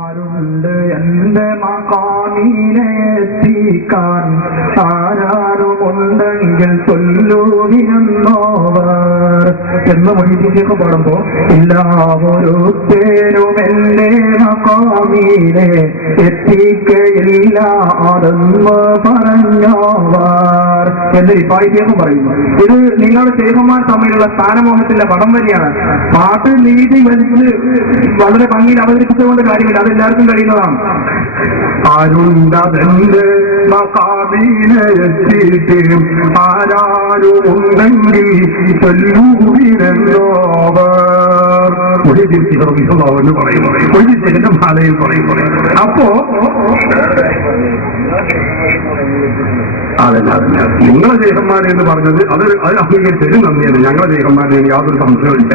ആരുണ്ട് എന്റെ മഖാമിനെ എത്തിക്കാൻ, ആരാരുമുണ്ടെങ്കിൽ ചൊല്ലുവിനെന്നോവർ എന്ന് മൊഴിയിലേക്ക് പാടുമ്പോ എല്ലാവരും എന്റെ മഖാമിനെ എത്തിക്കയില്ല അതെന്ന് പറഞ്ഞോവർ എന്ന് ഇപ്പായിത്തേക്കും പറയുന്നു. ഇത് നിങ്ങളുടെ ശേഖന്മാർ തമ്മിലുള്ള സ്ഥാനമോഹത്തിന്റെ പടം വരികയാണ്. പാട്ട് നീതി വലിച്ച് വളരെ ഭംഗിയിൽ അവതരിപ്പിച്ചുകൊണ്ട് കാര്യമില്ല, അതെല്ലാവർക്കും കഴിയുന്നതാണ്. ആരുണ്ടതെന്റെ മഖാമിനെ എത്തിയിട്ട് ആരാരുമുണ്ടെങ്കിൽ ചൊല്ലുവിനെന്നോവർ പറയുന്നു മാലയിൽ പറയും. അപ്പോ അതല്ല നിങ്ങളെ ദേഹന്മാരെ എന്ന് പറഞ്ഞത് അത് അംഗീകരിച്ചത് നന്ദിയാണ്. ഞങ്ങളെ ദേഹന്മാരെ യാതൊരു സംശയമില്ല.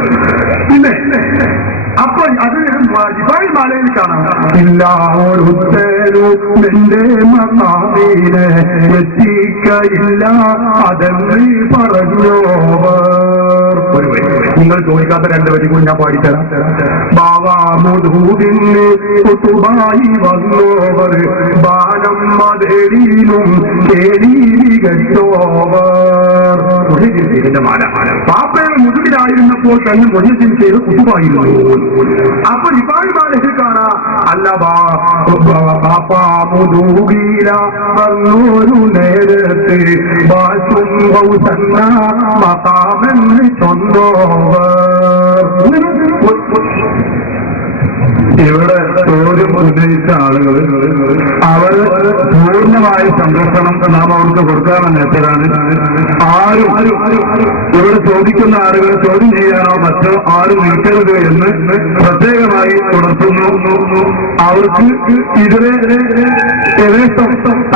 പിന്നെ അപ്പൊ അത് ജിബായി മാലയിൽ കാണാം. എല്ലാവരും എന്റെ മഖാമിനെ എത്തിക്കയില്ല അതെന്ന് പറഞ്ഞോവർ. നിങ്ങൾ ചോദിക്കാത്ത രണ്ടു വരി കൂടി ഞാൻ പാടിത്തരാം. ബാവാമുദൂദിന് കുത്തുബായി വന്നോവർ ബാനം മതേടിയിലും കേടീകരിച്ചോവർ. പാപ്പയുടെ മുതുകിലായിരുന്നപ്പോൾ തന്നെ മൊഴിയത്തിൽ ചെയ്ത് കുത്തുബായിരുന്നു. അപ്പൊ ഇപ്പായി മാലയിൽ കാണാ അല്ല പാപ്പാമുദൂകില വന്നൊരു നേരത്ത് ബാസും ബൗസന്ന മഖാമെന്ന് ഇവിടെ ചോദ്യം ഉന്നയിച്ച ആളുകൾ അവർ പൂർണ്ണമായ സംരക്ഷണം നാം അവർക്ക് കൊടുക്കാമെന്ന് എപ്പോഴാണ് ആരും ഇവിടെ ചോദിക്കുന്ന ആളുകൾ ചോദ്യം ചെയ്യാനോ മറ്റോ ആരും നിൽക്കരുത് എന്ന് പ്രത്യേകമായി ഉണർത്തുന്നു. അവർക്ക് ഇതിനെ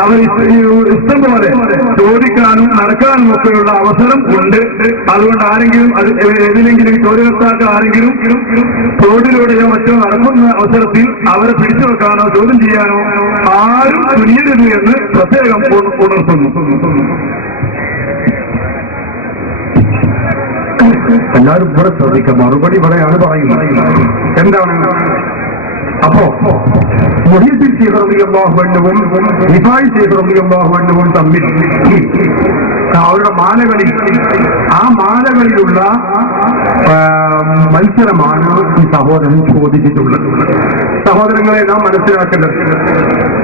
അവർ ഇഷ്ടം പോലെ ചോദിക്കാനും നടക്കാനും ഒക്കെയുള്ള അവസരം ഉണ്ട്. അതുകൊണ്ട് ആരെങ്കിലും ഏതിലെങ്കിലും ചോദ്യകർത്താക്കൾ ആരെങ്കിലും റോഡിലൂടെയോ മറ്റോ നടക്കുന്ന അവസരത്തിൽ അവരെ പിടിച്ചു വെക്കാനോ ചോദ്യം ചെയ്യാനോ ആരും തുനിയരുത് എന്ന് പ്രത്യേകം ഉണർത്തുന്നു. എല്ലാവരും ഇവിടെ ശ്രദ്ധിക്കാം. മറുപടി ഇവിടെയാണ് പറയുന്നത്. എന്താണ്? അപ്പോ മുഹീദ്ദീൻ ശൈഖ് റളിയല്ലാഹു അൻഹുവും റിഫായി ശൈഖ് റളിയല്ലാഹു അൻഹുവും തമ്മിൽ അവരുടെ മാലകളിൽ ആ മാലകളിലുള്ള മത്സരമാണ് ഈ സഹോദരൻ ചോദിച്ചിട്ടുള്ളത്. സഹോദരങ്ങളെ നാം മനസ്സിലാക്കേണ്ടത്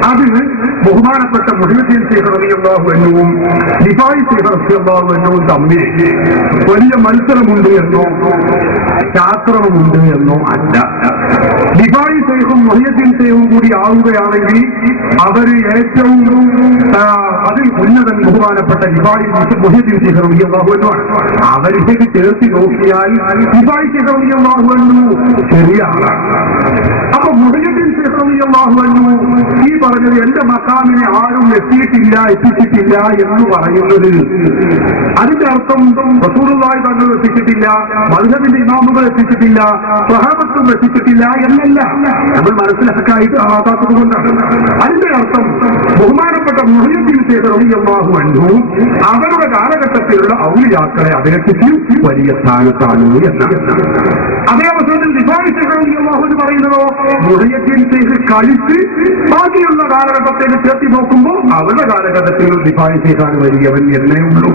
അതിന് ബഹുമാനപ്പെട്ട മുഹീദ്ദീൻ ശൈഖ് റളിയല്ലാഹു അൻഹുവും റിഫായി ശൈഖ് റളിയല്ലാഹു അൻഹുവും തമ്മിൽ വലിയ മത്സരമുണ്ട് എന്നോ ശാസ്ത്രമുണ്ട് എന്നോ അല്ല. റിഫായി ശൈഖും മുഹീദ്ദീൻ ശൈഖും കൂടി ആവുകയാണെങ്കിൽ അവര് ഏറ്റവും അതിൽ ഉന്നതൻ ബഹുമാനപ്പെട്ട റിഫായി മുഹീദ്ദീൻ ശൈഖ് റളിയല്ലാഹു അൻഹു ആണ്. അവരിലേക്ക് ചേർത്ത് നോക്കിയാൽ റിഫായി ശൈഖ് റളിയല്ലാഹു അൻഹു ചെറിയ ആളാണ്. അപ്പൊ മുഹീദ്ദീൻ ശൈഖ് റളിയല്ലാഹു അൻഹു ഈ പറഞ്ഞത് എന്റെ മഖാമിനെ ആരും എത്തിച്ചിട്ടില്ല എന്ന് പറയുന്നത് അതിന്റെ അർത്ഥം റസൂലുള്ളാഹി തങ്ങൾ എത്തിച്ചിട്ടില്ല, മദ്ഹബിന്റെ ഇമാമുകൾ എത്തിച്ചിട്ടില്ല, സ്വഹാബത്തും എത്തിച്ചിട്ടില്ല എന്നല്ല. നമ്മൾ മനസ്സിലാക്കായിട്ട് ആകാത്തത് കൊണ്ടാണ്. അതിന്റെ അർത്ഥം ബഹുമാനപ്പെട്ട മുഹീദ്ദീൻ ശൈഖ് റളിയല്ലാഹു അൻഹു അവരുടെ കാലഘട്ടത്തിലുള്ള ഔലിയാക്കളെ അപേക്ഷിച്ച് വലിയ സ്ഥാനത്താണ് എന്നാണ്. അതേ അവസരത്തിൽ റിഫായി ശൈഖ് റളിയല്ലാഹു അൻഹു പറയുന്നതോ മുഹീദ്ദീൻ ശൈഖ് കഴിച്ച് ബാക്കിയുള്ള കാലഘട്ടത്തേക്ക് ചേർത്തി നോക്കുമ്പോൾ അവരുടെ കാലഘട്ടത്തിൽ റിഫായി ശൈഖാണ് വലിയവൻ എന്നേ ഉള്ളൂ.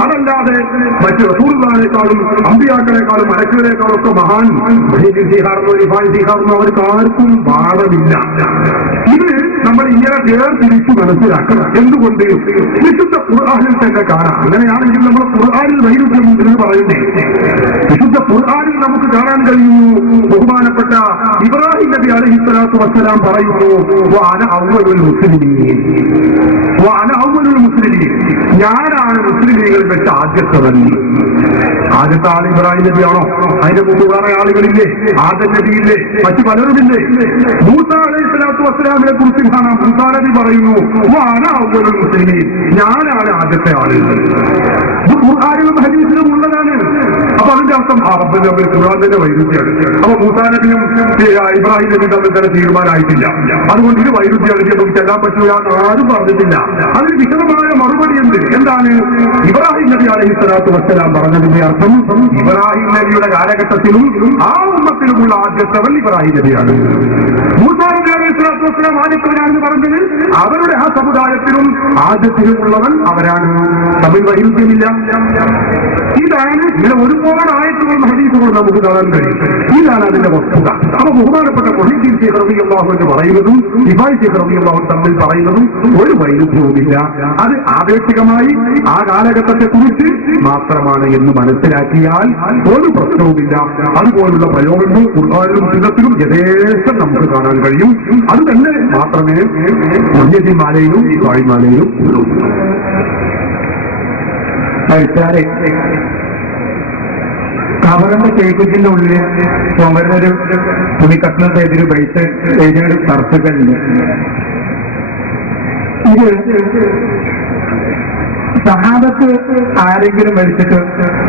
അതല്ലാതെ മറ്റ് റസൂലുള്ളാഹിയേക്കാളും അമ്പിയാക്കളെക്കാളും മലക്കുകളെക്കാളും ഒക്കെ മഹാൻ മുഹീദ്ദീൻ ശൈഖാണെന്നോ റിഫായി ശൈഖാണെന്നോ അവർക്ക് ആർക്കും പാഠമില്ല. ഇത് നമ്മൾ ഇങ്ങനെ വേർതിരിച്ച് മനസ്സിലാക്കണം. എന്തുകൊണ്ട്? വിശുദ്ധ ഖുർആനിൽ തന്നെ കാണാം. അങ്ങനെയാണെങ്കിൽ നമ്മൾ ഖുർആനിൽ വൈരുദ്ധ്യമുണ്ടെന്ന് പറയുന്നേ. വിശുദ്ധ ഖുർആനിൽ നമുക്ക് കാണാൻ കഴിയുന്നു. ബഹുമാനപ്പെട്ട ഇബ്രാഹിം നബി അലൈഹിസ്സലാത്തു വസ്സലാം പറയുന്നു വഅന അവ്വലുൽ മുസ്ലിമീൻ, ഞാനാണ് മുസ്ലിമീങ്ങളിൽ വെച്ച ആദ്യത്തെ നബി. ആദ്യത്തെ ആൾ ഇബ്രാഹിം നബിയാണോ? അതിന്റെ മുമ്പ് വേറെ ആളുകളില്ലേ? ആദം നബിയില്ലേ? മറ്റു പലരുമില്ലേ? മൂസാ അലൈഹിസ്സലാത്തു വസ്സലാമിനെ കുറിച്ച് കാണാം. മൂസാ നബി പറയുന്നു വഅന അവ്വലുൽ മുസ്ലിമീൻ, ഞാനാണ് ആദ്യത്തെ ആളുകൾ. ഖുർആനിലും ഹദീസിലും ഉള്ളതാണ്. അപ്പൊ അതിന്റെ അർത്ഥം റബ്ബിന്റെ തമ്മിൽ ഖുർആൻ തന്നെ വൈരുദ്ധ്യമാണ്. അപ്പൊ മൂസാ നബിയും ഇബ്രാഹിം നബിയും തമ്മിൽ തന്നെ തീരുമാനമായിട്ടില്ല. അതുകൊണ്ട് ഇത് വൈരുദ്ധ്യമാണ്, നമുക്ക് ചെല്ലാൻ പറ്റൂല എന്ന് ആരും പറഞ്ഞിട്ടില്ല. അതിന് വിശദമായ മറുപടി ഉണ്ട്. എന്താണ് ഇബ്രാഹിം നബി അലൈഹി സ്വലാത്തു വസ്സലാം പറഞ്ഞതിന്റെ അർത്ഥം? ഇബ്രാഹിം നബിയുടെ കാലഘട്ടത്തിലും ആ ഉമ്മത്തിലുമുള്ള ആദ്യത്തവൻ ഇബ്രാഹിം നബിയാണ്. മൂസാ നബി അലൈഹി സ്വലാത്തു വസ്സലാം ആദ്യത്തവനാണെന്ന് പറഞ്ഞത് അവരുടെ ആ സമുദായത്തിലും ആദ്യത്തിലുമുള്ളവൻ അവരാണ്. തമ്മിൽ വൈരുദ്ധ്യമില്ല. ഇതാണ് ഇങ്ങനെ ഒരുപാട് ആയത്തുകളും ഹദീസുകളും നമുക്ക് കാണാൻ കഴിയും. ഇതാണ് അതിന്റെ വസ്തുത. അപ്പൊ ബഹുമാനപ്പെട്ട മുഹീദ്ദീൻ ശൈഖ് റളിയല്ലാഹു അൻഹു പറയുന്നതും റിഫായി ശൈഖ് റളിയല്ലാഹു അൻഹു തമ്മിൽ പറയുന്നതും ഒരു വൈരുദ്ധ്യവുമില്ല. അത് ആപേക്ഷികമായി ആ കാലഘട്ടത്തെ കുറിച്ച് മാത്രമാണ് എന്ന് മനസ്സിലാക്കിയാൽ ഒരു പ്രശ്നവുമില്ല. അതുപോലുള്ള പ്രയോഗങ്ങൾ ഖുർആനിലും സുന്നത്തിലും യഥേഷ്ടം നമുക്ക് കാണാൻ കഴിയും. അത് തന്നെ മാത്രമേ മുഹ്യിദ്ദീൻ മാലയിലും റിഫായി മാലയിലും ഉള്ളൂ. കവറിന്റെ കേക്കിന്റെ ഉള്ളിൽ ചുമരുന്നൊരു തുണിക്കഷ്ണം ചെയ്തൊരു പൈസ എഴുതിയൊരു സർട്ടുകളുണ്ട്. ഇത് സഹാബത്ത് ആരെങ്കിലും മരിച്ചിട്ട്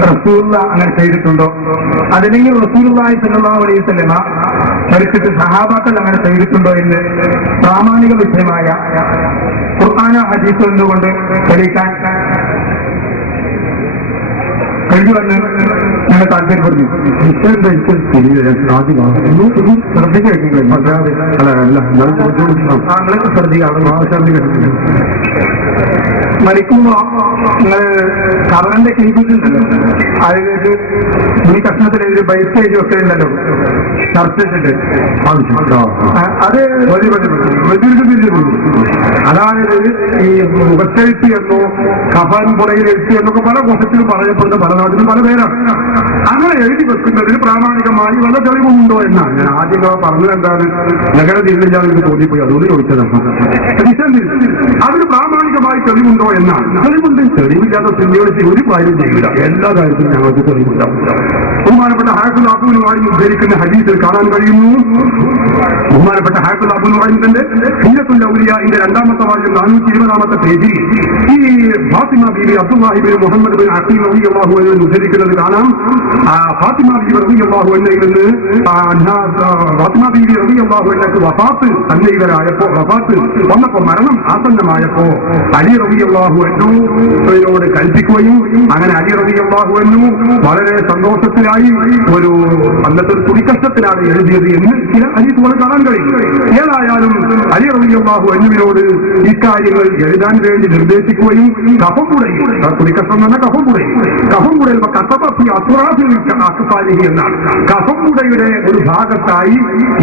റസൂലുള്ള അങ്ങനെ ചെയ്തിട്ടുണ്ടോ? അതല്ലെങ്കിൽ റസൂലുള്ളാഹി സ്വല്ലല്ലാഹു അലൈഹി വസല്ലമ മരിച്ചിട്ട് സഹാബാക്കൾ അങ്ങനെ ചെയ്തിട്ടുണ്ടോ എന്ന് പ്രാമാണിക വിഷയമായ ഖുർആനോ ഹദീസോ എന്തുകൊണ്ട് തെളിയിക്കാൻ കഴിയുമെന്ന് ഞങ്ങൾ താല്പര്യപ്പെടുന്നു. മരിക്കുമ്പോ നിങ്ങൾ കവറിന്റെ കേൾക്കുന്നുണ്ടല്ലോ, അതിലേക്ക് ഈ കഷ്ണത്തിലൊരു ബൈസ്റ്റേജ് ഒക്കെ ഉണ്ടല്ലോ ചർച്ചിട്ടുണ്ട്. അത് അതായത് ഈ മുഖത്തെഴുത്തി എന്നോ കഫൻ പുറയിൽ എഴുത്തി എന്നൊക്കെ പല കോശത്തിലും പറയപ്പെടുന്ന പല നാട്ടിലും പല പേരാണ്. അങ്ങനെ എഴുതി വെക്കുന്നതിന് പ്രാമാണികമായി വല്ല തെളിവുണ്ടോ എന്നാണ് ഞാൻ ആദ്യം പറഞ്ഞത്. എന്താണ് നഗര ജില്ലയിലേക്ക് തോന്നിപ്പോയി, അതുകൊണ്ട് ചോദിച്ചതാണ്. അതിന് പ്രാമാണികമായി തെളിവുണ്ടോ എന്നാണ്. തെളിവുണ്ട്. തെളിവില്ലാത്ത സിനിമയോട് ഒരു കാര്യം ചെയ്യില്ല. എല്ലാ കാര്യത്തിലും ഞങ്ങൾക്ക് തെളിവുണ്ടാവും. ബഹുമാനപ്പെട്ട ഹാഫിദ് അബൂ നുഅയ്മി ഉദ്ധരിക്കുന്ന ഹദീസിൽ കാണാൻ കഴിയുന്നു. ബഹുമാനപ്പെട്ട ഹാഫിദ് അബൂ നുഅയ്മിന്റെ സീറത്തുൽ ഔലിയാഇന്റെ 2ാമത്തെ വാല്യം 420-ാമത്തെ പേജിൽ ഈ ഫാത്തിമ ബീവി അബ്ദുല്ലാഹി ബിൻ മുഹമ്മദ് ബിൻ അഖീൽ റളിയല്ലാഹു അൻഹു ഉദ്ധരിക്കുന്നത് കാണാം. ഫാത്തിമ ബീവി റളിയല്ലാഹു അൻഹയിൽ നിന്ന് ഫാത്തിമ ബീവി റളിയല്ലാഹു അൻഹക്ക് വഫാത്ത് സന്നിഹിതരായപ്പോ, വഫാത്ത് വന്നപ്പോ, മരണം ആസന്നമായപ്പോ അലി റളിയല്ലാഹു അൻഹുവിനോട് കൽപ്പിക്കുകയും അങ്ങനെ അലി റളിയല്ലാഹു അൻഹു വളരെ സന്തോഷത്തിലായി ഒരു അന്നത്തെ ഒരു തുണിക്കഷ്ടത്തിലാണ് എഴുതിയത് എന്ന് ചില ഹദീസുകൾ കാണാൻ കഴിയും. ഏതായാലും അലി റളിയല്ലാഹു അൻഹുവിനോട് ഇക്കാര്യങ്ങൾ എഴുതാൻ വേണ്ടി നിർദ്ദേശിക്കുകയും കഫം കുടയും, തുണിക്കഷ്ടം എന്ന് പറഞ്ഞാൽ കഫം കുടയും, കഫം കുടയിൽ എന്നാണ് കഫം കുടയുടെ ഒരു ഭാഗത്തായി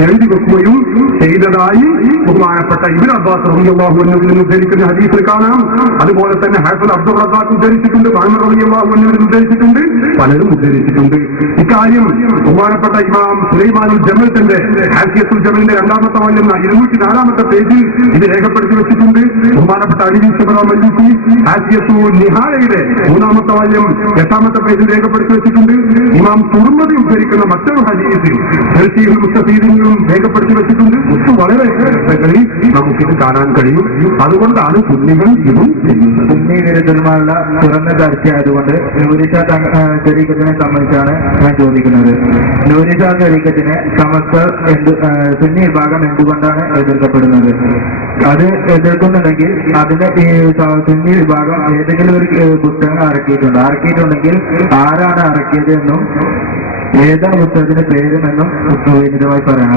എഴുതി വെക്കുകയും ചെയ്തതായി ബഹുമാനപ്പെട്ട ഇബ്നു അബ്ബാസ് റളിയല്ലാഹു അൻഹുവിൽ നിന്ന് ഉദ്ധരിക്കുന്ന ഹദീസിൽ കാണാം. അതുപോലെ തന്നെ ഹാഫിദ് അബ്ദുർ റസാഖ് ഉദ്ധരിച്ചിട്ടുണ്ട്, മുഹമ്മദ് റളിയല്ലാഹു അൻഹു ഉദ്ധരിച്ചിട്ടുണ്ട്, പലരും ഉദ്ധരിച്ചിട്ടുണ്ട്. ഇക്കാര്യം ബഹുമാനപ്പെട്ട ഇമാം സുലൈമാനുൽ ജമൽത്തിന്റെ ഹാസിയത്തുൽ ജമലിന്റെ 2ാമത്തെ വാല്യം 204-ാമത്തെ പേജിൽ ഇത് രേഖപ്പെടുത്തി വെച്ചിട്ടുണ്ട്. ബഹുമാനപ്പെട്ട അലി ശബറ മജ്ലിസി ഹാസിയത്തുൽ നിഹായയുടെ 3-ാമത്തെ വാല്യം 8-ാമത്തെ പേജിൽ രേഖപ്പെടുത്തി വെച്ചിട്ടുണ്ട്. ഇമാം തുർമദി ഉദ്ധരിക്കുന്ന മറ്റൊരു ഹദീസിൽ തൽസീഹുൽ മുസ്തഫീദിലും രേഖപ്പെടുത്തി വെച്ചിട്ടുണ്ട്. ഒട്ടും വളരെ നമുക്കിത് കാണാൻ കഴിയും. അതുകൊണ്ടാണ് സുന്നികൾ ഇതും സുന്നി വിരുദ്ധന്മാരുടെ തുറന്ന ചർച്ചയായതുകൊണ്ട് നൂരിഷാ തരീഖത്തിനെ സംബന്ധിച്ചാണ് ഞാൻ ചോദിക്കുന്നത്. നൂരിഷാ തരീഖത്തിനെ സമസ്ത സുന്നി വിഭാഗം എന്തുകൊണ്ടാണ് എതിർക്കപ്പെടുന്നത്? അത് എതിർക്കുന്നുണ്ടെങ്കിൽ അതിന്റെ സുന്നി വിഭാഗം ഏതെങ്കിലും ഒരു പുസ്തകം ഇറക്കിയിട്ടുണ്ടെങ്കിൽ ആരാണ് ഇറക്കിയത് എന്നും ഏതാണ് പുസ്തകത്തിന്റെ പേരുമെന്നും വിനിതമായി പറയാം.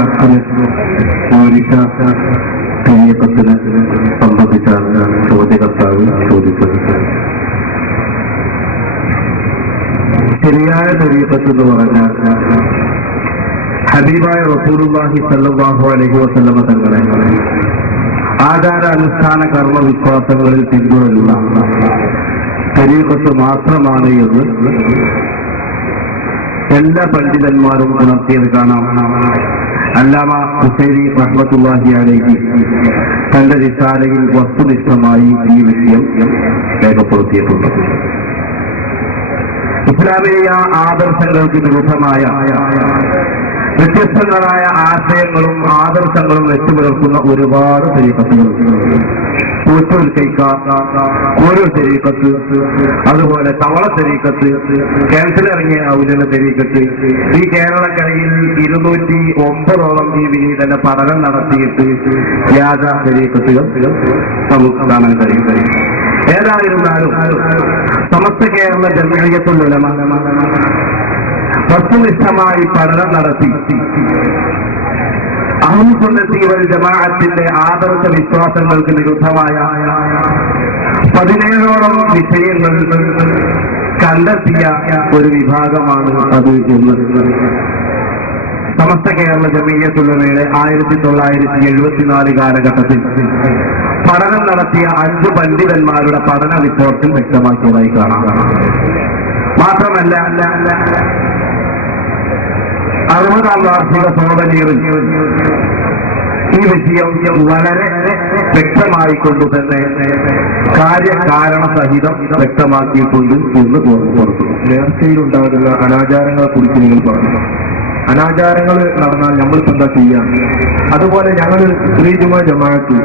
തെയ്യപ്പത്തിന് സംബന്ധിച്ചാണ് ചോദ്യകർത്താവ് ചോദിച്ചത്. ശരിയായ തെയ്യപ്പത്ത് എന്ന് പറഞ്ഞാൽ ഹബീബായ റസൂലുള്ളാഹി സ്വല്ലല്ലാഹു അലൈഹി വസല്ലമ തങ്ങളെ ആചാര അനുഷ്ഠാന കർമ്മ വിശ്വാസങ്ങളിൽ പിന്തുടരുന്ന തെയ്യപ്പത്ത് മാത്രമാണ് എന്ന് എല്ലാ പണ്ഡിതന്മാരും ഉണർത്തിയത് കാണാം. അല്ലാമ ഹുസൈനി റഹ്മത്തുള്ളാഹി അലൈഹി തന്റെ റിസാലയിൽ വസ്തുനിഷ്ഠമായി ഈ വിഷയം രേഖപ്പെടുത്തിയിട്ടുണ്ട്. ഇസ്ലാമിക ആദർശങ്ങൾക്ക് വിരുദ്ധമായ വ്യത്യസ്തങ്ങളായ ആശയങ്ങളും ആദർശങ്ങളും വെച്ചുപുലർത്തുന്ന ഒരുപാട് തരീഖത്തുകൾ പൂച്ചൂൽ കൈക്ക, കോരൂർ തെരീക്കത്ത്, അതുപോലെ തവള തെരീക്കത്ത്, കിണറ്റിലിറങ്ങിയ ഔലിന്റെ തെരീക്കത്ത്, ഈ കേരളക്കരയിൽ 209 ഈ വിനീതന്റെ പഠനം നടത്തിയിട്ട് വ്യാജ തെരീക്കത്തുകൾ നമുക്ക് കാണാൻ കഴിയും. ഏതായിരുന്നാലും സമസ്ത കേരള ജംഇയ്യത്തുൽ ഉലമ വസ്തുനിഷ്ഠമായി പഠനം നടത്തി അഹ്ലു സുന്നത്തി വൽ ജമാഅത്തിന്റെ ആദർശ വിശ്വാസങ്ങൾക്ക് വിരുദ്ധമായ 17ഓളം വിഷയങ്ങൾ കണ്ടെത്തിയ ഒരു വിഭാഗമാണ് അത് എന്ന് സമസ്ത കേരള ജംഇയ്യത്തുൽ ഉലമയുടെ 1974 കാലഘട്ടത്തിൽ പഠനം നടത്തിയ 5 പണ്ഡിതന്മാരുടെ പഠന റിപ്പോർട്ടിൽ വ്യക്തമാക്കിയതായി കാണാം. മാത്രമല്ല 60ാം വാർഷിക സോവനീറിൽ ഈ വിഷയം വളരെ വ്യക്തമായി കൊണ്ടുതന്നെ കാര്യകാരണ സഹിതം വ്യക്തമാക്കിയിട്ടുണ്ട് എന്ന് പുറത്തു. നേർച്ചയിലുണ്ടാകുന്ന അനാചാരങ്ങളെ കുറിച്ച് നിങ്ങൾ പറഞ്ഞു. അനാചാരങ്ങൾ നടന്നാൽ നമ്മളിപ്പോ എന്താ ചെയ്യാം? അതുപോലെ ഞങ്ങൾ ശ്രീജുമാ ജമാഅത്ത്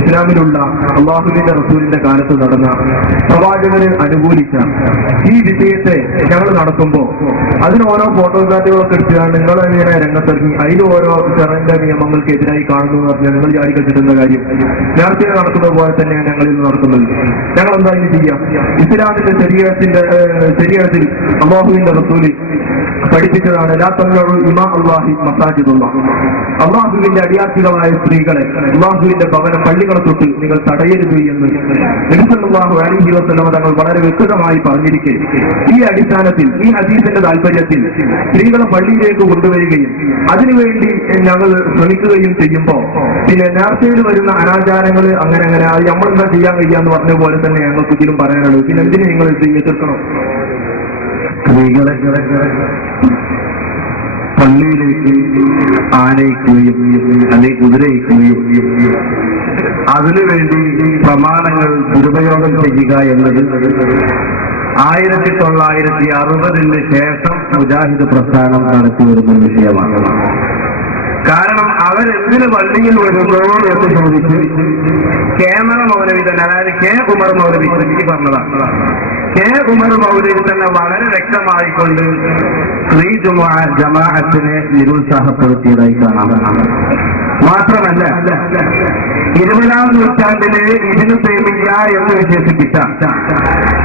ഇസ്ലാമിലുള്ള അള്ളാഹുവിന്റെ റസൂലിന്റെ കാലത്ത് നടന്ന പ്രവാചകന് അനുകൂലിച്ച ഈ വിഷയത്തെ ഞങ്ങൾ നടത്തുമ്പോൾ അതിന് ഓരോ ഫോട്ടോഗ്രാഫികളൊക്കെ എടുത്തുകൊണ്ട് നിങ്ങളിങ്ങനെ രംഗത്തിറങ്ങി അതിൽ ഓരോ ചെറിയ നിയമങ്ങൾക്ക് എതിരായി കാണുന്നു എന്ന് പറഞ്ഞാൽ നിങ്ങൾ ചാടിക്കട്ടിട്ടുന്ന കാര്യം നേരത്തെ നടക്കുന്നത് പോലെ തന്നെയാണ് ഞങ്ങളിൽ നടക്കുന്നത്. ഞങ്ങൾ എന്താ ഇനി ചെയ്യാം? ഇസ്ലാമിന്റെ ശരീരത്തിൽ അള്ളാഹുവിന്റെ റസൂല് പഠിപ്പിച്ചതാണ് ലാ തൻഫഉ ഇമാ അല്ലാഹി മസാജിദുല്ലാഹ്. അള്ളാഹുവിന്റെ അടിയാർത്ഥികളായ സ്ത്രീകളെ അള്ളാഹുവിന്റെ ഭവനം പള്ളികളെ തൊട്ട് നിങ്ങൾ തടയരുത് എന്ന് നബി സല്ലല്ലാഹു അലൈഹി വസല്ലം തങ്ങൾ വളരെ വ്യക്തമായി പറഞ്ഞിരിക്കെ ഈ അടിസ്ഥാനത്തിൽ ഈ ഹദീസിന്റെ താല്പര്യത്തിൽ സ്ത്രീകളെ പള്ളിയിലേക്ക് കൊണ്ടുവരികയും അതിനുവേണ്ടി ഞങ്ങൾ ശ്രമിക്കുകയും ചെയ്യുമ്പോൾ പിന്നെ നേർച്ചയിൽ വരുന്ന അനാചാരങ്ങൾ അങ്ങനെ അത് നമ്മളെന്താ ചെയ്യാൻ കഴിയാന്ന് പറഞ്ഞ പോലെ തന്നെ ഞങ്ങൾക്ക് ഇതിലും പറയാനുള്ളൂ. പിന്നെ എന്തിനു നിങ്ങൾ എതിർക്കണം? സ്ത്രീകളെ പള്ളിയിലേക്ക് ആനയിക്കുകയും അല്ലെങ്കിൽ കുതിരയിക്കുകയും അതിനുവേണ്ടി പ്രമാണങ്ങൾ ദുരുപയോഗം ചെയ്യുക എന്നത് 1960 ശേഷം മുജാഹിദ് പ്രസ്ഥാനം നടത്തി വരുന്ന വിഷയമാണ്. കാരണം അവരെന്തിന് പള്ളിയിൽ വരുന്നോ എന്ന് ചോദിച്ച് കേമറ മൗലവി തന്നെ, അതായത് കെ ഉമർ മൗലവി പറഞ്ഞതാണ്. കെ ഉമർ മൗലവി തന്നെ വളരെ വ്യക്തമായിക്കൊണ്ട് ശ്രീ ജമാഅത്തിനെ നിരുത്സാഹപ്പെടുത്തിയതായി കാണാം. മാത്രമല്ല 20ാം നൂറ്റാണ്ടിലെ ഇബ്നു തൈമിയ്യ എന്ന് വിശേഷിപ്പിച്ച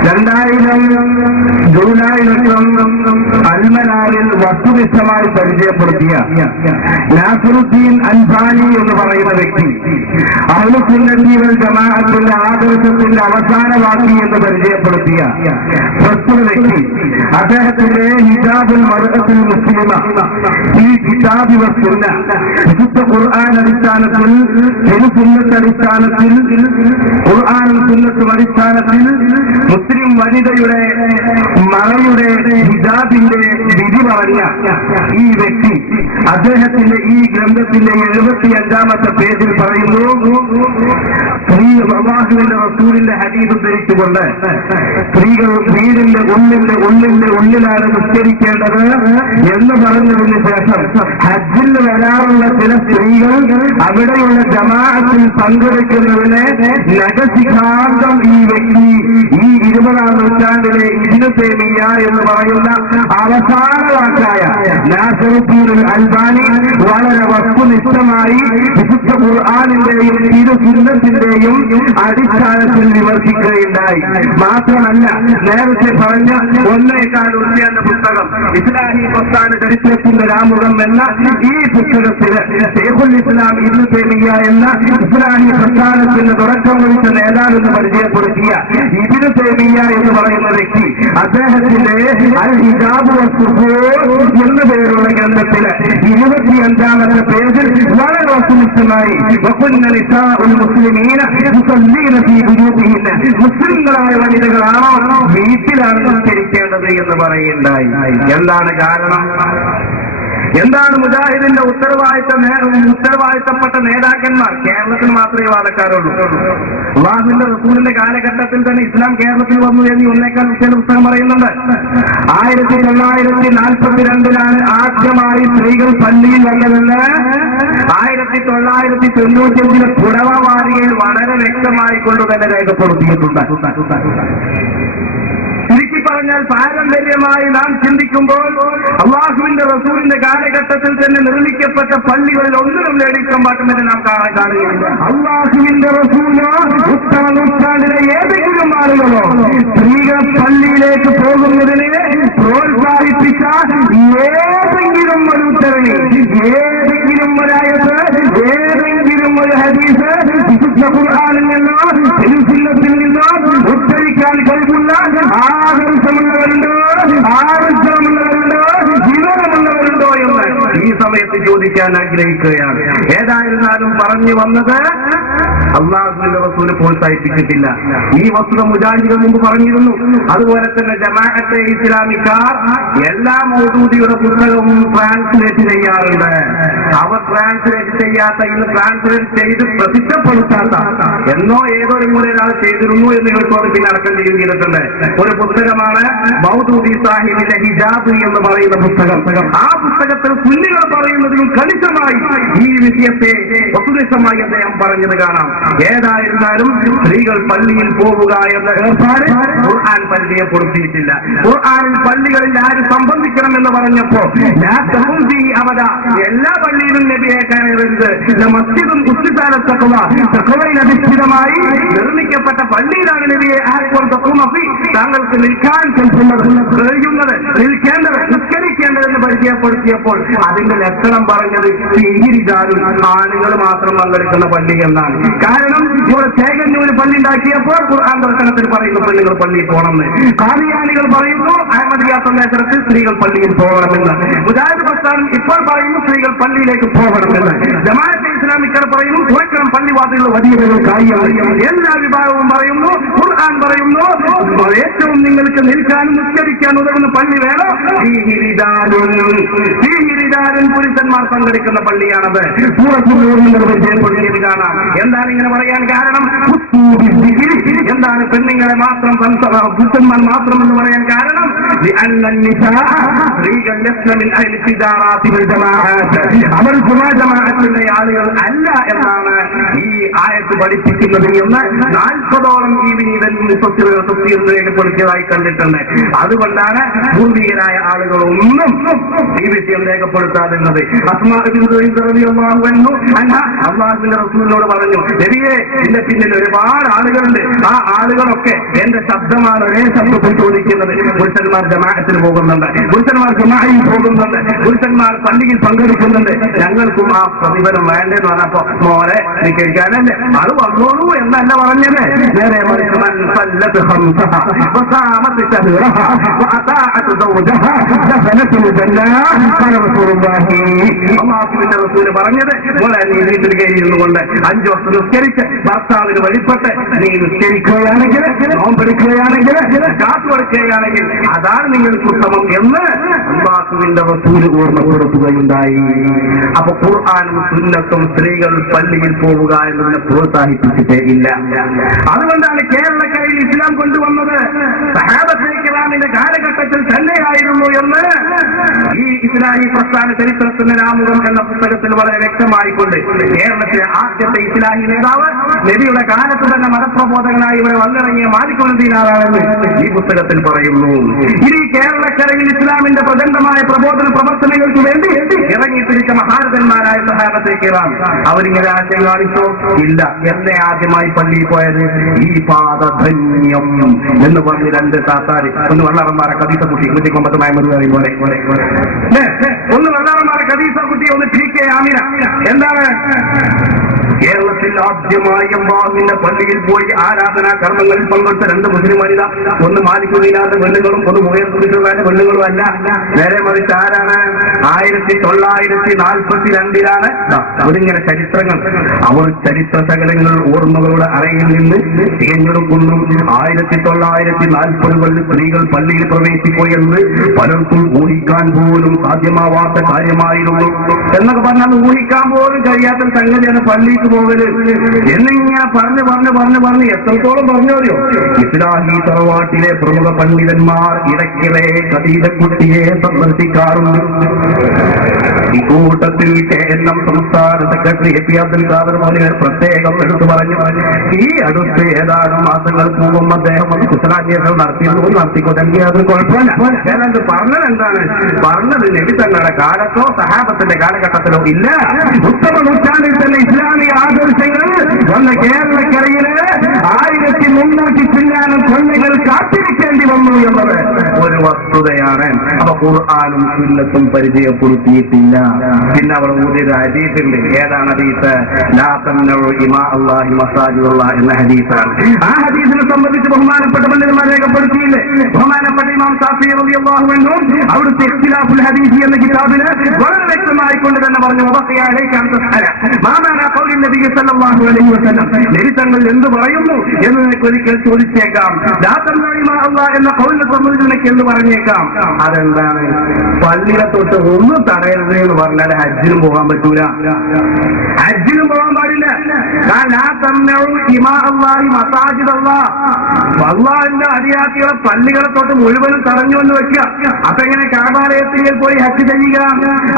2000 ജൂലൈയിലക്കം അൽമനാലിൽ വസ്തുനിഷ്ഠമായി പരിചയപ്പെടുത്തിയ നാസിറുദ്ദീൻ അൽബാനി എന്ന് പറയുന്ന വ്യക്തി അഹ്ലു സുന്നത്തി വൽ ജമാഅത്തിന്റെ ആദർശത്തിന്റെ അവസാന വാക്കി എന്ന് പരിചയപ്പെടുത്തിയ പ്രസ്തുത വ്യക്തി അദ്ദേഹത്തിന്റെ ഹിജാബുൽ മർഅത്തുൽ മുസ്ലിമ ഈ കിതാബി വസ്തുന്ന വിശുദ്ധ ഖുർആൻ അടിസ്ഥാനത്തിൽ സുന്നത്ത് അടിസ്ഥാനത്തിൽ ഖുർആനും സുന്നത്തും അടിസ്ഥാനത്തിൽ മുസ്ലിം വനിതയുടെ മറയുടെ ഹിജാബിന്റെ വിധി പറഞ്ഞ ഈ വ്യക്തി അദ്ദേഹത്തിന്റെ ഈ ഗ്രന്ഥത്തിന്റെ 75ാമത്തെ പേജിൽ പറയുന്നു, അല്ലാഹുവിന്റെ റസൂലിന്റെ ഹദീസ് ധരിച്ചുകൊണ്ട് സ്ത്രീകൾ വീടിന്റെ ഉള്ളിലാണ് നിസ്കരിക്കേണ്ടത് എന്ന് പറഞ്ഞതിന് ശേഷം ഹജ്ജിൽ വരാറുള്ള ചില സ്ത്രീകൾ അവിടെയുള്ള ജമാഅത്തിൽ പങ്കെടുക്കുന്നതിന് നഖശിഖാന്തം ഈ വ്യക്തി ഈ 20ാം നൂറ്റാണ്ടിലെ ഇബ്നു തൈമിയ്യ എന്ന് പറയുന്ന അവസാന വാക്കായ നാസിറുദ്ദീൻ അൽബാനി വളരെ വസ്തുനിഷ്ഠമായി വിശുദ്ധ ഖുർആനിന്റെയും തിരുസുന്നത്തിന്റെയും അടിസ്ഥാനത്തിൽ വിമർശിക്കുകയുണ്ടായി. മാത്രമല്ല നേരത്തെ പറഞ്ഞ 1.25 എന്ന പുസ്തകം ഇസ്ലാഹി പ്രസ്ഥാന ചരിത്രത്തിന്റെ രാമുഖം എന്ന ഈ പുസ്തകത്തിന് ശൈഖുൽ ഇസ്ലാം ഇബ്നു തൈമിയ്യ എന്ന ഇസ്ലാഹി പ്രസ്ഥാനത്തിന് തുടക്കം കുറിച്ച നേതാവെന്ന് പരിചയപ്പെടുത്തിയ ഇബ്നു തൈമിയ്യ എന്ന് പറയുന്ന വ്യക്തി അദ്ദേഹത്തിന്റെ അൽ ഹിജാബ് വസ്സുഹൂർ എന്ന പേരുള്ള ഗ്രന്ഥത്തില് 25ാമത്തെ പേജിൽ വളരെ വസ്തുനിഷ്ഠമായി വഖുന്ന നിസാഉൽ മുസ്ലിമീന യുസല്ലീന ഫീ ബുയൂതിഹിന്ന മുസ്ലിങ്ങളായ വനിതകളാണോ വീട്ടിലാണ് നിസ്കരിക്കേണ്ടത് എന്ന് പറയുണ്ടായി. എന്താണ് കാരണം? എന്താണ് മുജാഹിദിന്റെ ഉത്തരവാദിത്തപ്പെട്ട നേതാക്കന്മാർ? കേരളത്തിൽ മാത്രമേ വാദക്കാരുള്ളൂ. അല്ലാഹുവിന്റെ റസൂലിന്റെ കാലഘട്ടത്തിൽ തന്നെ ഇസ്ലാം കേരളത്തിൽ വന്നു എന്ന് ഒന്നേക്കാൾ ചില പുസ്തകം പറയുന്നുണ്ട്. 1942 ആദ്യമായി സ്ത്രീകൾ പള്ളിയിൽ വന്നതെന്ന് 1995 പുടവവാരികയിൽ വളരെ വ്യക്തമായി കൊണ്ട് തന്നെ രേഖപ്പെടുത്തിയിട്ടുണ്ട്. ചുരുക്കി പറഞ്ഞാൽ പാരമ്പര്യമായി നാം ചിന്തിക്കുമ്പോൾ അല്ലാഹുവിന്റെ റസൂലിന്റെ കാലഘട്ടത്തിൽ തന്നെ നിർമ്മിക്കപ്പെട്ട പള്ളികളിൽ ഒന്നിനും ലേഡീസ് കമ്പാർട്ട്മെന്റ് നാം കാണുകയില്ല. അല്ലാഹുവിന്റെ റസൂലോ ഉത്തര നൂറ്റാണ്ടിലെ ഏതെങ്കിലും ആളുകളോ സ്ത്രീകൾ പള്ളിയിലേക്ക് പോകുന്നതിനെ പ്രോത്സാഹിപ്പിച്ച ഏതെങ്കിലും ഒരു ഉത്തരവ്, ഏതെങ്കിലും ഒരായത്ത്, ഏതെങ്കിലും ഒരു ഹദീസ് വിശുദ്ധ ഖുർആനിൽ നിന്നോ സുന്നത്തിൽ നിന്നോ ഉദ്ധരിക്കാൻ കഴിവുള്ള ആദർശമുള്ളവരുണ്ടോ, ആദർശമുള്ളവരുണ്ടോ, വിവരമുള്ളവരുണ്ടോ എന്ന് ഈ സമയത്ത് ചോദിക്കാൻ ആഗ്രഹിക്കുകയാണ്. ഏതായിരുന്നാലും പറഞ്ഞു വന്നത് അല്ലാഹുവിന്റെ റസൂല് പ്രോത്സാഹിപ്പിച്ചിട്ടില്ല. ഈ വസ്തുത മുജാഹിദുകൾ മുമ്പ് പറഞ്ഞിരുന്നു. അതുപോലെ തന്നെ ജമാഅത്തെ ഇസ്ലാമിക്കാർ എല്ലാ മൗദൂദിയുടെ പുസ്തകവും ട്രാൻസ്ലേറ്റ് ചെയ്യാറുണ്ട്. അവർ ട്രാൻസ്ലേറ്റ് ചെയ്യാത്ത, ഇന്ന് ട്രാൻസ്ലേറ്റ് ചെയ്ത് പ്രസിദ്ധപ്പെടുത്താത്ത എന്നോ ഏതോ ഒരാൾ ചെയ്തിരുന്നു എന്ന് കേൾക്കോട് പിന്നെ അടക്കം ചെയ്തിട്ടുണ്ട്. ഒരു പുസ്തകമാണ് മൗദൂദി സാഹിബിന്റെ ഹിജാബ് എന്ന് പറയുന്ന പുസ്തകം. ആ പുസ്തകത്തിൽ സുന്നികൾ പറയുന്നതിലും കണിശമായി ഈ വിഷയത്തെ വസ്തുനിഷ്ഠമായി അദ്ദേഹം പറഞ്ഞത് കാണാം. ഏതായിരുന്നാലും സ്ത്രീകൾ പള്ളിയിൽ പോവുക എന്ന ഏർപ്പാട് ഖുർആൻ പരിചയപ്പെടുത്തിയിട്ടില്ല. ഖുർആനിൽ പള്ളികളിൽ ആര് സംബന്ധിക്കണം എന്ന് പറഞ്ഞപ്പോ എല്ലാ പള്ളിയിലും നബിയെ കയറരുത്, മസ്ജിദും തഖ്വയിൽ അധിഷ്ഠിതമായി നിർമ്മിക്കപ്പെട്ട പള്ളിയിലാണ് നബിയെ താങ്കൾക്ക് നിൽക്കാൻ കഴിയുന്നത്, നിൽക്കേണ്ടത്, നിസ്കരിക്കേണ്ടതെന്ന് പരിചയപ്പെടുത്തിയപ്പോൾ അതിന്റെ ലക്ഷണം പറഞ്ഞത് സ്വീകരിച്ചാലും ആളുകൾ മാത്രം പങ്കെടുക്കുന്ന പള്ളി എന്നാണ്. കാരണം ഇവിടെ ചേകന്നൂര് പള്ളി ഉണ്ടാക്കിയപ്പോൾ ഖുർആൻ ദർശനത്തിൽ പറയുന്നു പെണ്ണുങ്ങൾ പള്ളിയിൽ പോകണമെന്ന്. ഖാദിയാനികൾ പറയുന്നു അഹമ്മദിയ സന്ദേശത്തിൽ സ്ത്രീകൾ പള്ളിയിൽ പോകണമെന്ന്. മുജാഹിദ് പ്രസ്ഥാനം ഇപ്പോൾ പറയുന്നു സ്ത്രീകൾ പള്ളിയിലേക്ക് പോകണമെന്ന്. ജമാഅത്തെ ഇസ്ലാമിക്കർ പറയുന്നു തുറക്കണം പള്ളിവാതിലുകൾ വലിയ കാര്യമാണ്. എല്ലാ വിഭാഗവും പറയുന്നു, ഖുർആൻ പറയുന്നു ഏറ്റവും നിങ്ങൾക്ക് നിൽക്കാനും നിസ്കരിക്കാൻ ഉതകുന്ന പള്ളി വേണം. പുരുഷന്മാർ പങ്കെടുക്കുന്ന പള്ളിയാണത്. പരിചയപ്പെടുത്തിയത് കാണാം. എന്താണ് ഇങ്ങനെ പറയാൻ കാരണം? എന്താണ് പെണ്ണുങ്ങളെ മാത്രം പുരുഷന്മാർ മാത്രം എന്ന് പറയാൻ കാരണം? അവർ ജമാഅത്തിന്റെ ആളുകൾ അല്ല എന്നാണ് ഈ ആയത്ത് പഠിപ്പിക്കുന്നത് എന്ന് 40ഓളം ഈ വിനീതൻ രേഖപ്പെടുത്തിയതായി കണ്ടിട്ടുണ്ട്. അതുകൊണ്ടാണ് പൂർവികരായ ആളുകളൊന്നും ഈ വിഷയം രേഖപ്പെടുത്താതിരുന്നത്. അല്ലാഹുവിന്റെ റസൂലിനോട് പറഞ്ഞു, നബിയേ ഇതിന്റെ പിന്നിൽ ഒരുപാട് ആളുകളുണ്ട്, ആ ആളുകളൊക്കെ എന്റെ ശബ്ദമാണ് ഒരേ ശബ്ദത്തിൽ ചോദിക്കുന്നത്. പുരുഷന്മാർ ജമാഅത്തിന് പോകുന്നുണ്ട്, പുരുഷന്മാർ ജമാഅയിൽ പോകുന്നുണ്ട്, പുരുഷന്മാർ പള്ളിയിൽ പങ്കെടുക്കുന്നുണ്ട്, ഞങ്ങൾക്കും ആ പ്രതിഫലം വേണ്ടെന്ന് പറഞ്ഞപ്പോ മോനെ നീ കഴിക്കാനല്ലേ അത് വന്നോളൂ എന്നല്ല പറഞ്ഞത്. നേരെ അല്ലാഹുവിന്റെ റസൂല് പറഞ്ഞത് പോലെ നീ വീട്ടിൽ കയറിയിരുന്നു കൊണ്ട് 5 വർഷം നിസ്കരിച്ച് ഭർത്താവിന് വഴിപ്പെട്ട് നീ നിസ്കരിക്കുകയാണെങ്കിൽ, നോമ്പെടുക്കുകയാണെങ്കിൽ, കാത്തു കൊടുക്കുകയാണെങ്കിൽ അതാണ് നിങ്ങൾക്ക് ഉത്തമം എന്ന് അല്ലാഹുവിന്റെ റസൂല് ഓർമ്മപ്പെടുത്തുകയുണ്ടായി. അപ്പൊ ഖുർആനും സുന്നത്തും സ്ത്രീകൾ പള്ളിയിൽ പോവുക എന്നതിനെ പ്രോത്സാഹിപ്പിച്ചിട്ടേ ഇല്ല. അതുകൊണ്ടാണ് കേരളക്കരയിൽ ഇസ്ലാം കൊണ്ടുവന്നത് സഹാബത്തെ കിറാമിന്റെ കാലഘട്ടത്തിൽ തന്നെയായിരുന്നു എന്ന് ഈ ഇസ്ലാമി പ്രസ്ഥാന ചരിത്രത്തിന്റെ നാമുഖം എന്ന പുസ്തകത്തിൽ വളരെ വ്യക്തമായിക്കൊണ്ട് കേരളത്തിലെ ആദ്യത്തെ ഇസ്ലാമി നേതാവ് നബിയുടെ കാലത്ത് തന്നെ മതപ്രബോധകനായി ഇവിടെ വന്നിറങ്ങിയ മാലിക്കുദ്ദീനാണെന്ന് ഈ പുസ്തകത്തിൽ പറയുന്നു. ഇനി കേരളക്കരയിൽ ഇസ്ലാമിന്റെ പ്രചണ്ഡമായ പ്രബോധന പ്രവർത്തനങ്ങൾക്ക് വേണ്ടി ഇറങ്ങിത്തിരിച്ച മഹാരഥന്മാരായ സഹാബത്തെ കിറാം അവരിങ്ങനെ ആശയം കാണിച്ചോ? ഇല്ല. എന്നെ ആദ്യമായി പള്ളിയിൽ പോയത് ഈ പാദധന്യം എന്ന് പറഞ്ഞ് 2 താത്താര്, ഒന്ന് വെള്ളാറന്മാരെ കദീസ കുട്ടി, 109 മരുന്ന് പോലെ, ഒന്ന് വെള്ളാറന്മാരെ കദീസ കുട്ടി, ഒന്ന് PK ആമിന. എന്താണ് കേരളത്തിൽ ആദ്യമായി അല്ലാഹുവിന്റെ പള്ളിയിൽ പോയി ആരാധനാ കർമ്മങ്ങളിൽ പങ്കെടുത്ത രണ്ട് മുസ്ലിം വനിത, ഒന്ന് മാലിക്കുനിലാന്റെ പെണ്ണുങ്ങളും ഒന്ന് മുഹമ്മദ് പെണ്ണുങ്ങളും അല്ല, നേരെ മറിച്ച് ആരാണ്? 1942 അവരിങ്ങനെ ചരിത്രങ്ങൾ, അവർ ചരിത്ര ശകലങ്ങൾ ഓർമ്മകളുടെ അറയിൽ നിന്ന് തികഞ്ഞെടുക്കുന്നു. 1940 സ്ത്രീകൾ പള്ളിയിൽ പ്രവേശിക്കുകയെന്ന് പലർക്കും ഊഹിക്കാൻ പോലും സാധ്യമാവാത്ത കാര്യമായിരുന്നു. എന്നൊക്കെ പറഞ്ഞാൽ ഊഹിക്കാൻ പോലും കഴിയാത്ത സംഗതിയാണ് പള്ളിക്ക് പോകല് എന്നിങ്ങനെ പറഞ്ഞ് എത്രത്തോളം പറഞ്ഞോറിയോ? ഇസ്ലാഹി തറവാട്ടിലെ പ്രമുഖ പണ്ഡിതന്മാർ ഇടയ്ക്കിടെ ഖദീജക്കുട്ടിയെ സന്ദർശിക്കാറുണ്ട്. ഇക്കൂട്ടത്തിൽ KNM സംസ്ഥാന സെക്രട്ടറി AP അബ്ദുൽ ഖാദർ മൗലവി പ്രത്യേകം എടുത്തു പറഞ്ഞു, ഈ അടുത്ത് ഏതാനും മാസങ്ങൾക്ക് മുമ്പ് അദ്ദേഹം ഒന്ന് കുശലാന്വേഷണം നടത്തിക്കൊണ്ടെങ്കിൽ അത് കുഴപ്പമില്ല. ഞാനത് പറഞ്ഞത് എന്താണ്? പറഞ്ഞത് നബി തങ്ങളുടെ കാലത്തോ സഹാബത്തിന്റെ കാലഘട്ടത്തിലോ ഇല്ല, ഉത്തമ നൂറ്റാണ്ടിൽ തന്നെ ഇസ്ലാമിക ആദർശങ്ങൾ വന്ന കേരളക്കരയില് 1300 ചില്ലാനം കൊല്ലങ്ങൾ കാത്തിരിക്കേണ്ടി വന്നു എന്നത് ഒരു വസ്തുതയാണ്. അപ്പൊ ഖുർആനും സുന്നത്തും പരിചയപ്പെടുത്തിയിട്ടില്ല. പിന്നെ അവർ ഊതിയത് ഹദീസുണ്ട്. ഏതാണ് ഹദീസ്? ലാ തംനഉ ഇമാ അല്ലാഹി മസാജിദുല്ലാഹ് എന്ന ഹദീസാണ്. ആ ഹദീസിനെ സംബന്ധിച്ച് ബഹുമാനപ്പെട്ട പണ്ഡിതന്മാർ രേഖപ്പെടുത്തിയില്ലേ? ബഹുമാനപ്പെട്ട ഇമാം ശാഫിഈ റളിയല്ലാഹു അൻഹു അവിടുത്തെ ഇഖ്തിലാഫുൽ ഹദീസ് എന്ന കിതാബിൽ വളരെ വ്യക്തമായി കൊണ്ട് തന്നെ പറഞ്ഞു, വബഖിയ അലൈക അൻ തസ്അല മാ മാനാ ഖൗലി നബി സല്ലല്ലാഹു അലൈഹി വസല്ലം, നബി തങ്ങൾ എന്ത് പറയുന്നു എന്ന് നിനക്ക് ഒരിക്കൽ ചോദിച്ചേക്കാം. ലാ തംനഉ ഇമാ അല്ലാഹ് എന്ന ഖൗലിനെ സംബന്ധിച്ച് നിനക്ക് എന്ത് പറഞ്ഞേക്കാം? അതെന്താണ്? പള്ളിയെ തൊട്ട് ഒന്നും തടയരുത് എന്ന് പറഞ്ഞാൽ ഹജ്ജിനും പോകാൻ പറ്റൂല, ഹജ്ജിനും പോകാൻ പാടില്ല. അള്ളാഹിന്റെ അടിയാത്തികളെ പള്ളികളെ തൊട്ട് മുഴുവനും തടഞ്ഞു എന്ന് വെക്കുക. അപ്പൊ എങ്ങനെ കഅബാലയത്തിൽ പോയി ഹജ്ജ് ചെയ്യുക?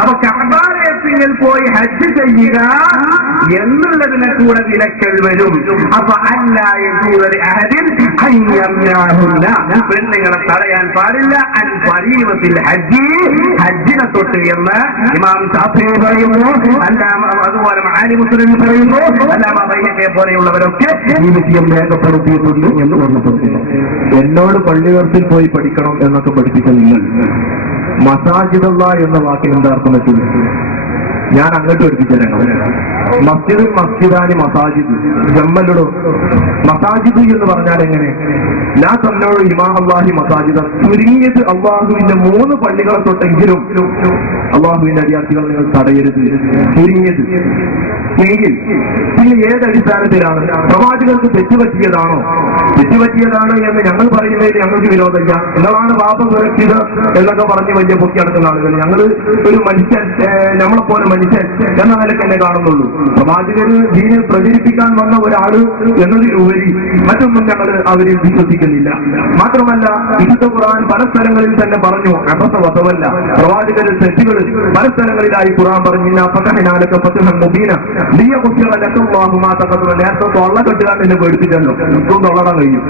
അപ്പൊ കഅബാലയത്തിൽ പോയി ഹജ്ജ് ചെയ്യുക എന്നുള്ളതിനെ കൂടെ വിലക്കൽ വരും. അപ്പൊ പെണ്ണുങ്ങളെ തടയാൻ പാടില്ല അൻ ഫരീദത്തിൽ ഹജ്ജ്, ഹജ്ജിനെ തൊട്ട് എന്ന് ഇമാം ശാഫിഈ പറയുന്നു. അതുപോലെ മആലി മുസ്ലിം പറയുന്നു. അല്ലാമ ബൈഹഖി പോലെയുള്ളവരൊക്കെ ഈ വിഷയം രേഖപ്പെടുത്തിയിട്ടുണ്ട് എന്ന് ഓർമ്മപ്പെടുത്തുന്നു. എന്നോട് പള്ളികൾക്കിൽ പോയി പഠിക്കണം എന്നൊക്കെ പഠിപ്പിക്കുന്നില്ല. മസാജിദുല്ലാഹ് എന്ന വാക്കിന് എന്താ അർത്ഥം പറ്റും? ഞാൻ അങ്ങോട്ട് പഠിപ്പിച്ചേരാം. മസ്ജിദും മസ്ജിദാനി മസാജിദ് ജമ്മലിടും. മസാജിദ് എന്ന് പറഞ്ഞാൽ എങ്ങനെ? ലാ തംനഉ ഇമാ അല്ലാഹി മസാജിദ, ചുരുങ്ങിയത് അള്ളാഹുവിന്റെ 3 പള്ളികളെ തൊട്ടെങ്കിലും അള്ളാഹുവിന്റെ അടിയാത്തികൾ നിങ്ങൾ തടയരുത്, ചുരുങ്ങിയത്. എങ്കിൽ പിന്നെ ഏതടിസ്ഥാനത്തിലാണ്? പ്രവാചകർക്ക് തെറ്റുപറ്റിയതാണോ? തെറ്റുപറ്റിയതാണ് എന്ന് ഞങ്ങൾ പറയുന്നതിൽ ഞങ്ങൾക്ക് വിരോധമില്ല. നിങ്ങളാണ് പാപം കുറച്ചത് എന്നൊക്കെ പറഞ്ഞ് വലിയ പൊക്കി നടക്കുന്ന ആളുകൾ. ഞങ്ങൾ ഒരു മനുഷ്യൻ, നമ്മളെപ്പോലെ മനുഷ്യൻ എന്ന നിലയ്ക്ക് തന്നെ കാണുന്നുള്ളൂ. പ്രവാചകര് ദീനിൽ പ്രചരിപ്പിക്കാൻ വന്ന ഒരാള് എന്നതിലുപരി മറ്റൊന്നും ഞങ്ങൾ അവരിൽ വിശ്വസിക്കുന്നില്ല. മാത്രമല്ല, വിശുദ്ധ ഖുർആൻ പല സ്ഥലങ്ങളിൽ തന്നെ പറഞ്ഞു അബദ്ധവല്ല, പ്രവാചകര് തെറ്റുകൾ പല സ്ഥലങ്ങളിലായി ഖുർആൻ പറഞ്ഞു. നേരത്തെ തൊള്ള കെട്ടുകാൻ എന്നെ പേടിപ്പിച്ചല്ലോ, ഇപ്പം തൊള്ളടാൻ കഴിയും.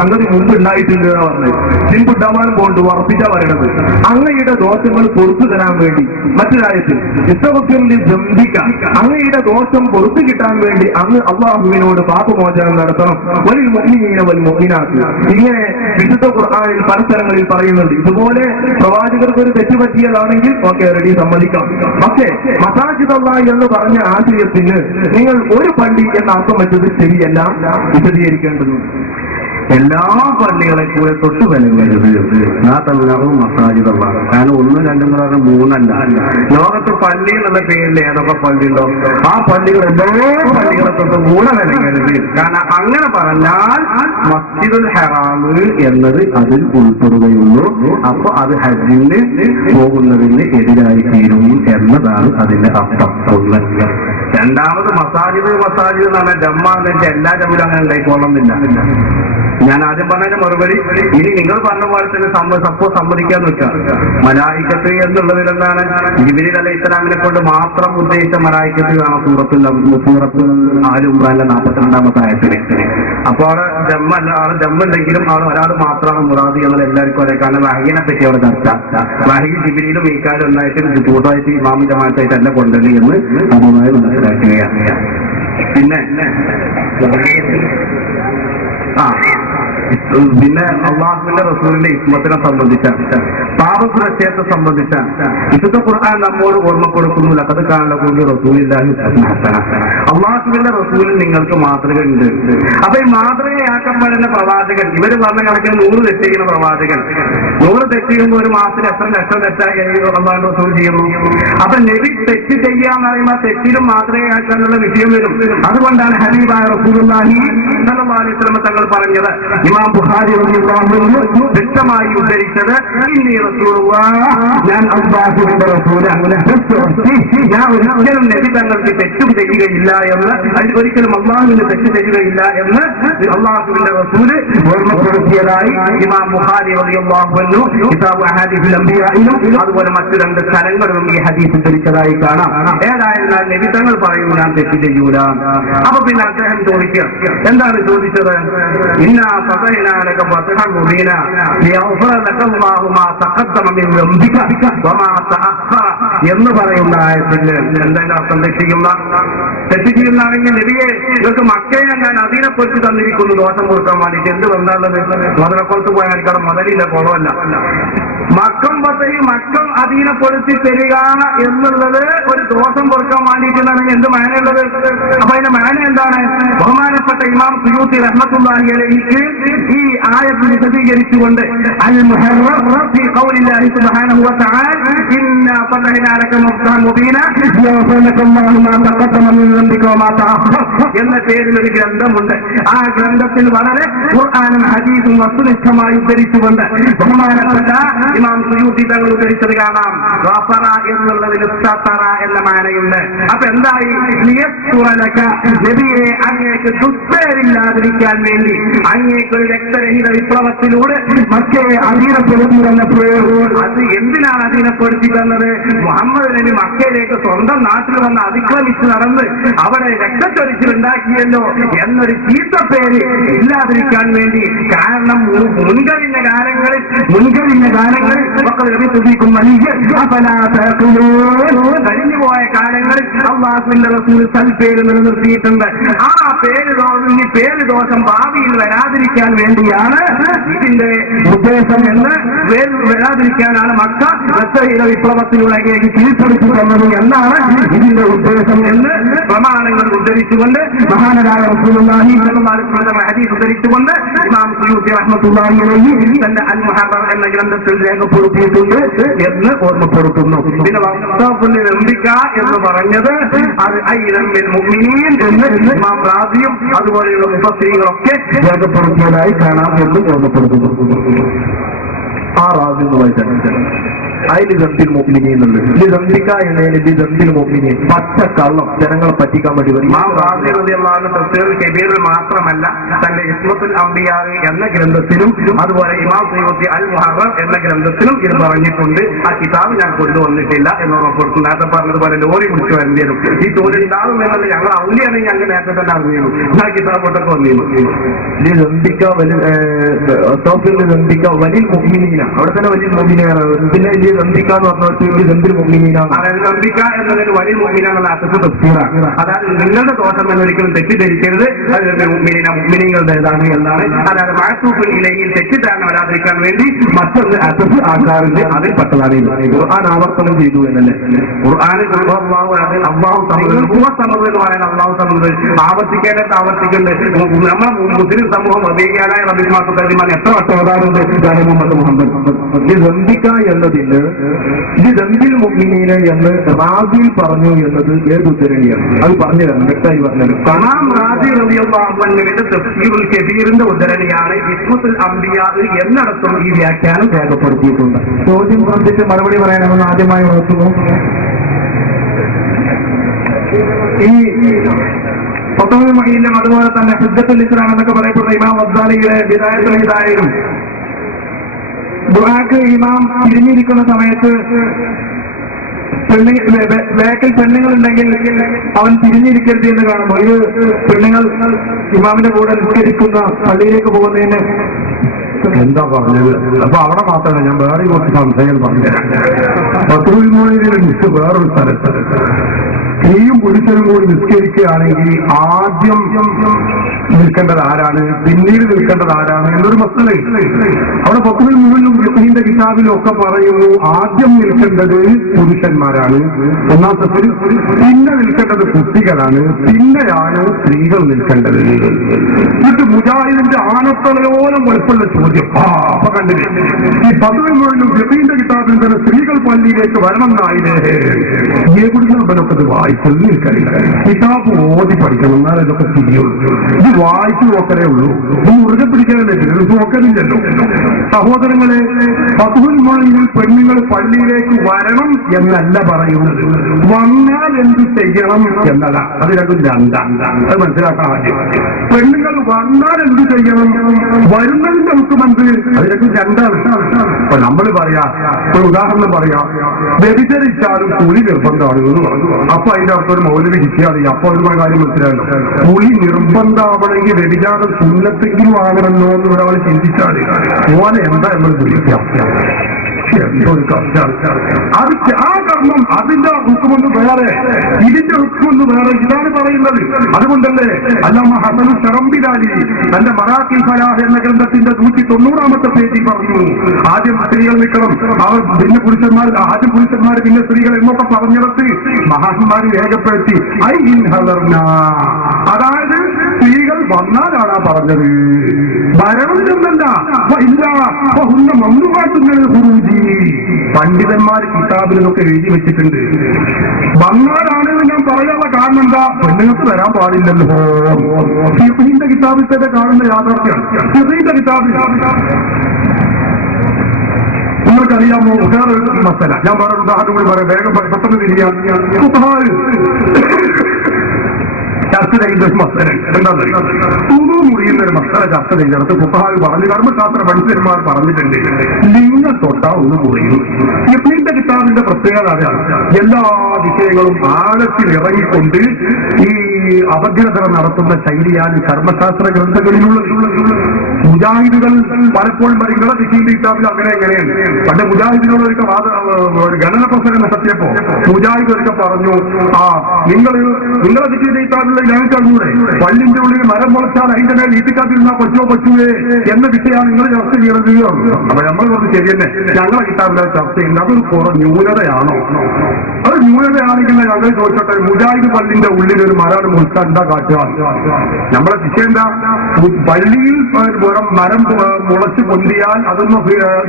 സംഗതി മുമ്പ് ഉണ്ടായിട്ടുണ്ട് എന്ന് പറഞ്ഞത് പിൻപുണ്ടാവാനും കൊണ്ട് ഉറപ്പിച്ചാ പറയണത്. അങ്ങയുടെ ദോഷങ്ങൾ പൊറത്തു തരാൻ വേണ്ടി മറ്റൊരായത്തിൽ അങ്ങയുടെ ദോഷം പൊറത്തു കിട്ടാൻ വേണ്ടി അങ്ങ് അള്ളാഹുവിനോട് പാപമോചനം നടത്തണം. വലിയ മുഅ്മിനീന വൽ മുഅ്മിനാത്ത്, ഇങ്ങനെ വിശുദ്ധ ഖുർആനിൽ പല സ്ഥലങ്ങളിൽ പറയുന്നുണ്ട്. ഇതുപോലെ പ്രവാചകർക്ക് ഒരു തെറ്റ് പറ്റിയതാണെങ്കിൽ ഓക്കെ, റെഡി, സമ്മതിക്കാം. പക്ഷേ മസാജിദുല്ലാഹ് എന്ന് പറഞ്ഞ ആശയത്തിന് നിങ്ങൾ ഒരു പള്ളി എന്ന അർത്ഥം വെച്ചത് ശരിയല്ല, വിശദീകരിക്കേണ്ടതുണ്ട്. എല്ലാ പള്ളികളെ കൂടെ തൊട്ട് വിലങ്ങരുത്. മസാജിദുല്ലാഹ്. കാരണം 1, 2 എന്ന് 3 ലോകത്ത് പള്ളി എന്നുള്ള പേരിൽ ഏതൊക്കെ പള്ളിയുണ്ടോ ആ പള്ളികൾ എല്ലാ പള്ളികളെ തൊട്ട് കൂടെ വിലങ്ങരുത്. കാരണം അങ്ങനെ പറഞ്ഞാൽ മസ്ജിദുൽ ഹറാം എന്നത് അതിൽ ഉൾപ്പെടുകയുള്ളൂ. അപ്പൊ അത് ഹജ്ജിന് പോകുന്നതിന് എതിരായി തീരും എന്നതാണ് അതിന്റെ അർത്ഥം. ഒന്ന്. രണ്ടാമത് മസാജിദ് എന്ന് പറഞ്ഞാൽ ജമ്മാന്ന് വെച്ചാൽ എല്ലാ ജമ്മിലും അങ്ങനെ ഉണ്ടായിക്കൊള്ളുന്നില്ല. ഞാൻ ആദ്യം പറഞ്ഞതിന്റെ മറുപടി ഇനി നിങ്ങൾ പറഞ്ഞ പോലെ തന്നെ സമ്മതിക്കാന്ന് വെക്കാം. മലായിക്കത്ത് എന്നുള്ളതിൽ എന്താണ്? ജിബ്രീൽ അലൈഹി ഇസ്ലാമിനെ കൊണ്ട് മാത്രം ഉദ്ദേശിച്ച മലായിക്കത്ത് കാണാം സൂറത്ത് ആല് ഇംറാനിലെ 42-ാമത്തെ ആയത്തില്. അപ്പൊ അവിടെ ജമ്മുണ്ടെങ്കിലും അവിടെ ഒരാൾ മാത്രമാണ് മുറാദി എന്നുള്ള എല്ലാവർക്കും അറിയാം. കാരണം വഹയിനെ പറ്റി അവിടെ ചർച്ച. വഹി ജിബ്രീലും മീക്കാലും ഒന്നായിട്ട് കൂട്ടായിട്ട് ഇമാമി ജമാഅത്തായിട്ട് അല്ല കൊണ്ടുവരിക എന്ന് അതുമായി മനസ്സിലാക്കുകയാണ്. പിന്നെ പിന്നെ അള്ളാഹുവിന്റെ റസൂലിന്റെ ഇസ്മത്തിനെ സംബന്ധിച്ച പാപസുരക്ഷയത്തെ സംബന്ധിച്ച വിശുദ്ധ ഖുർആൻ നമ്മോട് ഓർമ്മപ്പെടുത്തുന്നു. ലഖദ് കാന ലക്കും ഫീ റസൂലില്ലാഹി ഉസ്വത്തുൻ ഹസന. അള്ളാഹുവിന്റെ റസൂലിൽ നിങ്ങൾക്ക് മാതൃക ഉണ്ട്. അപ്പൊ ഈ മാതൃകയാക്കപ്പെടുന്ന പ്രവാചകൻ, ഇവര് പറഞ്ഞ കണക്കിന് 100 തെറ്റ് ചെയ്യുന്ന പ്രവാചകൻ, 100 തെറ്റ് ചെയ്യുമ്പോൾ ഒരു മാസത്തിൽ എത്ര ലക്ഷം തെറ്റായി അള്ളാഹുവിന്റെ റസൂൽ ചെയ്യുന്നു. അപ്പൊ നബി തെറ്റ് ചെയ്യാന്ന് പറയുമ്പോൾ തെറ്റിലും മാതൃകയാക്കാനുള്ള വിഷയം വരും. അതുകൊണ്ടാണ് ഹബീബായ റസൂലുള്ളാഹി സ്വല്ലല്ലാഹു അലൈഹി വസല്ലം തങ്ങൾ പറഞ്ഞത്, ഇമാം ബുഖാരി റളിയല്ലാഹു അൻഹു വ്യക്തമായി ഉദ്ധരിച്ചത്, ഇന്നി റസൂലുള്ളാഹ്, ഞാൻ അല്ലാഹുവിന്റെ റസൂലാണ്, ഞാൻ ഒരിക്കലും നബി തങ്ങൾക്ക് തെറ്റ് ചെയ്യുകയില്ല എന്ന്, ഒരിക്കലും അല്ലാഹുവിന് തെറ്റ് ചെയ്യുകയില്ല എന്ന് അല്ലാഹുവിന്റെ റസൂല് ഓർമ്മപ്പെടുത്തിയതായി ഇമാം ബുഖാരി റളിയല്ലാഹു അൻഹു കിതാബ് അഹാദീസുൽ അംബിയായിലും അതുപോലെ മറ്റു 2 സ്ഥലങ്ങളിലും ഈ ഹദീസ് ഉദ്ധരിച്ചതായി കാണാം. ഏതായിരുന്നാൽ നബി തങ്ങൾ പറയും ഞാൻ തെറ്റ് ചെയ്യൂല. അപ്പൊ പിന്നെ അദ്ദേഹം ചോദിക്കുക, എന്താണ് ചോദിച്ചത്? ഇന്നാ ഫതഹ്നാലക ഫതഹൻ മുബീന ലിയഗ്ഫിറ ലക അല്ലാഹു മാ തഖദ്ദമ മിൻ ദംബിക വമാ തഅഖറ എന്ന് പറയുന്ന ആയത്തിൽ എന്താണ് അർത്ഥം? തെറ്റ് ചെയ്യുന്നതാണെങ്കിൽ നബിയെ ഇവർക്ക് മക്കയെ ഞാൻ അധീനപ്പെടുത്തി തന്നിരിക്കുന്നു ദോഷം കൊടുക്കാൻ വേണ്ടിയിട്ട്. എന്ത് ബന്ധമുള്ളത്? മുതലക്കുളത്ത് പോയാൽ എനിക്കവിടെ മുതലില്ല, കുളമല്ല. മക്കം അധീനപ്പെടുത്തി തരിക എന്നുള്ളത് ഒരു ദോഷം കൊടുക്കാൻ വേണ്ടിയിട്ടാണെങ്കിൽ എന്ത് മാനയുള്ളത്? അപ്പൊ അതിന്റെ മാന എന്താണ്? ബഹുമാനപ്പെട്ട ഇമാം സുയൂത്തി റഹ്മത്തുള്ളാഹി അലൈഹിക്ക് ഈ ആയത്ത് വിശദീകരിച്ചുകൊണ്ട് അൽ മുഹറർ ഫീ ഖൗലില്ലാഹി സുബ്ഹാനഹു വ തആല ഇന്നാ ഫതഹ്നാ ലക ഫതഹൻ മുബീന ലിയഗ്ഫിറ ലക അല്ലാഹു മാ തഖദ്ദമ മിൻ ദംബിക വമാ തഅഖറ എന്ന പേരിൽ ഒരു ഗ്രന്ഥമുണ്ട്. ആ ഗ്രന്ഥത്തിൽ വളരെ ഖുർആനും ഹദീസും വസ്തുനിഷ്ഠമായി ഉദ്ധരിച്ചുകൊണ്ട് ബഹുമാനപ്പെട്ട ഇമാം സുയൂത്തി തങ്ങൾ ഉദ്ധരിച്ചത് കാണാം. ഗഫറ എന്നുള്ളതിന് സതറ എന്ന മാനയുണ്ട്. അപ്പൊ എന്തായി? നബിയെ അങ്ങേക്ക് ദുഃഖേരില്ലാതിരിക്കാൻ വേണ്ടി അങ്ങേക്കൊരു രക്തരഹിത വിപ്ലവത്തിലൂടെ മക്കയെ അധീനപ്പെടുത്തി തന്നപ്പോൾ, അത് എന്തിനാണ് അധീനപ്പെടുത്തി തന്നത്? മുഹമ്മദ് നബി മക്കയിലേക്ക് സ്വന്തം നാട്ടിൽ വന്ന് അതിക്രമിച്ച് നടന്ന് അവിടെ രക്തച്ചൊരിച്ചിലുണ്ടാക്കിയല്ലോ എന്നൊരു ചീത്തപ്പേര് ഇല്ലാതിരിക്കാൻ വേണ്ടി. കാരണം മുൻകഴിഞ്ഞ കാലങ്ങളിൽ കഴിഞ്ഞുപോയ കാലങ്ങളിൽ അല്ലാഹുവിന്റെ റസൂൽ സൽപേര് നിലനിർത്തിയിട്ടുണ്ട്. ആ പേര് ദോഷം ഭാവിയിൽ വരാതിരിക്കാൻ വേണ്ടിയാണ് ഇതിന്റെ ഉദ്ദേശം എന്ന്, വരാതിരിക്കാനാണ് മക്ക രക്തഹീന വിപ്ലവത്തിലൂടെ കീഴ്പ്പെടുത്തി തന്നത് എന്നാണ് ഇതിന്റെ ഉദ്ദേശം എന്ന് പ്രമാണങ്ങൾ ഉദ്ധരിച്ചുകൊണ്ട് മഹാനരായ റസൂലുള്ളാഹി സ്വല്ലല്ലാഹു അലൈഹി വസല്ലം ഹദീസ് ഉദ്ധരിച്ചുകൊണ്ട് ഇമാം സുയൂത്തി റഹ്മത്തുള്ളാഹി അലൈഹി തന്റെ അൽ മുഹറർ എന്ന ഗ്രന്ഥത്തിൽ രേഖപ്പെടുത്തിയിട്ടുണ്ട് എന്ന് ഓർമ്മപ്പെടുത്തുന്നു. പിന്നെ നമ്പിക്ക എന്ന് പറഞ്ഞത് അത് ഐറമ്മിൽ മുഅ്മിനീൻ എന്ന് ഇമാം റാസിയും അതുപോലെയുള്ള മുഫസ്സിരീങ്ങളൊക്കെ രേഖപ്പെടുത്തിയതായി കാണാം എന്ന് ഓർമ്മപ്പെടുത്തുന്നു. ആ റാസി എന്ന് വായിച്ചാൽ അതിൽ ദന്തിൽ മുഅ്മിനീൻ എന്നുള്ളത് ദന്തിക്ക എന്നതിന് ദന്തിൽ മുഅ്മിനീൻ പച്ചക്കള്ളം ജനങ്ങളെ പറ്റിക്കാൻ വേണ്ടി വരും. ഇമാം റാസി റളിയല്ലാഹു അൻഹു തഫ്സീർ കബീറിൽ മാത്രമല്ല തന്റെ ഇസ്മത്തുൽ അംബിയാ എന്ന ഗ്രന്ഥത്തിലും അതുപോലെ ഇമാം സുയൂത്തി അൽ മുഹറർ എന്ന ഗ്രന്ഥത്തിലും ഇത് പറഞ്ഞിട്ടുണ്ട്. ആ കിതാബ് ഞാൻ കൊണ്ടുവന്നിട്ടില്ല എന്ന് ഉറപ്പെടുത്തും. നേരത്തെ പറഞ്ഞതുപോലെ ലോറി കുടിച്ച് വരേണ്ടി വരും. ഈ തൊഴിൽ ഉണ്ടാകും എന്നത് ഞങ്ങൾ ഔലിയാണെങ്കിൽ ഞങ്ങൾ നേരത്തെ തന്നെ അറിഞ്ഞു. ആ കിതാബ് കൊണ്ടൊക്കെ വന്നിരുന്നു. വലിയ മുഅ്മിനീന അവിടെ തന്നെ വലിയ മുഅ്മിനീനാണ്. പിന്നെ നന്ദിക്ക എന്ന് പറഞ്ഞിട്ട് ദന്തിൽ മുഅ്മിനീനാണ്. അതായത് നന്ദിക്ക എന്നതിന് വലിയ മുഅ്മിനാണെന്നുള്ള അർത്ഥത്തിൽ തഫ്സീറാണ്. അതായത് നിങ്ങളുടെ ദോഷം എന്നൊരിക്കലും തെറ്റിദ്ധരിക്കരുത്, അത് മുഅ്മിനീങ്ങളുടേതാണ് എന്നാണ്. അതായത് മഅ്തൂഫുൽ ഇലൈഹിൽ തെറ്റിദ്ധാരണ വരാതിരിക്കാൻ വേണ്ടി മറ്റൊന്ന് അസഫ് ആക്കാറുണ്ട്. അതിൽ പെട്ടതാണ് ഖുർആൻ ആവർത്തനം ചെയ്തു എന്നല്ലേ. ഖുർആനിൽ അല്ലാഹു സമൃദ്ധി എന്ന് പറയുന്നത് അല്ലാഹു സമൃദ്ധി ആവർത്തിക്കേണ്ടത് ആവർത്തിക്കേണ്ടത്. നമ്മുടെ മുസ്ലിം സമൂഹം അബീയാനായ റബീമാൻ എത്ര വട്ടം ഓതാറുണ്ട് മുഹമ്മദ്. ഈ ദന്തിക്ക എന്നതിന് ഇത് ദന്തിൽ മുഅ്മിനീന എന്ന് റാസിയിൽ പറഞ്ഞു എന്നത് ഏത് ഉദ്ധരണിയാണ്? അത് പറഞ്ഞതാണ്, വ്യക്തമായി പറഞ്ഞത്. ഇമാം റാസി റളിയല്ലാഹു അൻഹുവിന്റെ തഫ്സീറുൽ കബീറിന്റെ ഉദ്ധരണിയാണ്. ഇസ്മത്തുൽ അംബിയാ എന്നിടത്തും ഈ വ്യാഖ്യാനം രേഖപ്പെടുത്തിയിട്ടുണ്ട്. ചോദ്യം സംബന്ധിച്ച് മറുപടി പറയാനെന്ന് ആദ്യമായി ഓർക്കുന്നു. ഈ ഫത്വൽ മുഈനും അതുപോലെ തന്നെ ഹുജ്ജത്തുൽ ഇസ്ലാം എന്നൊക്കെ പറയപ്പെടുന്ന ഇമാം ഗസാലിയുടെ ബിദായത്തുൽ ഹിദായയിലും ദുആക്ക് ഇമാം തിരിഞ്ഞിരിക്കുന്ന സമയത്ത് ബാക്കിൽ പെണ്ണുങ്ങളുണ്ടെങ്കിൽ അവൻ തിരിഞ്ഞിരിക്കരുത് എന്ന് കാണുമ്പോൾ ഇത് പെണ്ണുങ്ങൾ ഇമാമിന്റെ കൂടെ നിസ്കരിക്കുന്ന പള്ളിയിലേക്ക് പോകുന്നതിന് എന്താ പറഞ്ഞത്? അപ്പൊ അവിടെ മാത്രമല്ല, ഞാൻ വേറെ കുറച്ച് സംശയം പറഞ്ഞുതരാം. ഫത്വൽ മുഈനിൽ വേറൊരു സ്ഥലത്ത് സ്ത്രീയും പുരുഷനും കൂടി നിസ്കരിക്കുകയാണെങ്കിൽ ആദ്യം നിൽക്കേണ്ടത് ആരാണ്, പിന്നീട് നിൽക്കേണ്ടത് ആരാണ് എന്നൊരു മസല. അവിടെ ഫത്വയിൽ മുഴുവനും ഫിഖ്ഹിന്റെ കിതാബിലും ഒക്കെ പറയുന്നു ആദ്യം നിൽക്കേണ്ടത് പുരുഷന്മാരാണ് ഒന്നാമത്തെ, പിന്നെ നിൽക്കേണ്ടത് കുട്ടികളാണ്, പിന്നെയാണ് സ്ത്രീകൾ നിൽക്കേണ്ടത്. എന്നിട്ട് മുജാഹിദിന്റെ ആനത്തലയോളം വലുപ്പമുള്ള ചോദ്യം അപ്പൊ കണ്ടില്ലേ, ഈ ഫത്വയിൽ മുഴുവനും ഫിഖ്ഹിന്റെ കിതാബിൽ തന്നെ സ്ത്രീകൾ പള്ളിയിലേക്ക് വരണം എന്നായില്ലേ. എവിടുന്നൊക്കെ വായിച്ചത് നിൽക്കറിയില്ല. കിതാബ് ഓതി പഠിക്കണം എന്നാൽ ഇതൊക്കെ ചെയ്യുള്ളൂ. ഇത് വായിച്ചു നോക്കലേ ഉള്ളൂ, ഇത് മുറുകെ പിടിക്കാനല്ലേ, നോക്കലില്ലല്ലോ. സഹോദരങ്ങളെ, ഫത്വയിൽ മുഴുവൻ പെണ്ണുങ്ങൾ പള്ളിയിലേക്ക് വരണം എന്നല്ല പറയുന്നത്, വന്നാൽ എന്ത് ചെയ്യണം എന്നല്ല. അത് രണ്ടും രണ്ടാണ്, അത് മനസ്സിലാക്കാൻ ആദ്യം. പെണ്ണുങ്ങൾ വന്നാൽ എന്ത് ചെയ്യണം, വരുന്നതിന്റെ ഹുക്കുമെന്ത്, അത് രണ്ടും രണ്ടാണ്. അപ്പൊ നമ്മൾ പറയാ, ഒരു ഉദാഹരണം പറയാ, വ്യഭിചരിച്ചാലും കുളി നിർബന്ധമാണ് എന്ന് പറഞ്ഞു. അപ്പൊ അതിന്റെ അർത്ഥം ഒരു മൗലവി ശിക്ഷയാണ്. അപ്പൊ ഒരുപാട് കാര്യം മനസ്സിലായല്ലോ. കുളി നിർബന്ധമാവണമെങ്കിൽ വ്യഭിചാരം സുന്നത്തെങ്കിലും ആകണമല്ലോ എന്ന് ഒരാൾ ചിന്തിച്ചാൽ ഓനെ എന്താ നമ്മൾ വിളിക്കാം. അത് ആ കർമ്മം അതിന്റെ ഹുക്കുമൊന്ന് വേറെ, ഇതിന്റെ ഹുക്കുമൊന്ന് വേറെ. ഇതാണ് പറയുന്നത്. അതുകൊണ്ടല്ലേ അല്ലാമ ഹസൻ ശറംബിലാലി തന്റെ മറാഖി ഫലാഹ് എന്ന ഗ്രന്ഥത്തിന്റെ 190-ാമത്തെ പേജിൽ പറഞ്ഞു, ആദ്യം സ്ത്രീകൾ നിൽക്കണം, അവർ പിന്നെ പുരുഷന്മാർ, ആദ്യം പുരുഷന്മാർ പിന്നെ സ്ത്രീകൾ എന്നൊക്കെ പറഞ്ഞിടത്ത് മഹാന്മാര് രേഖപ്പെടുത്തി ഐ ഇൻ ഹദർന, അതായത് സ്ത്രീകൾ വന്നാലാണ് പറഞ്ഞത്, ഭരണം ചെന്നല്ല. ഇല്ല മമ്മുകാട്ടുന്നത് ഗുരുജി, പണ്ഡിതന്മാർ കിതാബിലൊക്കെ എഴുതി വെച്ചിട്ടുണ്ട്. വന്നാലാണെന്ന് ഞാൻ പറയാനുള്ള കാരണം എന്താ, പെണ്ണുങ്ങൾക്ക് വരാൻ പാടില്ലല്ലോ. ഫിഖ്ഹിന്റെ കിതാബിൽ തന്നെ കാണുന്ന യാഥാർത്ഥ്യം. ഫിഖ്ഹിന്റെ കിതാബിൽ നിങ്ങൾക്കറിയാമോ, വേറെ മസല, ഞാൻ വേറെ ഉദാഹരണം കൂടി പറയാം, വേഗം പെട്ടെന്ന് തിരിയാൻ. ചർച്ച ചെയ്യുന്ന ഒരു മസല എന്താണ്, തുണു മുറിയുന്ന ഒരു മസല ചർച്ച ചെയ്യുന്നിടത്ത് ഫുഖഹാവ് പറഞ്ഞു, കർമ്മശാസ്ത്ര പണ്ഡിതന്മാർ പറഞ്ഞിട്ടുണ്ട്, ലിംഗം തൊട്ടാ ഒന്ന് മുറിയും. ഫിഖ്ഹിന്റെ കിതാബിന്റെ പ്രത്യേകത അതാണ്, എല്ലാ വിഷയങ്ങളും ആഴത്തിൽ ഇറങ്ങിക്കൊണ്ട് ഈ അപഗ്രഥനം നടത്തുന്ന ശൈലിയാണ് കർമ്മശാസ്ത്ര ഗ്രന്ഥങ്ങളിലുള്ള. മുജാഹിദുകൾ പലപ്പോഴും നിങ്ങളെ ഫിഖ്ഹിന്റെ കിതാബിൽ അങ്ങനെ എങ്ങനെയാണ്. പണ്ട് മുജാഹിദിനോടൊക്കെ ഒരു ഗണന പ്രസംഗം നടത്തിയപ്പോ മുജാഹിദൊക്കെ പറഞ്ഞു, നിങ്ങളെ ഫിഖ്ഹിന്റെ കിതാബിലുള്ള ഞങ്ങൾക്ക് അറിഞ്ഞൂടെ, പള്ളിന്റെ ഉള്ളിൽ മരം മുളച്ചാൽ അതിന്റെ മേൽ ഈട്ടിക്കാതിരുന്നാ പറ്റുവേ എന്ന വിഷയമാണ് നിങ്ങൾ ചർച്ച ചെയ്യണത്. അപ്പൊ നമ്മൾ പറഞ്ഞു ശരിയെന്നെ, ഞങ്ങളെ കിതാബിലെ ചർച്ച ചെയ്യുന്നത് അതൊരു കുറേ ന്യൂനതയാണോ? അത് ന്യൂനതയാണെങ്കിൽ ഞങ്ങൾ ചോദിച്ചോട്ടെ, മുജാഹിദ് പള്ളിന്റെ ഉള്ളിൽ ഒരു മരം മുളച്ചാൽ എന്താ കാട്ടുക? നമ്മളെ ശിക്ഷ എന്താ? പള്ളിയിൽ മരം മുളച്ച് പൊന്തിയാൽ അതൊന്നും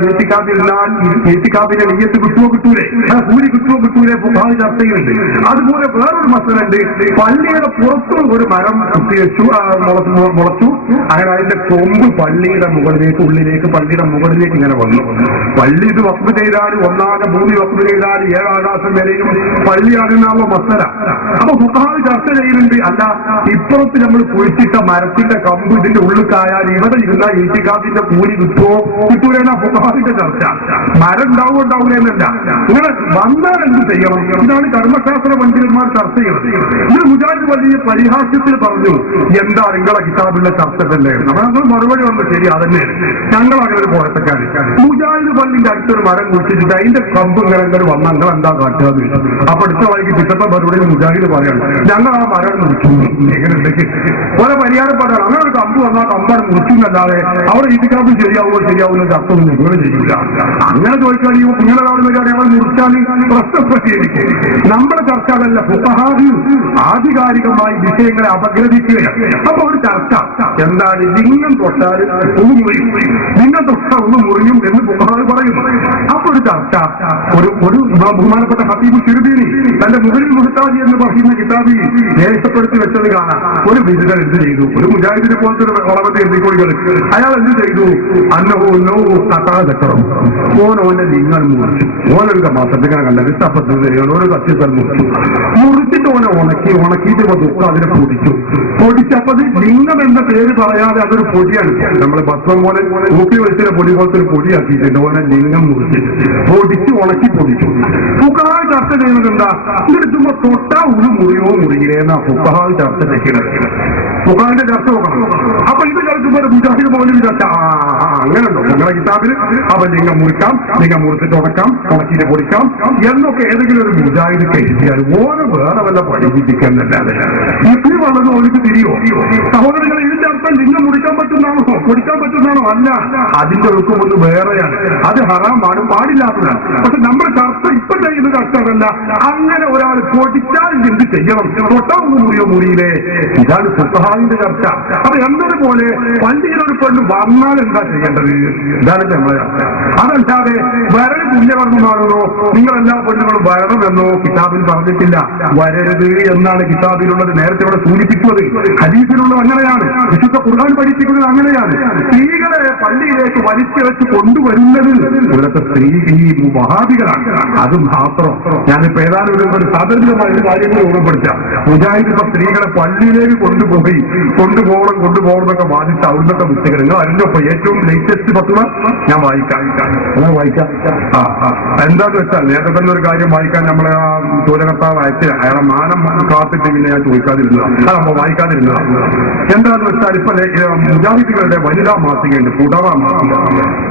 ഈട്ടിക്കാതിരുന്നാൽ ഈട്ടിക്കാതിന്റെ നെയ്യത്ത് കിട്ടൂലേ, കൂലി കിട്ടൂലേ, ഫുഖഹാവ് ചർച്ച ചെയ്യുന്നുണ്ട്. അതുപോലെ വേറൊരു മസലുണ്ട്, പള്ളിയുടെ പുറത്ത് ഒരു മരം കുത്തിവെച്ചു, മുളച്ചു, അങ്ങനെ അതിന്റെ കൊമ്പ് പള്ളിയുടെ മുകളിലേക്ക്, ഉള്ളിലേക്ക്, പള്ളിയുടെ മുകളിലേക്ക് ഇങ്ങനെ വന്നു. പള്ളി ഇത് വഖഫ് ചെയ്താൽ, ഒന്നാകെ ഭൂമി വഖഫ് ചെയ്താൽ 7 ആകാശം വരെയും പള്ളിയാണെന്നാണോ മസല. അപ്പൊ ഫുഖഹാവ് ചർച്ച ചെയ്യുന്നുണ്ട്, അല്ല ഇപ്പുറത്ത് നമ്മൾ കുഴിച്ചിട്ട മരത്തിന്റെ കമ്പ് ഇതിന്റെ ഉള്ളിലായാൽ ഇവിടെ ഇരുന്ന ഈട്ടിക്കാത്തിന്റെ കൂലി കിട്ടൂലെന്നാ ഫുഖഹാവിന്റെ ചർച്ച. മരം ഉണ്ടാവില്ലെന്നല്ല, ഇങ്ങനെ വന്നാൽ എന്ത് ചെയ്യണം, ഇതാണ് കർമ്മശാസ്ത്ര പണ്ഡിതന്മാർ ചർച്ച ചെയ്യുന്നത്. ഇത് മുജാഹിദ് വലിയ പരിഹാസ്യത്തിൽ പറഞ്ഞു, എന്താ നിങ്ങളെ കിതാബിലെ ചർച്ച തന്നെ. നമ്മൾ മറുപടി വന്നു, ശരി അതന്നെ, ഞങ്ങൾ അങ്ങനെ ഒരു പോയത്തക്കാര് മുജാഹിദ് പള്ളിന്റെ അടുത്തൊരു മരം കുറിച്ചിട്ട് അതിന്റെ കമ്പ് ഇങ്ങനെ വന്ന ഞങ്ങൾ എന്താ കാട്ടുക. അപ്പൊ അടുത്ത വഴിക്ക് പിറ്റത്തെ മറുപടി മുജാഹിദ് പറയാണ്, ഞങ്ങൾ ആ മരം മുറിച്ചു. എങ്ങനെ ഓരോ പരിഹാരപ്പെടാണ്, അങ്ങനെ ഒരു കമ്പ് വന്നാൽ കമ്പാട് മുറിക്കുന്നല്ലാതെ അവിടെ ഈട്ടിക്കാമ്പ് ശരിയാവുന്ന ചർച്ച ഒന്നും നിങ്ങൾ ചെയ്യൂല. അങ്ങനെ ചോദിച്ചാൽ നിങ്ങളെ വരികയാണെങ്കിൽ അവൾ മുറിച്ചാൽ പ്രശ്നപ്പെട്ടിരിക്കും. നമ്മുടെ ചർച്ച അതല്ല, ഫുഖഹാവ് ആധികാരികമായി വിഷയങ്ങളെ അപഗ്രഥിക്കുകയാണ്. അപ്പൊ ഒരു ചർച്ച എന്താണ്, ലിംഗം തൊട്ടാൽ ഒന്ന് മുറിയും, ലിംഗം തൊട്ടാൽ ഒന്ന് മുറിയും എന്ന് ഫുഖഹാവ് പറയുന്നു. അപ്പൊ ഒരു ചർച്ച ഒരു ബഹുമാനപ്പെട്ട ഹബീബ് ശിർബീനി തന്റെ മുകളിൽ മുഹ്താജി എന്ന് പറയുന്ന കിതാബിൽ രേഖപ്പെടുത്തി വെച്ചത് കാണാം. ഒരു വിരുദ്ധൻ എന്ത് ചെയ്തു, ഒരു മുജാഹിദിനെ പോലത്തെ ഒരു വളവത്തെ എഴുതിക്കൊള്ളികൾ, അയാൾ എന്ത് ചെയ്തു, ഓനോന്റെ ലിംഗം മുറിച്ചു. ഓനൊരു മാസത്തിങ്ങനെ കണ്ടത് ഇഷ്ടപ്പെട്ടത് തരികയാണ്, ഓരോ കത്തിസ്ഥലം മുറിച്ചിട്ട് ഓനെ ഉണക്കിയിട്ട് ദുഃഖം അതിനെ പൊടിച്ചപ്പത് ലിംഗം എന്ന പേര് പറയാതെ അതൊരു പൊടിയാണ്. നമ്മള് ഭസ്മം പോലെ ഊപ്പി വെച്ചിട്ട് പൊടി പോലത്തെ ഒരു പൊടിയാക്കിയിട്ടുണ്ട്. ഓനെ ലിംഗം മുറിച്ചിട്ട് പൊടിച്ച് ഉണക്കി പൊടിച്ചു. ഫുഖഹാവ് ചർച്ച ചെയ്യുന്നത് എന്താ, ഇതെടുക്കുമ്പോ തൊട്ടാ ഒരു മുറിയോ മുറിയിലേന്നാ ഫുഖഹാവ് ചർച്ച ചെയ്യുന്നത്. ഖുർആന്റെ ചർച്ച നോക്കണം. അപ്പൊ ഇത് കേൾക്കുമ്പോൾ മുജാഹിദ് മൗലവി ചർച്ച അങ്ങനെ ഉണ്ടോ നിങ്ങളെ കിതാബിൽ? അപ്പൊ നിങ്ങൾ മുറിക്കാം, നിങ്ങൾ മുറിച്ചിട്ട് ഉടക്കാം, ഉണക്കിനെ പൊടിക്കാം എന്നൊക്കെ ഏതെങ്കിലും ഒരു മുജാഹിദ് കരുതിയാൽ ഓരോ വേറെ വല്ല പഠിപ്പിക്കുന്നല്ലാതെ ഇത്തിരി വളരെ അവർക്ക് തിരിയോ? സഹോദരങ്ങളെ, ഇതിന്റെ അർത്ഥം നിങ്ങൾ മുറിക്കാൻ പറ്റുന്നതാണോ പൊടിക്കാൻ പറ്റുന്നതാണോ? അല്ല, അതിന്റെ ഒഴുക്കം ഒന്ന് വേറെയാണ്. അത് ഹറാമാണ്, പാടില്ലാത്തതാണ്. പക്ഷെ നമ്മുടെ ചർച്ച ഇപ്പൊ ചെയ്യുന്ന ചർച്ച അതല്ല. അങ്ങനെ ഒരാൾ പൊടിച്ചാൽ എന്ത് ചെയ്യണം? തൊട്ടാവുന്ന മുറിയോ മുറിയിലെ? ഇതാണ് ഫുഖഹാഇന്റെ ചർച്ച. അത് എന്നതുപോലെ പള്ളിയിലൊരു പെണ്ണ് വന്നാൽ എന്താ ചെയ്യേണ്ടത്? ഇതാണ് നമ്മളെ ചർച്ച. അതല്ലാതെ വരൽ പുണ്യകർമ്മമാണെന്നോ നിങ്ങളെല്ലാ പെണ്ണുങ്ങളും വരണമെന്നോ കിതാബിൽ പറഞ്ഞിട്ടില്ല. വരരുത് എന്നാണ് കിതാബിലുള്ളത്. നേരത്തെ ഇവിടെ സൂചിപ്പിച്ചത് ഹദീസിലുള്ളത് അങ്ങനെയാണ്. വിശുദ്ധ ഖുർആൻ പഠിപ്പിക്കുന്നത് അങ്ങനെയാണ്. സ്ത്രീകളെ പള്ളിയിലേക്ക് വലിച്ചിറച്ച് കൊണ്ടുവരുന്നത് ഇവിടുത്തെ സ്ത്രീ ഈ വഹാബികളാണ്. അത് മാത്രം ഞാനിപ്പോ ഏതാനും ഒരു സാധാരണമായ കാര്യങ്ങൾ ഓർമ്മപ്പെടുത്താം. മുജാഹിദ് ഇപ്പൊ സ്ത്രീകളെ പള്ളിയിലേക്ക് കൊണ്ടുപോകണമെന്നൊക്കെ വാദിച്ച അവിടുന്നൊക്കെ പുസ്തകങ്ങൾ നിങ്ങൾ അറിഞ്ഞപ്പോ ഏറ്റവും ലേറ്റസ്റ്റ് പത്തുക ഞാൻ വായിക്കാം. എന്താന്ന് വെച്ചാൽ നേരത്തെ തന്നെ ഒരു കാര്യം വായിക്കാൻ നമ്മളെ ആ ചോദ്യകർത്താവ് അയച്ചില്ല. അയാളെ മാനം കാത്തിട്ട് പിന്നെ ഞാൻ ചോദിക്കാതിരുന്നതാണ്, അപ്പൊ വായിക്കാതിരുന്നതാണ്. എന്താന്ന് വെച്ചാൽ ഇപ്പൊ മുജാഹിദുകളുടെ വനിതാ മാസികയുണ്ട്, പുടവ മാസിക.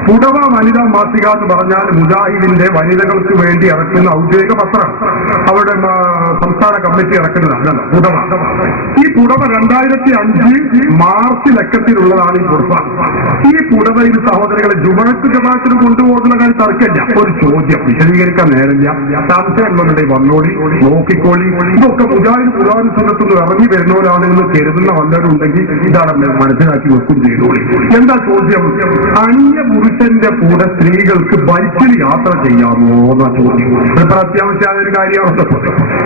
പുടവ വനിതാ മാസിക എന്ന് പറഞ്ഞാൽ മുജാഹിദിന്റെ വനിതകൾക്ക് വേണ്ടി ഇറക്കുന്ന ഔദ്യോഗിക പത്രം. അവരുടെ സംസ്ഥാന കമ്മിറ്റി ഇറക്കുന്നതാണ് പുടവ. ഈ പുടവ 2005 മാർച്ച് ലക്കത്തിലുള്ളതാണ്. ഈ പുടവ പുടവയിൽ സഹോദരങ്ങളെ ജമാഅത്തിന് കൊണ്ടുപോകുന്ന കാര്യം തർക്കമില്ല. ഒരു ചോദ്യം വിശദീകരിക്കാൻ നേരമില്ല, സംശയങ്ങളുടെ വന്നോളി, നോക്കിക്കോളി. ഇതൊക്കെ മുജാഹിദ് ഖുർആൻ സുന്നത്തുനിന്ന് ഇറങ്ങി വരുന്നവരാണെന്ന് കരുതുന്ന വല്ലവരുണ്ടെങ്കിൽ ഇതാണ് മനസ്സിലാക്കി വെക്കും ചെയ്തോളി. എന്താ ചോദ്യം? അന്യ പുരുഷന്റെ കൂടെ സ്ത്രീകൾക്ക് ബൈക്കിൽ യാത്ര ചെയ്യാമോ എന്നാ ചോദ്യം. ഇപ്പൊ അത്യാവശ്യമായ ഒരു കാര്യമാണ്.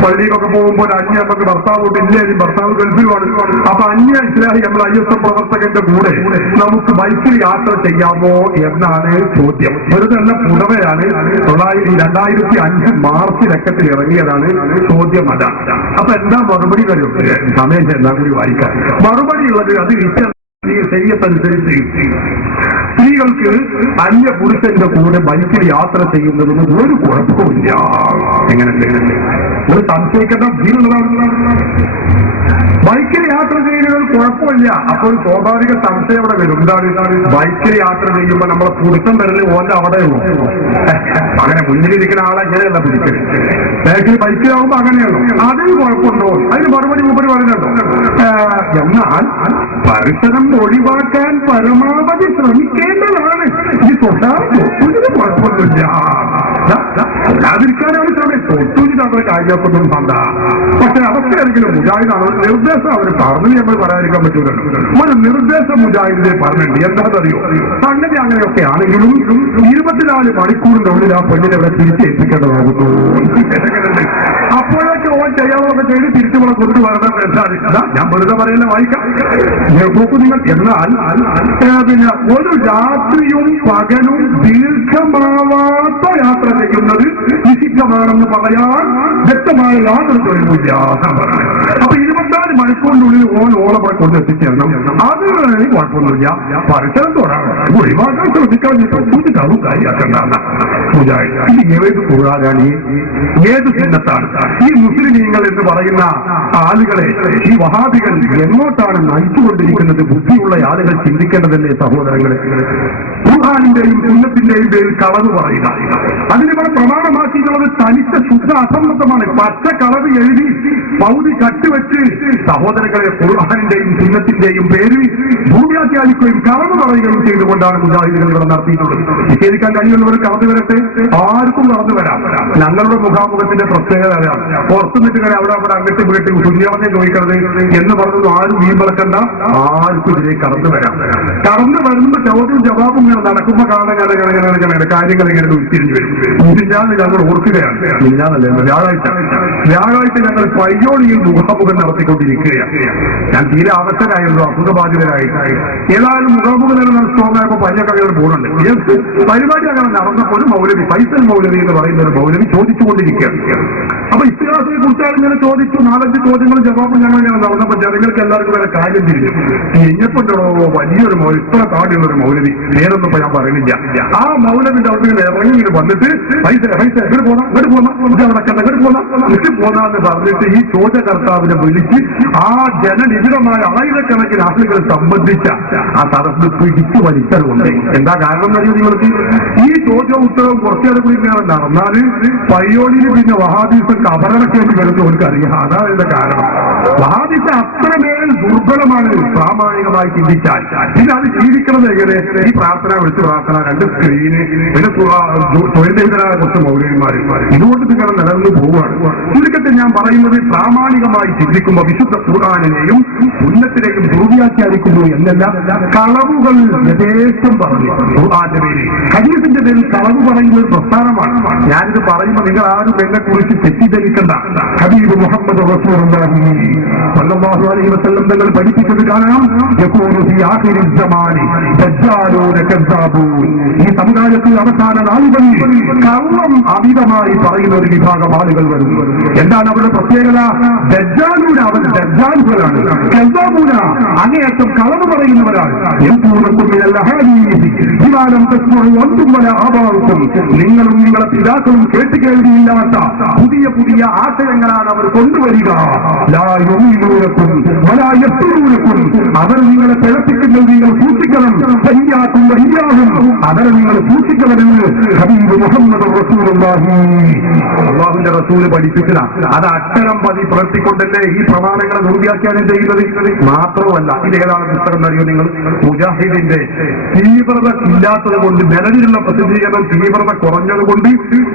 പള്ളിയിലൊക്കെ പോകുമ്പോൾ അന്യ നമുക്ക് ഭർത്താവ് ഇല്ലേ, ഭർത്താവ് ഗൾഫിലാണ്. അപ്പൊ അന്യ ഇസ്ലാഹി നമ്മൾ ISF പ്രവർത്തകന്റെ കൂടെ നമുക്ക് ബൈക്കിൽ യാത്ര ചെയ്യാമോ എന്നാണ് ചോദ്യം. ഒരു തന്നെ പുടവയാണ് 2005 മാർച്ച് ലക്കത്തിൽ ഇറങ്ങിയതാണ് ചോദ്യം. അതാണ്. അപ്പൊ എന്താ മറുപടി വരും? സമയം എന്താ കൂടി വായിക്കാൻ മറുപടി ഉള്ളത്? അത് ശരീരത്തനുസരിച്ച് സ്ത്രീകൾക്ക് അന്യ പുരുഷന്റെ കൂടെ ബൈക്കിൽ യാത്ര ചെയ്യുന്നതിന് ഒരു കുഴപ്പമില്ല. എങ്ങനെ ഒരു സംശയിക്കേണ്ട ഭീമുള്ളതാണ്. ബൈക്കിൽ യാത്ര ചെയ്യുന്നതിൽ കുഴപ്പമില്ല. അപ്പോൾ സ്വാഭാവിക സംശയം അവിടെ വരും. എന്താണ്? ബൈക്കിൽ യാത്ര ചെയ്യുമ്പോൾ നമ്മളെ പുരുഷൻ വരുന്നത് ഓന്റെ അവിടെയുള്ളൂ. അങ്ങനെ മുന്നിലിരിക്കുന്ന ആളെ എങ്ങനെയല്ല പിടിക്കൽ. ബാക്കിൽ ബൈക്കിലാവുമ്പോ അങ്ങനെയാണോ? അതിന് കുഴപ്പമുണ്ടോ? അതിന് മറുപടി മുമ്പ് പറയുന്നുണ്ടോ? എന്നാൽ പരിസരം ഒഴിവാക്കാൻ പരമാവധി ശ്രമിക്കേണ്ടതാണ്. ഈ തൊട്ടാതിന് കുഴപ്പമൊന്നുമില്ല. തൊടാതിരിക്കാനാണ് സമയം. തൊട്ടൂരിട്ട് അവരെ കാര്യമൊന്നും വേണ്ട. പക്ഷെ അവസ്ഥയാണെങ്കിലും മുജാഹിദാണ് നിർദ്ദേശം അവർ പറഞ്ഞു. നമ്മൾ പറയാതിരിക്കാൻ പറ്റൂലല്ലോ. ഒരു നിർദ്ദേശം മുജാഹിദിനെ പറഞ്ഞിട്ടുണ്ട്. എന്താണെന്നറിയോ? സംഗതി അങ്ങനെയൊക്കെ ആണെങ്കിലും 24 മണിക്കൂറിന്റെ ഉള്ളിൽ ആ പെണ്ണിനെ ഇവിടെ തിരിച്ചേൽപ്പിക്കേണ്ടതാകുന്നു. അപ്പോഴൊക്കെ ഓൻ ചെയ്യാവുന്നതൊക്കെ ചെയ്ത് തിരിച്ചുകൂടെ കൊണ്ടുവരണം എന്നാണ്. ഞാൻ വെറുതെ പറയുന്ന വായിക്കാം നോക്കൂ നിങ്ങൾ. എന്നാൽ പിന്നെ ഒരു രാത്രിയും പകലും ദീർഘമാവാത്ത യാത്ര ചെയ്യുന്നത് നിഷിദ്ധമാണെന്ന് പറയാൻ വ്യക്തമായ യാതൊരു തെളിവില്ല. അപ്പൊ 24 മണിക്കൂറിനുള്ളിൽ ഓളെ കൊണ്ടെത്തിച്ചേരണം. അത് കുഴപ്പമൊന്നുമില്ല. പരിസരം തൊടാൻ ഒഴിവാക്കാൻ ശ്രദ്ധിക്കാൻ സൂചിക്കാവും കാര്യമാക്കണ്ടാണ് മുജാഹിദ്. ഇത് ഏത് ഖുർആനാണ്? ഏത് സുന്നത്താണ്? ഈ മുസ്ലിമീങ്ങൾ എന്ന് പറയുന്ന ആളുകളെ ഈ വഹാബികൾ എങ്ങോട്ടാണ് നയിച്ചുകൊണ്ടിരിക്കുന്നത്? ബുദ്ധിയുള്ള ആളുകൾ ചിന്തിക്കേണ്ടതല്ലേ സഹോദരങ്ങളെ? ഖുർആനിന്റെയും സുന്നത്തിന്റെയും പേരിൽ കളവ് പറയുക, അതിനിവിടെ പ്രമാണമാക്കിയിട്ടുള്ളത് തനിച്ച ശുദ്ധ അസംബന്ധമാണ്. പച്ച കളവ് എഴുതി പൗതി കട്ടുവെച്ച് സഹോദരങ്ങളെ ഖുർആനിന്റെയും സുന്നത്തിന്റെയും പേരിൽ ഭൂമിയാക്കിയാലിക്കുകയും കളവ് പറയുകയും ചെയ്തുകൊണ്ടാണ് മുജാഹിദുകൾ ഇവിടെ നടത്തിയിട്ടുള്ളത്. നിഷേധിക്കാൻ കഴിയുന്നവർ കടന്നു വരട്ടെ, ആർക്കും കടന്നു വരാം. ഞങ്ങളുടെ മുഖാമുഖത്തിന്റെ പ്രത്യേകത അറിയാം. പുറത്തു നിൽക്കുന്ന അവിടെ അങ്ങോട്ട് ഇങ്ങോട്ട് ശുദ്ധിയാവനെ ചോദിക്കരുത് എന്ന് പറഞ്ഞു ആരും വീമ്പളക്കണ്ട. ആർക്കും ഇതിലേക്ക് കടന്നു വരാം. കടന്നു വരുമ്പോ ചോദ്യം ജവാബും ഇങ്ങനെ നടക്കുമ്പോ കാണാൻ കാര്യങ്ങൾ ഇങ്ങനെ ഉരുത്തിരിഞ്ഞു വരും. ഇതില്ലാതെ ഞങ്ങൾ ഓർക്കുകയാണ്. ഇല്ലാന്നല്ലേ വ്യാഴാഴ്ച ഞങ്ങൾ പയ്യോളിയിൽ മുഖാമുഖം നടത്തിക്കൊണ്ടിരിക്കുകയാണ്. ഞാൻ തീരെ അവസ്ഥരായിരുന്നു, അസുഖബാധിതരായി. ഏതായാലും മുഖാമുഖം സ്ട്രോങ് ആയപ്പോ പയ്യൊക്കെ അങ്ങനെ പോകുന്നുണ്ട്. പരിപാടി അങ്ങനെ നടന്നപ്പോൾ ഒരു മൗലവി, ഫൈസൽ മൗലവി എന്ന് പറയുന്ന ഒരു മൗലവി ചോദിച്ചുകൊണ്ടിരിക്കുകയാണ്. അപ്പൊ ഇസ്ലാമിനെ കുറിച്ചാണ് ഇങ്ങനെ ചോദിച്ചു. 4-5 ചോദ്യങ്ങളും ജവാബും ഞങ്ങൾ ഇങ്ങനെ നടന്നപ്പോൾ ജനങ്ങൾക്ക് എല്ലാവർക്കും വരെ കാര്യം തിരിഞ്ഞു. ഇഞ്ഞപ്പോ വലിയൊരു ഇത്ര കാടിയുള്ളൊരു മൗലവി, നേരൊന്നും ഞാൻ പറയുന്നില്ല. ആ മൗലവിന്റെ അവിടെ ഇറങ്ങി വന്നിട്ട് പൈസ ഇവിടെ പോകണം അവിടെ എന്നിട്ട് പോന്നാന്ന് പറഞ്ഞിട്ട് ഈ ചോദ്യകർത്താവിനെ വിളിച്ച് ആ ജനനിബിഡമായ ആയിരക്കണക്കിന് ആളുകളെ സംബന്ധിച്ച ആ സദസ്സിൽ പിടിച്ചു വലിച്ചതുകൊണ്ട് എന്താ കാരണം എന്നറിയോ നിങ്ങൾക്ക്? ഈ ചോദ്യവും ഉത്തരവും കുറച്ചേറെ കൂടി ഇങ്ങനെ നടന്നാല് പയ്യോളിയിൽ പിന്നെ വഹാബീസർക്ക് അപകടക്കേണ്ടി വരുന്നവർക്ക് അറിയാം. അതാണ് ഇതിന്റെ കാരണം. വഹാബീസ അത്രമേൽ ദുർബലമാണ് പ്രാമാണികമായി ചിന്തിച്ചാൽ. പിന്നെ അത് ജീവിക്കുന്നത് എങ്ങനെ? ഈ പ്രാർത്ഥന വിളിച്ച് പ്രാർത്ഥന, രണ്ട് സ്ക്രീന്, പിന്നെ തൊഴിലേതരായ കുറച്ച് മൗലവിമാർ, ഇതുകൊണ്ട് നിങ്ങൾ നിലനിന്ന് പോവുകയാണ്. ചുരുക്കത്തിൽ ഞാൻ പറയുന്നത് പ്രാമാണികമായി ചിന്തിക്കുമ്പോൾ വിശുദ്ധ ഖുർആനിനെയും സുന്നത്തിനെയും ദുർവ്യാഖ്യാനിക്കുന്നു എന്നല്ല, കളവുകൾ യഥേഷ്ടം പറഞ്ഞു. ഖുർആന്റെ പേരിൽ ഹദീസിന്റെ പേരിൽ കളവ് പറയുന്ന ഒരു പ്രസ്ഥാനമാണ്. ഞാനിത് പറയുമ്പോൾ നിങ്ങൾ ആരും എന്നെ കുറിച്ച് തെറ്റിദ്ധരിക്കണ്ട. ഹബീബ് മുഹമ്മദ് റസൂലുള്ളാഹി സ്വല്ലല്ലാഹു അലൈഹി വസല്ലം തങ്ങൾ പഠിപ്പിച്ചത് കാണാം. യഖൂലു ഫീ ആഖിരിൽ സമാനി ദജ്ജാലൂന കസ്സാബൂൻ. ഈ സമുദായത്തിൽ അവസാന നാളുകളിൽ കള്ളം അമിതമായി പറയുന്ന ഒരു വിഭാഗം ആളുകൾ വരും. എന്താണ് അവരുടെ പ്രത്യേകത? ദജ്ജാലൂന, അവർ ദജ്ജാലുകളാണ്. കസ്സാബൂന, അങ്ങേയറ്റം കളവ് പറയുന്നവരാണ്. നിങ്ങളും നിങ്ങളെ പിതാക്കളും കേട്ടുകേൾവിയില്ലാത്ത പുതിയ പുതിയ ആശയങ്ങളാണ് അവർ കൊണ്ടുവരിക. അവർ നിങ്ങളെ പിഴപ്പിക്കുന്നത് നിങ്ങൾ സൂക്ഷിക്കണം. സയ്യാക്കും വയ്യാഹും, അവരെ നിങ്ങൾ സൂക്ഷിക്കണമെന്ന് ഹബീബ് മുഹമ്മദ് റസൂലുള്ളാഹി അല്ലാഹുവിന്റെ റസൂല് പഠിപ്പിച്ചതാ. അത് അക്ഷരം പതി പ്രവർത്തിക്കൊണ്ടല്ലേ ഈ പ്രമാണങ്ങളെ ദുർവ്യാഖ്യാനം ചെയ്യുന്നത്. മാത്രമല്ല, ഇതേതാണ് പുസ്തകം അറിയോ നിങ്ങൾ? മുജാഹിദിന്റെ തീവ്രത ഇല്ലാത്തത് കൊണ്ട്, നിലവിലുള്ള പ്രസിദ്ധീകരണം തീവ്രത കുറഞ്ഞത് കൊണ്ട്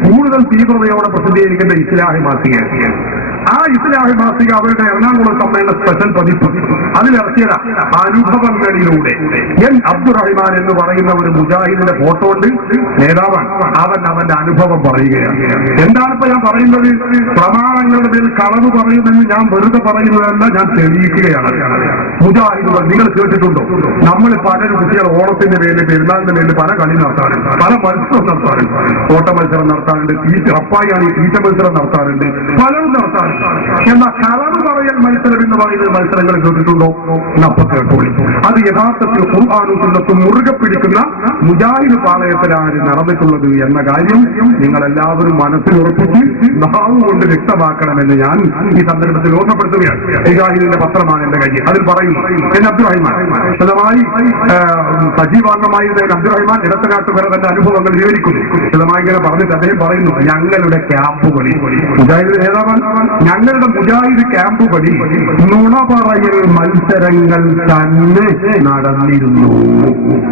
കൂടുതൽ തീവ്രതയോടെ പ്രസിദ്ധീകരിക്കേണ്ട ഇസ്ലാഹി മാസിക. ആ ഇസ്ലാഹി മാസിക അവരുടെ എറണാകുളം സമ്മേളന സ്പെഷ്യൽ പതിപ്പ് അതിലിറക്കിയതാ. അനുഭവങ്ങളിലൂടെ എൻ അബ്ദുറഹിമാൻ എന്ന് പറയുന്ന ഒരു മുജാഹിദിന്റെ ഫോട്ടോ ഉണ്ട്, നേതാവാണ്. അവന്റെ അനുഭവം പറയുകയാണ്. എന്താണ് ഇപ്പൊ ഞാൻ പറയുന്നത്? പ്രമാണങ്ങളുടെ പേരിൽ കളവ് പറയുമെന്ന് ഞാൻ വെറുതെ പറയുന്നതല്ല, ഞാൻ തെളിയിക്കുകയാണ്. മുജാഹിദുകൾ നിങ്ങൾ കേട്ടിട്ടുണ്ടോ? നമ്മൾ പലരും കുട്ടികൾ ഓണത്തിന്റെ പേരിൽ, പെരുന്നാളിന്റെ പേരിൽ പല കളി നടത്താറുണ്ട്, പല മത്സരം നടത്താറുണ്ട്. ഓട്ട മത്സരം നടത്താറുണ്ട്, അപ്പായാണ് തീറ്റ മത്സരം നടത്താറുണ്ട്, പലരും നടത്താറുണ്ട്. എന്നാൽ കളവ് പറയൽ മത്സരം എന്ന് പറയുന്ന മത്സരങ്ങൾ കേട്ടിട്ടുണ്ടോ? എന്നപ്പ കേട്ടോളി. അത് യഥാർത്ഥത്തിൽ ഖുർആനും സുന്നത്തും മുറുകെ പിടിക്കുന്ന മുജാഹിദ് പാളയത്തിലാണ് നടന്നിട്ടുള്ളത് എന്ന കാര്യം നിങ്ങളെല്ലാവരും മനസ്സിലുറപ്പിച്ച് നാവ് കൊണ്ട് വ്യക്തമാക്കണമെന്ന് ഞാൻ ഈ സന്ദർഭത്തിൽ ഓർമ്മപ്പെടുത്തുകയാണ്. മുജാഹിദിന്റെ പത്രമാണ് എന്റെ കയ്യിൽ. അതിൽ പറയുന്നു അബ്ദുറഹിമാൻ വിശദമായി സജീവാംഗമായിരുന്ന അബ്ദുറഹിമാൻ ഇടത്തനാട്ടുകാരെ തന്റെ അനുഭവങ്ങൾ വിവരിക്കുന്നു. വിശദമായി ഇങ്ങനെ പറഞ്ഞിട്ട് അദ്ദേഹം പറയുന്നു, ഞങ്ങളുടെ ക്യാമ്പുകളിൽ മുജാഹിദ് നേതാവാൻ ഞങ്ങളുടെ മുജാഹിദ് ക്യാമ്പുകളിൽ നുണ പറയൽ മത്സരങ്ങൾ തന്നെ നടന്നിരുന്നു.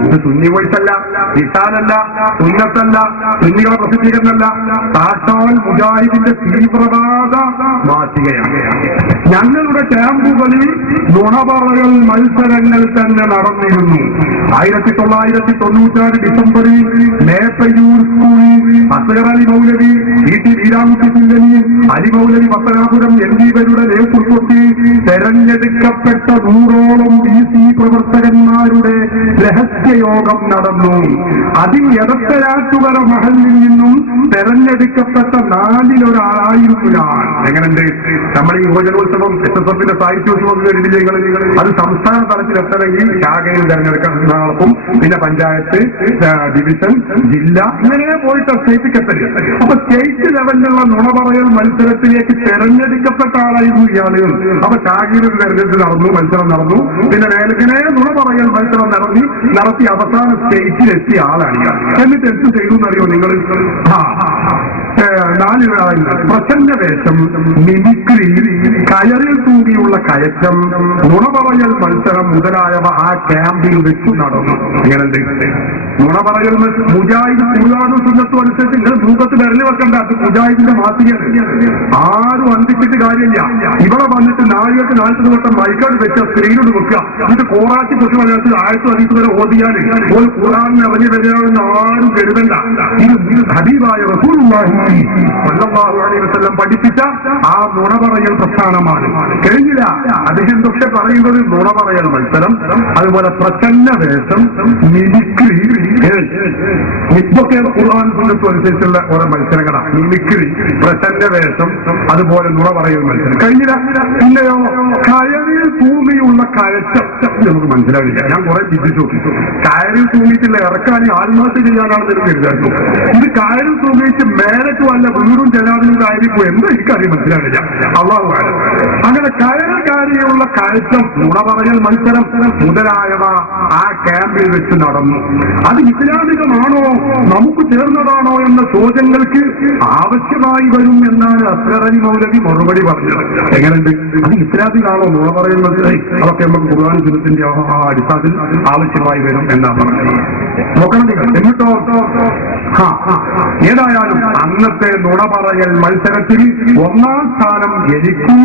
ഇത് സുന്നി വോയിസല്ല, നിസാനല്ല, സുന്നത്തല്ല, സുന്നികളെ പ്രസിദ്ധീകരണമല്ല, സാക്ഷാൽ മുജാഹിദിന്റെ തീവ്രവാദ മാസികയാണ്. ഞങ്ങളുടെ ക്യാമ്പുകളിൽ നുണ പറയൽ മത്സരങ്ങൾ തന്നെ നടന്നിരുന്നു. 1996 ഡിസംബറിൽ മേപ്പയൂർ സ്കൂളിൽ അസ്ഗർ അലി മൗലവി, ടി വീരാമുട്ടി സിംഗനി, അലി മൗലവി പത്തനാപുരം എന്നിവരുടെ നേതൃത്വത്തിൽ തെരഞ്ഞെടുക്കപ്പെട്ട 100ഓളം DC പ്രവർത്തകന്മാരുടെ രഹസ്യയോഗം നടന്നു. അതിൽ എടത്തനാട്ടുകര മഹലിൽ നിന്നും തെരഞ്ഞെടുക്കപ്പെട്ട 4-ൽ-1 ഞാൻ. എങ്ങനെയുണ്ട്? നമ്മൾ ഈ യുവജനോത്സവം SSFന്റെ സാഹിത്യോത്സവം അത് സംസ്ഥാന തലത്തിൽ എത്തണമെങ്കിൽ ശാഖയിൽ തെരഞ്ഞെടുക്കാൻ നടക്കും, പിന്നെ പഞ്ചായത്ത്, ഡിവിഷൻ, ജില്ല, ഇങ്ങനെ പോയിട്ട് സ്റ്റേറ്റിലേക്ക് എത്തല്. അപ്പൊ സ്റ്റേറ്റ് ലെവലിലുള്ള നുണ പറയൽ മത്സരത്തിലേക്ക് തെരഞ്ഞെടുക്കപ്പെട്ട ആളായിരുന്നു ഇയാളുകൾ. അപ്പൊ ശാഖയിൽ തെരഞ്ഞെടുപ്പ് നടന്നു, മത്സരം നടന്നു, പിന്നെ മേലക്കിനെ നുണ പറയൽ മത്സരം നടത്തി അവസാന സ്റ്റേറ്റിലെത്തിയ ആളാണ് ഇയാൾ. എന്നിട്ട് എന്ത് ചെയ്തു എന്നറിയോ നിങ്ങൾ? 4 പ്രസന്ന വേഷം, മിമിക്രി, കയറിൽ തൂങ്ങിയുള്ള കയറ്റം, നുണ പറയൽ മത്സരം മുതലായവ ആ ക്യാമ്പിൽ വെച്ചു നടന്നു. എങ്ങനെയുണ്ട്? നുണ പറയൽ മുജാഹിദ് ഖുർആനും സുന്നത്തും അനുസരിച്ച് നിങ്ങൾ മൂക്കത്ത് വിരല് വെക്കണ്ട. അത് മുജാഹിദിന്റെ മാസികയാണ്. ആരും അന്തിച്ചിട്ട് കാര്യമില്ല. ഇവിടെ വന്നിട്ട് 40 വട്ടം മൈക്കാട് വെച്ച സ്ക്രീനോട് വെക്കുക, എന്നിട്ട് കോറാച്ചി പൊട്ടി മലയാളത്തിൽ 1000 വരെ ഓതിയാൽ ഒരു ഖുർആനിന് ഇറങ്ങി വരികയാണെന്ന് ആരും കരുതണ്ട. ഇത് ഹബീബായ റസൂലുള്ളാഹി സ്വല്ലല്ലാഹു അലൈഹി വസല്ലം പഠിപ്പിച്ച ആ നുണ പറയൽ പ്രസ്ഥാനമാണ്. കഴിഞ്ഞില്ല. അദ്ദേഹം പക്ഷെ പറയുന്നത് നുണ പറയൽ മത്സരം, അതുപോലെ പ്രസന്ന വേഷം, മിമിക്രി, ഇതൊക്കെ ഖുർആൻ സുന്നത്തും അനുസരിച്ചുള്ള ഓരോ മത്സരങ്ങളാണ്. മിമിക്രി, പ്രസന്ന വേഷം, അതുപോലെ നുണ പറയൽ മത്സരം. കഴിഞ്ഞില്ല. പിന്നെയോ കയറിൽ തൂങ്ങിയുള്ള കയറ്റം. നമുക്ക് മനസ്സിലാവില്ല. ഞാൻ കുറെ ചിന്തിച്ചു നോക്കി. കയറിൽ തൂങ്ങിയിട്ടില്ല ഇറക്കാൻ ആത്മഹത്യ ചെയ്യാനാണെന്ന് എനിക്ക് വിചാരിച്ചു. ഇത് കയറിൽ തൂങ്ങിയിട്ട് മേലെ മേലേക്ക് വല്ല വീടും ജനാദിനും ആയിരിക്കും എന്താ എനിക്കറിയാൻ മനസ്സിലാവില്ല. അള്ളാഹു അങ്ങനെ കയറുകാരിയുള്ള കയറ്റം, നുണ പറയൽ മത്സരം മുതലായവ ആ ക്യാമ്പിൽ വെച്ച് നടന്നു. അത് ഇസ്ലാമികമാണോ, നമുക്ക് ചേർന്നതാണോ എന്ന ചോദ്യങ്ങൾക്ക് ആവശ്യമായി വരും എന്നാണ് അസ്ഹർ മൗലവി മറുപടി പറഞ്ഞത്. എങ്ങനെയുണ്ട്? അത് ഇസ്ലാമികമാണോ, നുണ പറയൽ മത്സരം, അതൊക്കെ നമുക്ക് ഖുർആൻ സുന്നത്തിന്റെ അടിസ്ഥാനത്തിൽ ആവശ്യമായി വരും എന്നാണ് പറഞ്ഞത്. നോക്കണം നിങ്ങൾ. എന്നിട്ടോ ഏതായാലും അന്നത്തെ നുണ പറയൽ മത്സരത്തിൽ 1ാം സ്ഥാനം എനിക്കും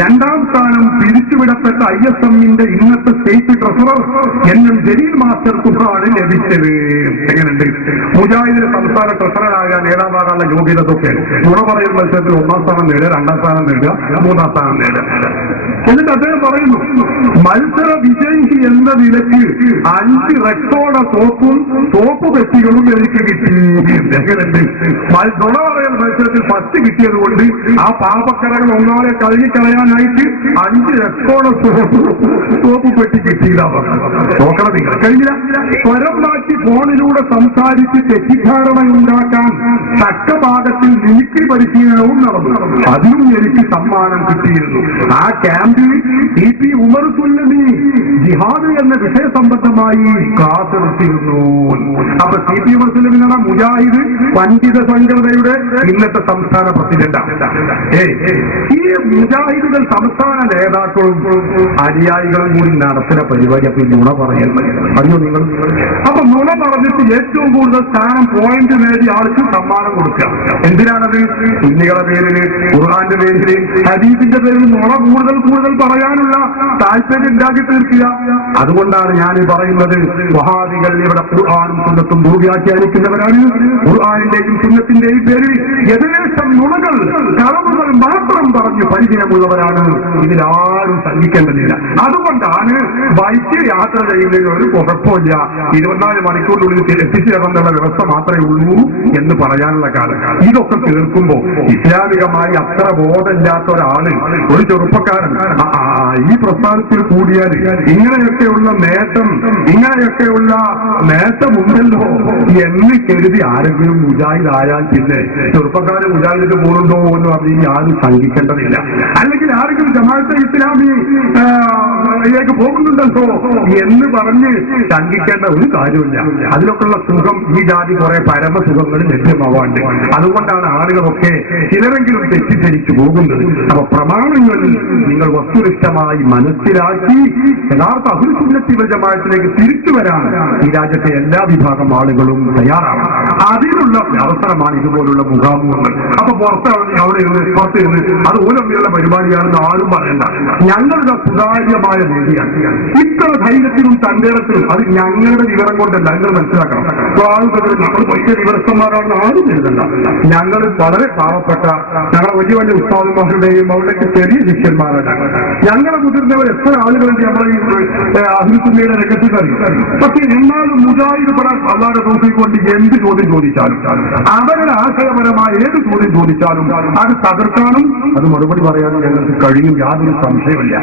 2ാം സ്ഥാനം പിരിച്ചുവിടപ്പെട്ട ISMന്റെ ഇന്നത്തെ സ്റ്റേറ്റ് ട്രഷറർ എന്നും ജലീൽ മാസ്റ്റർ കുഫാണ് ലഭിച്ചത്. എങ്ങനെയുണ്ട്? മുജാഹിദിന്റെ സംസ്ഥാന ട്രഷററാകാൻ നേതാവാകാനുള്ള യോഗ്യതയൊക്കെ നുണ പറയൽ മത്സരത്തിൽ 1ാം സ്ഥാനം നേടുക, 2ാം സ്ഥാനം നേടുക, 3ാം സ്ഥാനം നേടുക. എന്നിട്ട് അദ്ദേഹം പറയുന്നു, മത്സര വിജയി എന്ന നിലയ്ക്ക് 5 റെക്കോർഡ് തോപ്പ് പെട്ടികളും എനിക്ക് കിട്ടി. നുണ പറയൽ മത്സരത്തിൽ 10 കിട്ടിയത് കൊണ്ട് ആ പാപക്കരകൾ ഒന്നാലെ കഴുകിക്കളയാനായിട്ട് 5 റെക്കോർഡ് തോപ്പ് പെട്ടി കിട്ടിയില്ല. നോക്കണം നിങ്ങൾ. കഴിഞ്ഞില്ല. സ്വരം മാറ്റി ഫോണിലൂടെ സംസാരിച്ച് തെറ്റിദ്ധാരണയുണ്ടാക്കാൻ തക്കഭാഗത്തിൽ മിമിക്രി പരിശീലനവും നടന്നു. അതിനും എനിക്ക് സമ്മാനം കിട്ടിയിരുന്നു. ആ ക്യാമ്പിൽ CP ഉമർ സുല്ലമി ജിഹാദ് എന്ന വിഷയ സംബന്ധമായി ക്ലാസ് എടുത്തിരുന്നു. അപ്പൊ CP ഉമർ സുല്ലമി എന്ന മുജാഹിദ് പണ്ഡിത സംഘടനയുടെ ഇന്നത്തെ സംസ്ഥാന പ്രസിഡന്റാണ്. ഈ മുജാഹിദുകൾ സംസ്ഥാന നേതാക്കളും അനുയായികളും കൂടി നടത്തുന്ന പരിപാടി. അപ്പൊ ഈ നുണ പറയാൻ അറിയോ നിങ്ങൾ? അപ്പൊ നുണ പറഞ്ഞിട്ട് ഏറ്റവും കൂടുതൽ സ്ഥാനം പോയിന്റ് നേടിയ ആൾക്ക് സമ്മാനം കൊടുക്കുക. എന്തിനാണത്? സുന്നികളുടെ പേരില്, ഖുർആന്റെ പേരില്, ഹദീസിന്റെ പേരിൽ നുണ കൂടുതൽ പറയാനുള്ള താല്പര്യം ഉണ്ടാക്കി തീർക്കുക. അതുകൊണ്ടാണ് ഞാൻ പറയുന്നത്, വഹാബികൾ ഇവിടെ ഖുർആനും സുന്നത്തും ദുർവ്യാഖ്യാനിക്കുന്നവരാണ്. ഖുർആനിന്റെയും സുന്നത്തിന്റെയും പേരിൽ യഥേഷ്ടം നുണകൾ, കളവുകൾ മാത്രം പറഞ്ഞു പരിചയമുള്ളവരാണ്. ഇതിലാരും സഹിക്കേണ്ടതില്ല. അതുകൊണ്ടാണ് ബൈക്ക് യാത്ര ചെയ്യുന്നതിന് ഒരു കുഴപ്പമില്ല, 24 മണിക്കൂറിനുള്ളിൽ എത്തിച്ചേർന്നുള്ള വ്യവസ്ഥ മാത്രമേ ഉള്ളൂ എന്ന് പറയാനുള്ള കാലം. ഇതൊക്കെ കേൾക്കുമ്പോ ഇസ്ലാമികമായി അത്ര ബോധമില്ലാത്ത ഒരാള്, ഒരു ചെറുപ്പക്കാരൻ ഈ പ്രസ്ഥാനത്തിൽ കൂടിയാൽ ഇങ്ങനെയൊക്കെയുള്ള നേട്ടമുണ്ടല്ലോ എന്ന് കരുതി ആരെങ്കിലും മുജാഹിദ് ആയാൽ പിന്നെ ചെറുപ്പക്കാരൻ മുജാഹിദിന് പോകുന്നുണ്ടോ എന്ന് പറഞ്ഞ് ആരും ശങ്കിക്കേണ്ടതില്ല. അല്ലെങ്കിൽ ആരെങ്കിലും ജമാഅത്തെ ഇസ്ലാമിയിലേക്ക് പോകുന്നുണ്ടല്ലോ എന്ന് പറഞ്ഞ് ശങ്കിക്കേണ്ട ഒരു കാര്യമില്ല. അതിനൊക്കെയുള്ള സുഖം ഈ ജാതി കുറെ പരമസുഖങ്ങൾ ലഭ്യമാവാണ്ട്. അതുകൊണ്ടാണ് ആളുകളൊക്കെ ചിലരെങ്കിലും തെറ്റിദ്ധരിച്ചു പോകുന്നത്. അപ്പൊ പ്രമാണങ്ങൾ നിങ്ങൾ വസ്തുനിഷ്ഠമായി മനസ്സിലാക്കി യഥാർത്ഥ അഹ്ലുൽ സുന്നത്തി വൽ ജമാഅത്തിലേക്ക് തിരിച്ചു വരാൻ ഈ രാജ്യത്തെ എല്ലാ വിഭാഗം ആളുകളും തയ്യാറാണ്. അതിനുള്ള അവസരമാണ് ഇതുപോലുള്ള മുഖാമുഖങ്ങൾ. അപ്പൊ പുറത്തിരുന്ന് അത് ഓരോന്നിലുള്ള പരിപാടിയാണെന്ന് ആരും പറയണ്ട. ഞങ്ങളുടെ സുതാര്യമായ വേദിയാണ്. ഇത്ര ധൈര്യത്തിലും തന്റേടത്തിലും അത് ഞങ്ങളുടെ വിവരം കൊണ്ടല്ല. ഞങ്ങൾ മനസ്സിലാക്കണം. നമ്മൾ വലിയ വിവരസ്ഥന്മാരാണെന്ന് ആരും എഴുതണ്ട. ഞങ്ങൾ വളരെ പാവപ്പെട്ട, ഞങ്ങളെ വലിയ വലിയ ഉസ്താദുമാരുടെയും അവരുടെയൊക്കെ ചെറിയ ശിഷ്യന്മാരാണ്. ഞങ്ങളെ മുതിർന്നവർ എത്ര ആളുകളുണ്ട് നമ്മളെ അഹ്ലുൽ സുന്നയുടെ രംഗത്ത് അറിയും. പക്ഷെ എന്നാലും മുജാഹിദ് അള്ളാഹുവിന്റെ തൗഫീഖ് കൊണ്ട് എന്ത് ചോദ്യം ചോദിച്ചാലും, അവരുടെ ആശയപരമായ ഏത് ചോദ്യം ചോദിച്ചാലും അത് തകർക്കാനും അത് മറുപടി പറയാനും ഞങ്ങൾക്ക് കഴിയും. യാതൊരു സംശയമില്ല.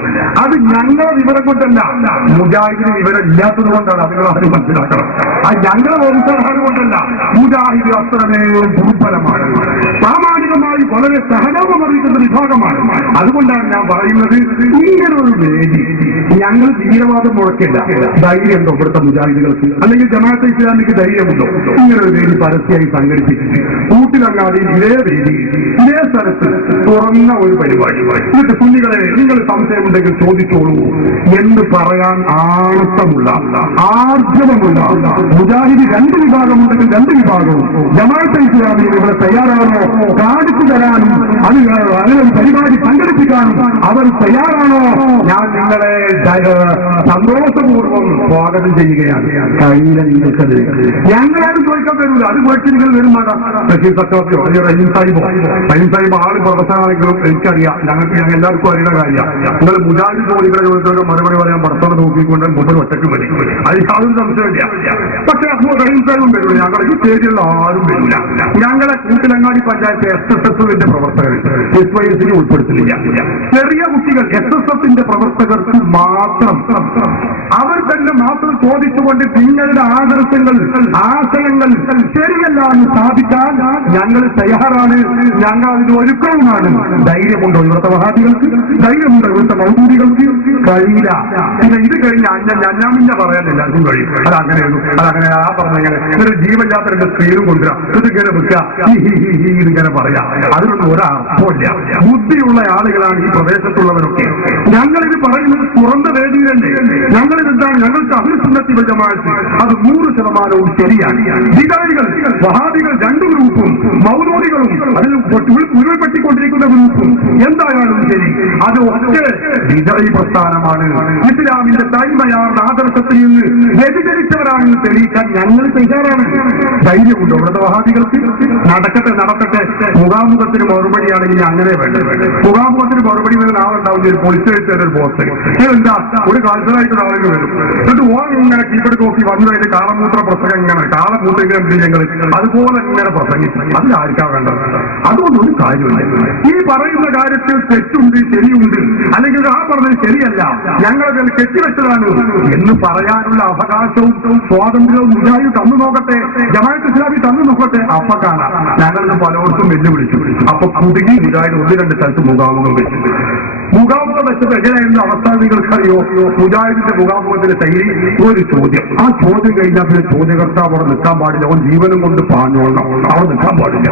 അത് ഞങ്ങളെ വിവരം കൊണ്ടല്ല, മുജാഹിദിന് വിവരം ഇല്ലാത്തത് കൊണ്ടാണ്. അതിനാരും മനസ്സിലാക്കണം. അത് ഞങ്ങളെ വംശധാരം കൊണ്ടല്ല. മുജാഹിദ് അത്രമേ ദുർബലമാണ്, പ്രാമാണികമായി വളരെ സഹതാപം അറിയിക്കുന്ന വിഭാഗമാണ്. അതുകൊണ്ടാണ് ഞാൻ പറയുന്നത്, ഇങ്ങനൊരു വേദി ഞങ്ങൾ തീവ്രവാദം മുഴക്കില്ല. ധൈര്യമുണ്ടോ ഇവിടുത്തെ മുജാഹിദുകൾക്ക്? അല്ലെങ്കിൽ ജമാഅത്തെ ഇസ്ലാമിക്ക് ധൈര്യമുണ്ടോ? ഇങ്ങനൊരു വേദി പരസ്യമായി സംഘടിപ്പിച്ചിട്ട് കൂട്ടിലങ്ങാടി ഇതേ വേദി ഇതേ സ്ഥലത്ത് തുറന്ന ഒരു പരിപാടി, എന്നിട്ട് കുഞ്ഞുങ്ങളെ നിങ്ങൾ സംശയമുണ്ടെങ്കിൽ ചോദിച്ചോളൂ എന്ന് പറയാൻ ആണത്തമുള്ള, ആർജവമുള്ള മുജാഹിദ് 2 വിഭാഗമുണ്ടെങ്കിൽ 2 വിഭാഗവും ജമാഅത്തെ ഇസ്ലാമിയിൽ ഇവിടെ തയ്യാറാണോ? കാണിച്ചു തരാനും അതിനൊരു പരിപാടി സംഘടിപ്പിക്കാനും അവർ തയ്യാറാണോ? ഞാൻ നിങ്ങളെ സന്തോഷപൂർവ്വം സ്വാഗതം ചെയ്യുകയാണ്. കഴിഞ്ഞ നിങ്ങൾക്കത് ഞങ്ങളാരും ചോദിക്കാൻ തരൂല. അത് പോയിട്ട് നിങ്ങൾ വരുമാടാ ബഷീർ സക്കാഫിയോ അല്ലെങ്കിൽ റഹീം സാഹിബോ ആള് പ്രൊഫസറാണെങ്കിലും എനിക്കറിയാം. ഞങ്ങൾക്ക് എല്ലാവർക്കും അറിയുന്ന കാര്യമാണ്. നിങ്ങൾ മുജാഹിദ് ചോദിക്കുന്ന ചോദിച്ചവരോ മറുപടി പറയാൻ ഭർത്താവ് നോക്കിക്കൊണ്ട് മുമ്പ് ഒറ്റയ്ക്ക് വരും. അത് യാതൊരു സംശയമില്ല. പക്ഷെ റഹീം സാഹിബും വരില്ല. ഞങ്ങൾ ഈ സ്റ്റേജിലുള്ള ആരും വരില്ല. ഞങ്ങൾ ഞങ്ങളെ കൂട്ടിലങ്ങാടി പഞ്ചായത്ത് SSSന്റെ പ്രവർത്തകർ SYSന് ഉൾപ്പെടുത്തുന്നില്ല. ചെറിയ കുട്ടികൾ SSSന്റെ പ്രവർത്തകർക്ക് മാത്രം അവർ തന്നെ മാത്രം ചോദിച്ചുകൊണ്ട് നിങ്ങളുടെ ആദർശങ്ങൾ ആശയങ്ങൾ ശരിയല്ല എന്ന് സ്ഥാപിക്കാൻ ഞങ്ങൾ തയ്യാറാണ്, ഞങ്ങൾ അതിന് ഒരുക്കവുമാണ്. ധൈര്യമുണ്ടോ ഇവിടുത്തെ വഹാബികൾക്ക്? ധൈര്യമുണ്ടോ ഇവിടുത്തെ മൗദൂദികൾക്ക്? കഴിയില്ല. പിന്നെ ഇത് കഴിഞ്ഞ അഞ്ഞാമിന്റെ പറയാൻ എല്ലാവർക്കും കഴിയും. അതങ്ങനെ ആ പറഞ്ഞങ്ങനെ ഒരു ജീവജാത്രന്റെ സ്ത്രീയും കൊണ്ടുവരാം, ഇതിങ്ങനെ വെക്കുക, ഇതിങ്ങനെ പറയാം. അതിനൊന്നും ഒരർത്ഥമില്ല. ബുദ്ധിയുള്ള ആളുകളാണ് ഈ പ്രദേശത്തുള്ളവരൊക്കെ. ഞങ്ങളിത് പറയുന്നത് തുറന്ന വേദിയിലല്ലേ. ഞങ്ങളിതെന്താണ്? ഞങ്ങൾക്ക് അഹ്ലുസുന്നത്തി വൽ ജമാഅത്ത് അത് 100% ശരിയാണ്. വികാരികൾ വഹാബികൾ രണ്ട് ഗ്രൂപ്പും മൗദൂദികളും അതിൽ ഉരുൾപ്പെട്ടിക്കൊണ്ടിരിക്കുന്ന ഗ്രൂപ്പും എന്തായാലും ശരി, അത് ഒക്കെ വികാരി പ്രസ്ഥാനമാണ്. ഇസ്ലാമിന്റെ തൈമയാർന്ന ആദർശത്തിൽ നിന്ന് വ്യതിചരിച്ചവരാണെന്ന് തെളിയിക്കാൻ ഞങ്ങൾ തയ്യാറാണ്. ധൈര്യമുണ്ടോ ഇവിടുത്തെ വഹാബികൾക്ക്? നടക്കട്ടെ. മുഖാമുഖത്തിന് മറുപടിയാണെങ്കിൽ അങ്ങനെ വേണ്ടത്. മുഖാമുഖത്തിന് മറുപടി വരുന്ന ആളുണ്ടാവും, ഒരു പൊളിച്ചെഴുത്തേണ്ട ഒരു പോസ്റ്റ്. ഇതെന്താ ഒരു കാൽസറായിട്ടുള്ള ആളുകൾ വരും, എന്നിട്ട് ഇങ്ങനെ കീപ്പെടുത്ത് നോക്കി വന്നു കഴിഞ്ഞ് കാളമൂത്ര പ്രസംഗം ഇങ്ങനെ കാളമൂത്രങ്ങൾ ഞങ്ങൾ അതുപോലെ ഇങ്ങനെ പ്രസംഗിച്ചു. അതിലാർക്കാ വേണ്ടത്? അതുകൊണ്ടൊരു കാര്യമില്ല. ഈ പറയുന്ന കാര്യത്തിൽ തെറ്റുണ്ട് ശരിയുണ്ട്, അല്ലെങ്കിൽ ആ പറഞ്ഞത് ശരിയല്ല, ഞങ്ങളതിൽ കെട്ടിവെച്ചതാണ് എന്ന് പറയാനുള്ള അവകാശവും സ്വാതന്ത്ര്യവും മുജാഹിദ് തന്നു നോക്കട്ടെ, ജമാഅത്ത് ഇസ്ലാമി തന്നു നോക്കട്ടെ. അപ്പൊ കാണാം ഞങ്ങളിത് പലവർക്കും വെല്ലുവിളിച്ചു. അപ്പൊ കുടുങ്ങി മുജാഹിദ് 1-2 സ്ഥലത്ത് മുഖാമുഖം വെച്ചിട്ട് മുഖാമുഖം വെച്ചത് എങ്ങനെയായിരുന്നു അവസ്ഥ നിങ്ങൾക്കറിയോ? മുജാഹിദിന്റെ മുഖാമുഖത്തിന് ശൈലി ഒരു ചോദ്യം, ആ ചോദ്യം കഴിഞ്ഞാൽ പിന്നെ ചോദ്യകർത്താവ് അവിടെ നിൽക്കാൻ പാടില്ല, അവൻ ജീവനും കൊണ്ട് പാഞ്ഞോളണം, അവിടെ നിൽക്കാൻ പാടില്ല.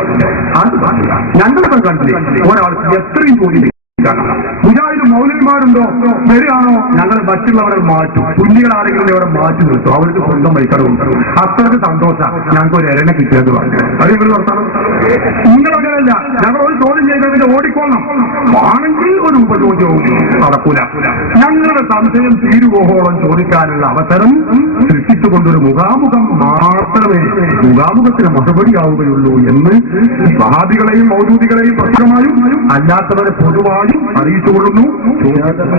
ഞങ്ങളൊക്കെ കണ്ടില്ലേ ഒരാൾക്ക് എത്രയും ചോദ്യം. മുജാഹിദ് മൗലവിമാരുണ്ടോ വരികയാണോ? ഞങ്ങൾ മറ്റുള്ളവരെ മാറ്റും, കുഞ്ഞുങ്ങളാണെങ്കിലും അവരെ മാറ്റി നിർത്തും, അവർക്ക് സ്വന്തം വൈക്കറുണ്ട്. അത്രയ്ക്ക് സന്തോഷം ഞങ്ങൾക്ക് ഒരു എരണ കിട്ടിയത് പറഞ്ഞു. അത് നിങ്ങൾ വർത്താനം നിങ്ങളങ്ങനെയല്ല. ഞങ്ങൾ ഒരു ചോദ്യം ചെയ്തതിന്റെ ഓടിക്കോണം, ആണെങ്കിൽ ഒരു ഉപചോദ്യവും നടക്കൂല. ഞങ്ങളുടെ സംശയം തീരുവോളം ചോദിക്കാനുള്ള അവസരം സൃഷ്ടിച്ചുകൊണ്ടൊരു മുഖാമുഖം മാത്രമേ മുഖാമുഖത്തിന് മറുപടിയാവുകയുള്ളൂ എന്ന് വഹാബികളെയും മൗദൂദികളെയും പ്രത്യേകമായും അല്ലാത്തവരെ പൊതുവായും അറിയിച്ചുകൊള്ളുന്നു.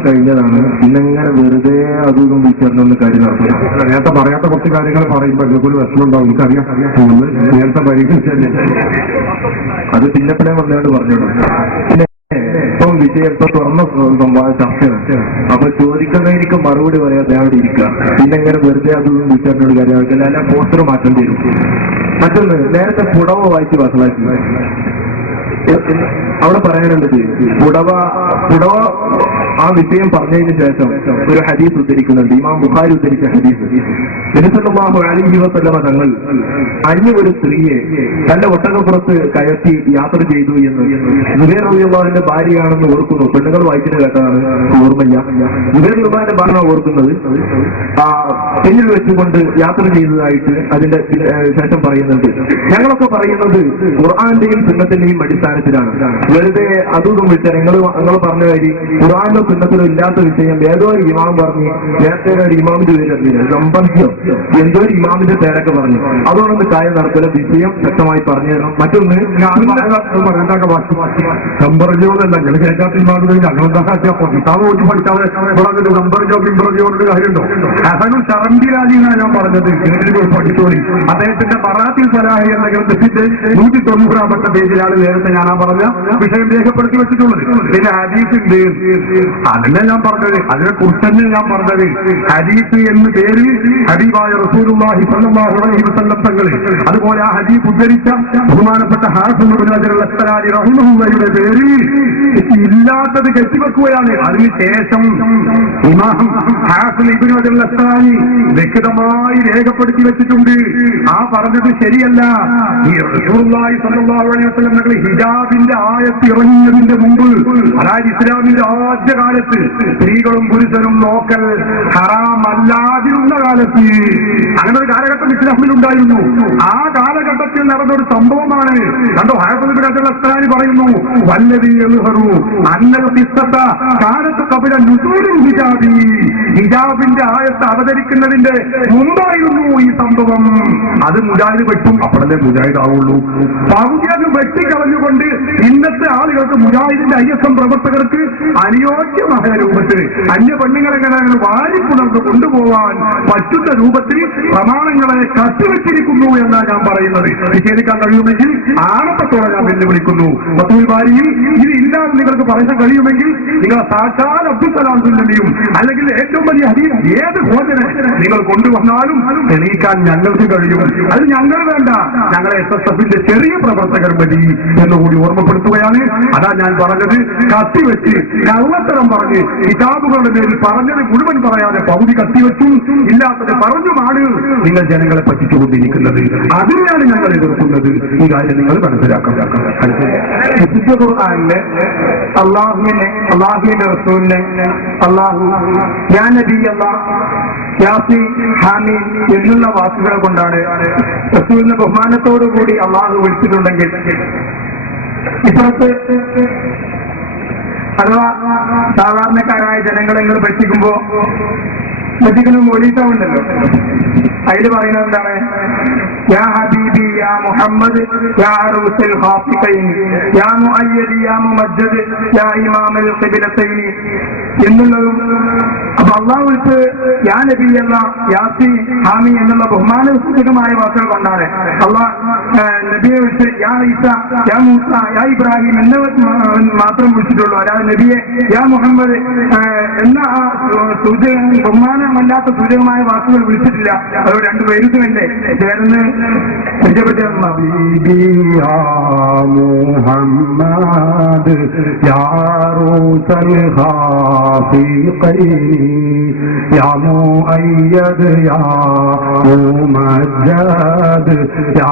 കഴിഞ്ഞതാണ് പിന്നെങ്ങനെ വെറുതെ അതും വിചാരണ കാര്യം നടത്തില്ല. നേരത്തെ പറയാത്ത കുറച്ച് കാര്യങ്ങൾ പറയുമ്പോൾ എനിക്കൊരു വിഷമമുണ്ടാവും. എനിക്കറിയാം, നേരത്തെ പരീക്ഷിച്ചല്ലേ. അത് പിന്നെപ്പഴേ വന്നോണ്ട് പറഞ്ഞോളൂ. പിന്നെ ഇപ്പം വിജയം ഇപ്പൊ തുറന്ന ചർച്ചയാണ്. അപ്പൊ ചോദിക്കുന്നതിനൊക്കെ മറുപടി പറയാതെ അവിടെ ഇരിക്കുക. പിന്നെങ്ങനെ വെറുതെ അതും വിചാരണയോട് കാര്യം ആവശ്യമില്ല. അല്ല പോസ്റ്റർ മാറ്റേണ്ടി വരും. മറ്റൊന്ന്, നേരത്തെ പുടവ വായിച്ച് വഷളാക്കി അവിടെ പറയാനുള്ളത് പുടവ ആ വിഷയം പറഞ്ഞതിന് ശേഷം ഒരു ഹദീസ് ഉദ്ധരിക്കുന്നുണ്ട്, ഇമാം ബുഖാരി ഉദ്ധരിച്ച ഹദീസ്. നബി സല്ലല്ലാഹു അലൈഹി വസല്ലമ തങ്ങൾ അന്യ ഒരു സ്ത്രീയെ തന്റെ ഒട്ടകപ്പുറത്ത് കയറ്റി യാത്ര ചെയ്തു എന്ന് സുബൈർ റളിയല്ലാഹുവിന്റെ ഭാര്യയാണെന്ന് ഓർക്കുന്നു. പെണ്ണുങ്ങൾ വായിച്ചിട്ട് കേട്ടതാണ്, ഓർമ്മയില്ല. സുബൈർ റളിയല്ലാഹുവിന്റെ ഭാര്യ ഓർക്കുന്നത് പെണ്ണിൽ വെച്ചുകൊണ്ട് യാത്ര ചെയ്തതായിട്ട് അതിന്റെ ശേഷം പറയുന്നുണ്ട്. ഞങ്ങളൊക്കെ പറയുന്നത് ഖുർആന്റെയും സുന്നത്തിന്റെയും അടിസ്ഥാനത്തിലാണ്. വെറുതെ അതും വിളിച്ചാൽ നിങ്ങൾ പറഞ്ഞ കാര്യം ഖുർആനിലും സുന്നത്തിലും ഇല്ലാത്ത വിഷയം ഏതോ ഒരു ഇമാം പറഞ്ഞു. നേരത്തെ ഒരു ഇമാമിന്റെ പേര് അറിയില്ല, സമ്പർക്കം എന്തോ ഒരു ഇമാമിന്റെ പേരൊക്കെ പറഞ്ഞു. അതുകൊണ്ടൊന്ന് കാര്യം നടക്കില്ല. വിഷയം വ്യക്തമായി പറഞ്ഞു തരണം. മറ്റൊന്ന് സമ്പർജോന്നല്ല ഞങ്ങൾ കേൾക്കാത്ത ഇമാമിനെ കിതാബ് ഓടി പഠിക്കാതെ സമ്പർജോ പിമ്പർജോന്റെ കാര്യമുണ്ടോ? ഹസനുൽ ശറംബിരാജി എന്നാണ് ഞാൻ പറഞ്ഞത്. പഠിച്ചോളി. അദ്ദേഹത്തിന്റെ മറാത്തിൽ സലാഹി എന്ന ഗ്രന്ഥത്തിന്റെ 190 പേജിലാണ് നേരത്തെ ഞാൻ പറഞ്ഞ വിഷയം രേഖപ്പെടുത്തി വെച്ചിട്ടുള്ളത്. പിന്നെ ഹദീസുണ്ട്, അതന്നെ ഞാൻ പറഞ്ഞത്, അതിനെ കുറിച്ച് തന്നെ ഞാൻ പറഞ്ഞത്. ഹദീസ് എന്ന് പേര് ഹബീബായ റസൂലുള്ളാഹി സ്വല്ലല്ലാഹു അലൈഹി വസല്ലം തങ്ങൾ, അതുപോലെ ആ ഹദീസ് ഉദ്ധരിച്ച ബഹുമാനപ്പെട്ട ഹാഫിദ് ഇബ്നു ഹജർ അൽ-അസ്ഖലാനി റഹിമഹുള്ളാഹിയുടെ പേര് ഇല്ലാത്തത് കെട്ടിവെക്കുകയാണ്. അതിനുശേഷം ഇമാം ഹാഫിദ് ഇബ്നു ഹജർ അൽ-അസ്ഖലാനി വ്യക്തമായി രേഖപ്പെടുത്തി വെച്ചിട്ടുണ്ട്, ആ പറഞ്ഞത് ശരിയല്ല. ഈ റസൂലുള്ളാഹി സ്വല്ലല്ലാഹു അലൈഹി വസല്ലം തങ്ങൾ ഹിജാബിന്റെ ആയത്ത് ഇറങ്ങുന്നതിന്റെ മുമ്പ്, അതായത് ഇസ്ലാമിന്റെ ആദ്യകാലത്ത് സ്ത്രീകളും പുരുഷനും നോക്കൽ ഹറാമല്ലാതിരുന്ന കാലത്ത്, അങ്ങനെ ഒരു കാലഘട്ടം ഇസ്ലാമിലുണ്ടായിരുന്നു. ആ കാലഘട്ടത്തിൽ നടന്നൊരു സംഭവമാണ്. കണ്ടോ, ഹാഫിദ് ഇബ്നു ഹജർ അൽ-അസ്ഖലാനി പറയുന്നു, വല്ലദീ യൽഹറു അന്നൽ ഖിസ്സത കാനത്ത് ഖബല നുസൂലിൽ ഹിജാബി, ഹിജാബിന്റെ ആയത്ത് അവതരിക്കുന്നതിന്റെ മുമ്പായിരുന്നു ഈ സംഭവം. അത് മുജാഹിദ് വെട്ടും, അപ്പോഴല്ലേ മുജാഹിദ് ആവുള്ളൂ. പകുതി അത് വെട്ടിക്കളഞ്ഞുകൊണ്ട് കൊണ്ട് ഇന്നത്തെ ആളുകൾക്ക് മുജാഹിദിന്റെ ISM പ്രവർത്തകർക്ക് അനുയോജ്യമായ രൂപത്തിൽ അന്യ പെണ്ണുങ്ങളെങ്ങനെ വാരിപ്പുണർന്ന് കൊണ്ടുപോകാൻ പറ്റുന്ന രൂപത്തിൽ പ്രമാണങ്ങളെ കത്തിവെച്ചിരിക്കുന്നു എന്നാണ് ഞാൻ പറയുന്നത്. നിഷേധിക്കാൻ കഴിയുമെങ്കിൽ ആണപ്പത്തോടെ ഞാൻ വെല്ലുവിളിക്കുന്നു. ഫത്ഹുൽ ബാരിയിൽ ഇത് ഇല്ലാതെ നിങ്ങൾക്ക് പറയാൻ കഴിയുമെങ്കിൽ നിങ്ങൾ സാക്ഷാൽ അബ്ദുൽ സലാം സുല്ലമിയും അല്ലെങ്കിൽ ഏറ്റവും വലിയ ഹദീസ് ഏത് ഭോജന നിങ്ങൾ കൊണ്ടുവന്നാലും തെളിയിക്കാൻ ഞങ്ങൾക്ക് കഴിയും. അത് ഞങ്ങൾ വേണ്ട, ഞങ്ങളെ SSFന്റെ ചെറിയ പ്രവർത്തകർ മതി എന്നുകൂടി ഓർമ്മപ്പെടുത്തുകയാണ്. അതാ ഞാൻ പറഞ്ഞത്, കത്തിവെച്ച് കള്ളത്തരം പറഞ്ഞ് കിതാബുകളുടെ പേരിൽ പറഞ്ഞത് മുഴുവൻ പറയാതെ പകുതി കത്തിവെച്ചും ഇല്ലാത്തത് പറഞ്ഞുമാണ് നിങ്ങൾ ജനങ്ങളെ പറ്റിച്ചുകൊണ്ടിരിക്കുന്നത്. അതിനെയാണ് ഞങ്ങൾ എതിർക്കുന്നത്. ഈ കാര്യം നിങ്ങൾ മനസ്സിലാക്കാം. വിശുദ്ധ ഖുർആനിലെ അള്ളാഹുവിന്റെ റസൂലിനെ അള്ളാഹു യാ നബി അല്ലാഹ് യാസീൻ ഹാമീൻ എന്നുള്ള വാക്കുകൾ കൊണ്ടാണ് റസൂലിനെ ബഹുമാനത്തോടുകൂടി അള്ളാഹു വിളിച്ചിട്ടുണ്ടെങ്കിൽ ഇപ്പോഴത്തെ അഥവാ സാധാരണക്കാരായ ജനങ്ങളെ നിങ്ങൾ പറ്റിക്കുമ്പോ മൊലീസാവുണ്ടല്ലോ, അതിൽ പറയുന്നത് എന്താണ്? യാ ഹബീബി യാ മുഹമ്മദ് യാ അറൂസൽ ഖാഫിഖൈൻ യാ മുഅയ്യദ് യാ മുമജ്ജദ് യാ ഇമാമൽ ഖിബ്ലതൈൻ എന്നുള്ളതും. അപ്പൊ അള്ളാഹു വിളിച്ച് യാ നബി അല്ല യാസീൻ ഹാമി എന്നുള്ള ബഹുമാനസൂചകമായ വാക്കുകൾ കൊണ്ടാണ് അള്ളാഹ് നബിയെ വിളിച്ച് യാ ഈസ യാ മൂസ യാ ഇബ്രാഹിം എന്നവർ മാത്രം വിളിച്ചിട്ടുള്ളൂ. അല്ലാതെ നബിയെ യാ മുഹമ്മദ് എന്ന ബഹുമാനമല്ലാത്ത സൂചകമായ വാക്കുകൾ വിളിച്ചിട്ടില്ല. അത് രണ്ട് പേരുമല്ലേ ചേർന്ന് മുഹമ്മദ് യാ റൂസൽ ഖാഫിഖൈൻ യാ മുഅയ്യദ് യാ മുമജ്ജദ് യാ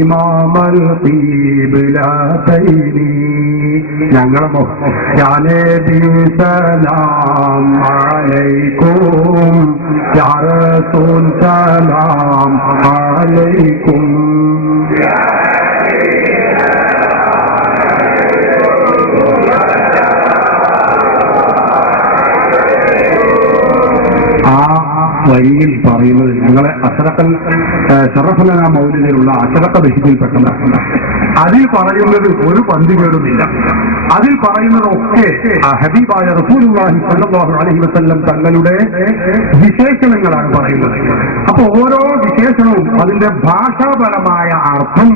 ഇമാമൽ ഖിബ്ലതൈൻ. ഞങ്ങളെ യാ നബി സലാം അലൈക്കും യാ റസൂൽ സലാം അലൈക്കും. വരിയിൽ പറയുന്നത് ഞങ്ങളെ അശറക്കൽ ഷറഫലന മൗലിലുള്ള അശറക്ക ബഹിതിൽപ്പെട്ടതാണ്. അതിൽ പറയുന്നത് ഒരു പന്തികേടുമില്ല. അതിൽ പറയുന്നതൊക്കെ ഹബീബായ റസൂലുള്ളാഹി സ്വല്ലല്ലാഹു അലൈഹി വസല്ലം തങ്ങളുടെ വിശേഷണങ്ങളാണ് പറയുന്നത്. അപ്പൊ ഓരോ വിശേഷണവും അതിന്റെ ഭാഷാപരമായ അർത്ഥം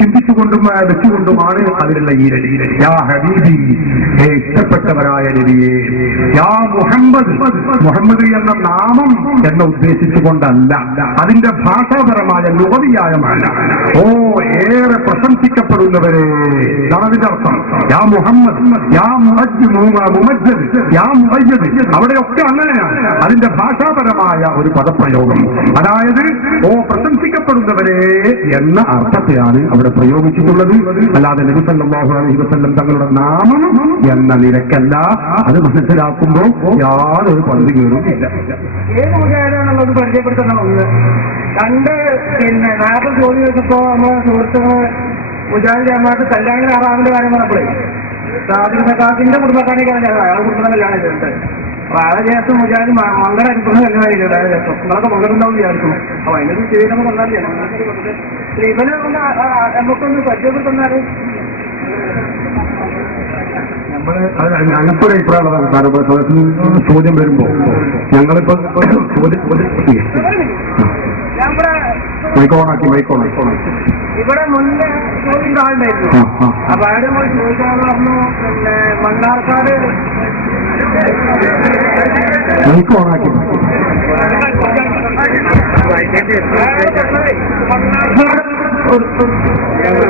ചിന്തിച്ചുകൊണ്ടും വെച്ചുകൊണ്ടുമാണ് അതിലുള്ള ഈ രചന. യാ ഹബീബി, ഹേ ഇഷ്ടപ്പെട്ടവരായ നബിയേ. യാ മുഹമ്മദ്, മുഹമ്മദ് എന്ന നാമം എന്ന് ഉദ്ദേശിച്ചുകൊണ്ടല്ല, അതിന്റെ ഭാഷാപരമായ ലുഗവിയായ മാന. ഓ ഏറെ പ്രശംസിക്കപ്പെടുന്നവരെ ഇതാണ് അതിന്റെ അർത്ഥം. യാ മുഹമ്മദ്, യാ മുമജ്ജദ്, യാ മുഅയ്യദ്, അവിടെയൊക്കെ അങ്ങനെയാണ് അതിന്റെ ഭാഷാപരമായ ഒരു പദപ്രയോഗം. അതായത് ഓ പ്രശംസിക്കപ്പെടുന്നവരെ എന്ന അർത്ഥത്തെയാണ് അവിടെ പ്രയോഗിച്ചിട്ടുള്ളത്. അല്ലാതെ നബി സല്ലല്ലാഹു അലൈഹി വസല്ലം തങ്ങളുടെ നാമം എന്ന നിരക്കല്ല. അത് മനസ്സിലാക്കുമ്പോൾ യാതൊരു പന്തികേടും ഇല്ല. ഏത് മുജാഹിദാണുള്ളത് പരിചയപ്പെടുത്തുന്ന ഒന്ന്. രണ്ട്, നേരത്തെ ജോലി വെച്ചപ്പോ നമ്മളെ സുഹൃത്തുക്കൾ മുജാഹിദ് ജമാഅത്ത് കല്യാണ ആറാമിന്റെ കാര്യം പറഞ്ഞപ്പോഴേ സാദിന്റെ കുടുംബക്കാരേക്കാണ് ഞാൻ അയാൾ കുടുംബം കല്യാണം ചെയ്തിട്ടുണ്ട്. അപ്പൊ അയാളെ ശേഷം മുജാഹിദ് മംഗള അനുഭവം കല്യാണം ചെയ്തിട്ടുണ്ട്. അയാളെ ശേഷം നിങ്ങളൊക്കെ മംഗളുണ്ടാവും വിചാരിക്കുന്നു. അപ്പൊ അതിന്റെ ഒരു ചെയ്തപ്പോൾ വന്നാലേ ഇവനെ ഒന്ന് നമുക്കൊന്ന് പരിചയപ്പെടുത്തുന്നാല് ഞങ്ങൾക്കൊരു അഭിപ്രായമുള്ളതാണ്. ചോദ്യം വരുമ്പോ ഞങ്ങളിപ്പോ ഇവിടെ മുന്നേ ചോദ്യം ആളുണ്ടായിരുന്നു. അപ്പൊ അയാളുടെ ചോദിക്കാന്ന് പറഞ്ഞു, പിന്നെ മണ്ണാർക്കാട്